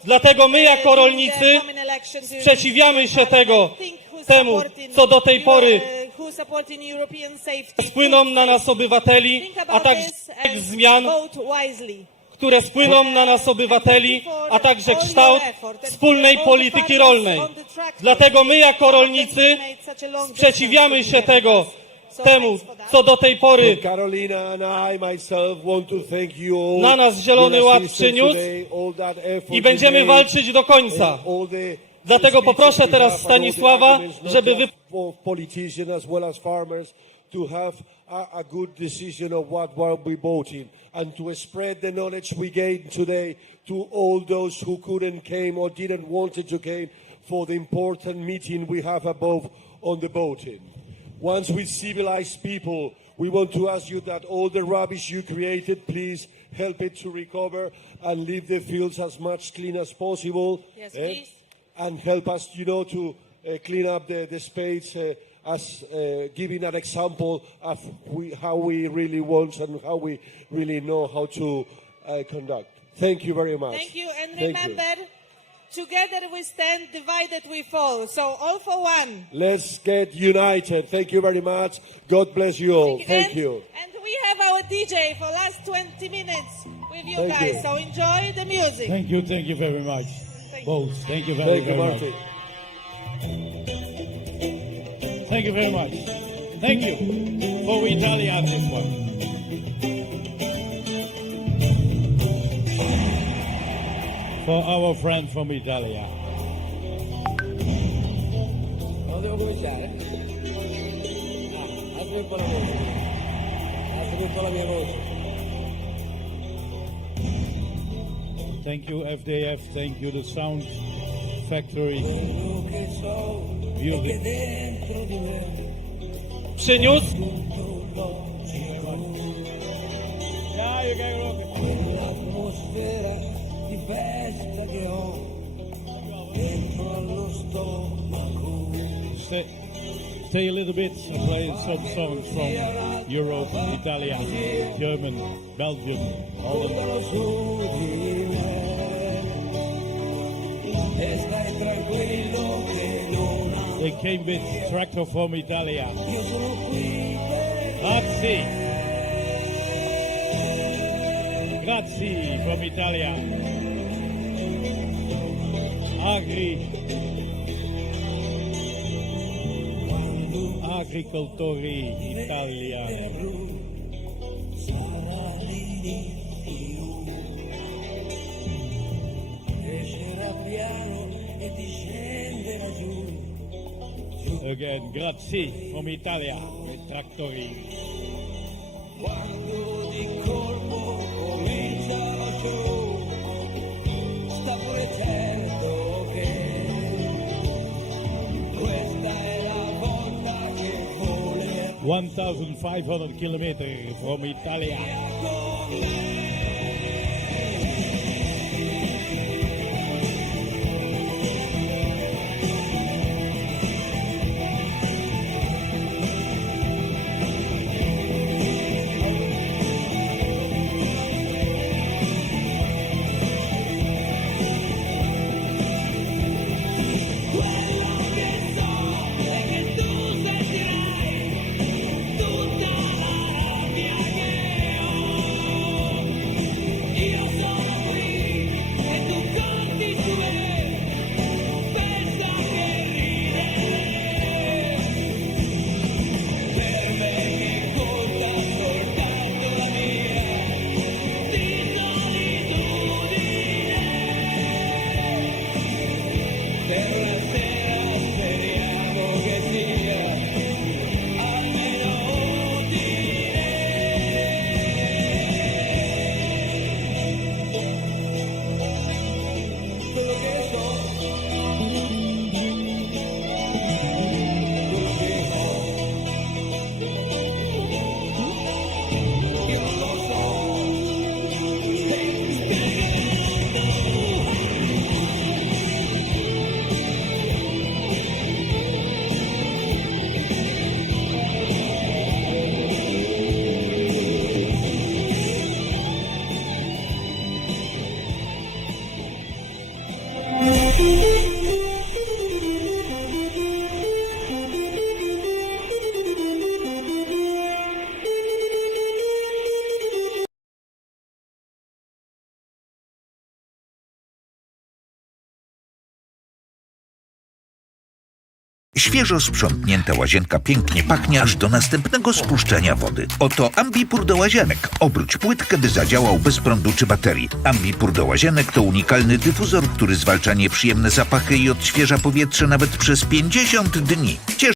Dlatego my jako rolnicy sprzeciwiamy się temu, co do tej pory spłyną na nas obywateli, a także zmian, które spłyną na nas obywateli, a także kształt wspólnej polityki rolnej. Dlatego my jako rolnicy sprzeciwiamy się temu, co do tej pory na nas Zielony Ład przyniósł i będziemy walczyć do końca. Dlatego poproszę teraz Stanisława, żeby a good decision of what we're voting and to spread the knowledge we gained today to all those who couldn't came or didn't want to came for the important meeting we have above on the voting. Once we civilize people, we want to ask you that all the rubbish you created, please help it to recover and leave the fields as much clean as possible. Yes, please. And help us, to clean up the space as giving an example of how we really want and how we really know how to conduct. Thank you very much. Thank you, and remember, together we stand, divided we fall. So all for one. Let's get united. Thank you very much. God bless you all. Thank you. And we we have our DJ for last 20 minutes with you Thank guys. you. So enjoy the music. Thank you very much. Both. Thank you Thank you, very much. Marty. Thank you very much. Thank you for Italia this one. For our friend from Italia. Devo cominciare? Alza un po' la voce. Alza un po' la mia voce. Thank you FDF, thank you the Sound Factory. Music. Przyniósł Ja, you can rock it. Quell'atmosfera di festa che ho dentro allo stomaco. Stay a little bit and play some songs from Europe, Italia, German, Belgium, Holland. They came with tractor from Italia. Grazie. Grazie from Italia. Agricoltori italiani. Crescerà piano e discenderà giù. Again, grazie from Italia, the trattori. Quando di colpo comincia lo show, sta pure certo che questa è la volta che volerà. 1,500 kilometers from Italia. Świeżo sprzątnięta łazienka pięknie pachnie aż do następnego spuszczenia wody. Oto ambipur do łazienek. Obróć płytkę, by zadziałał bez prądu czy baterii. Ambipur do łazienek to unikalny dyfuzor, który zwalcza nieprzyjemne zapachy i odświeża powietrze nawet przez 50 dni.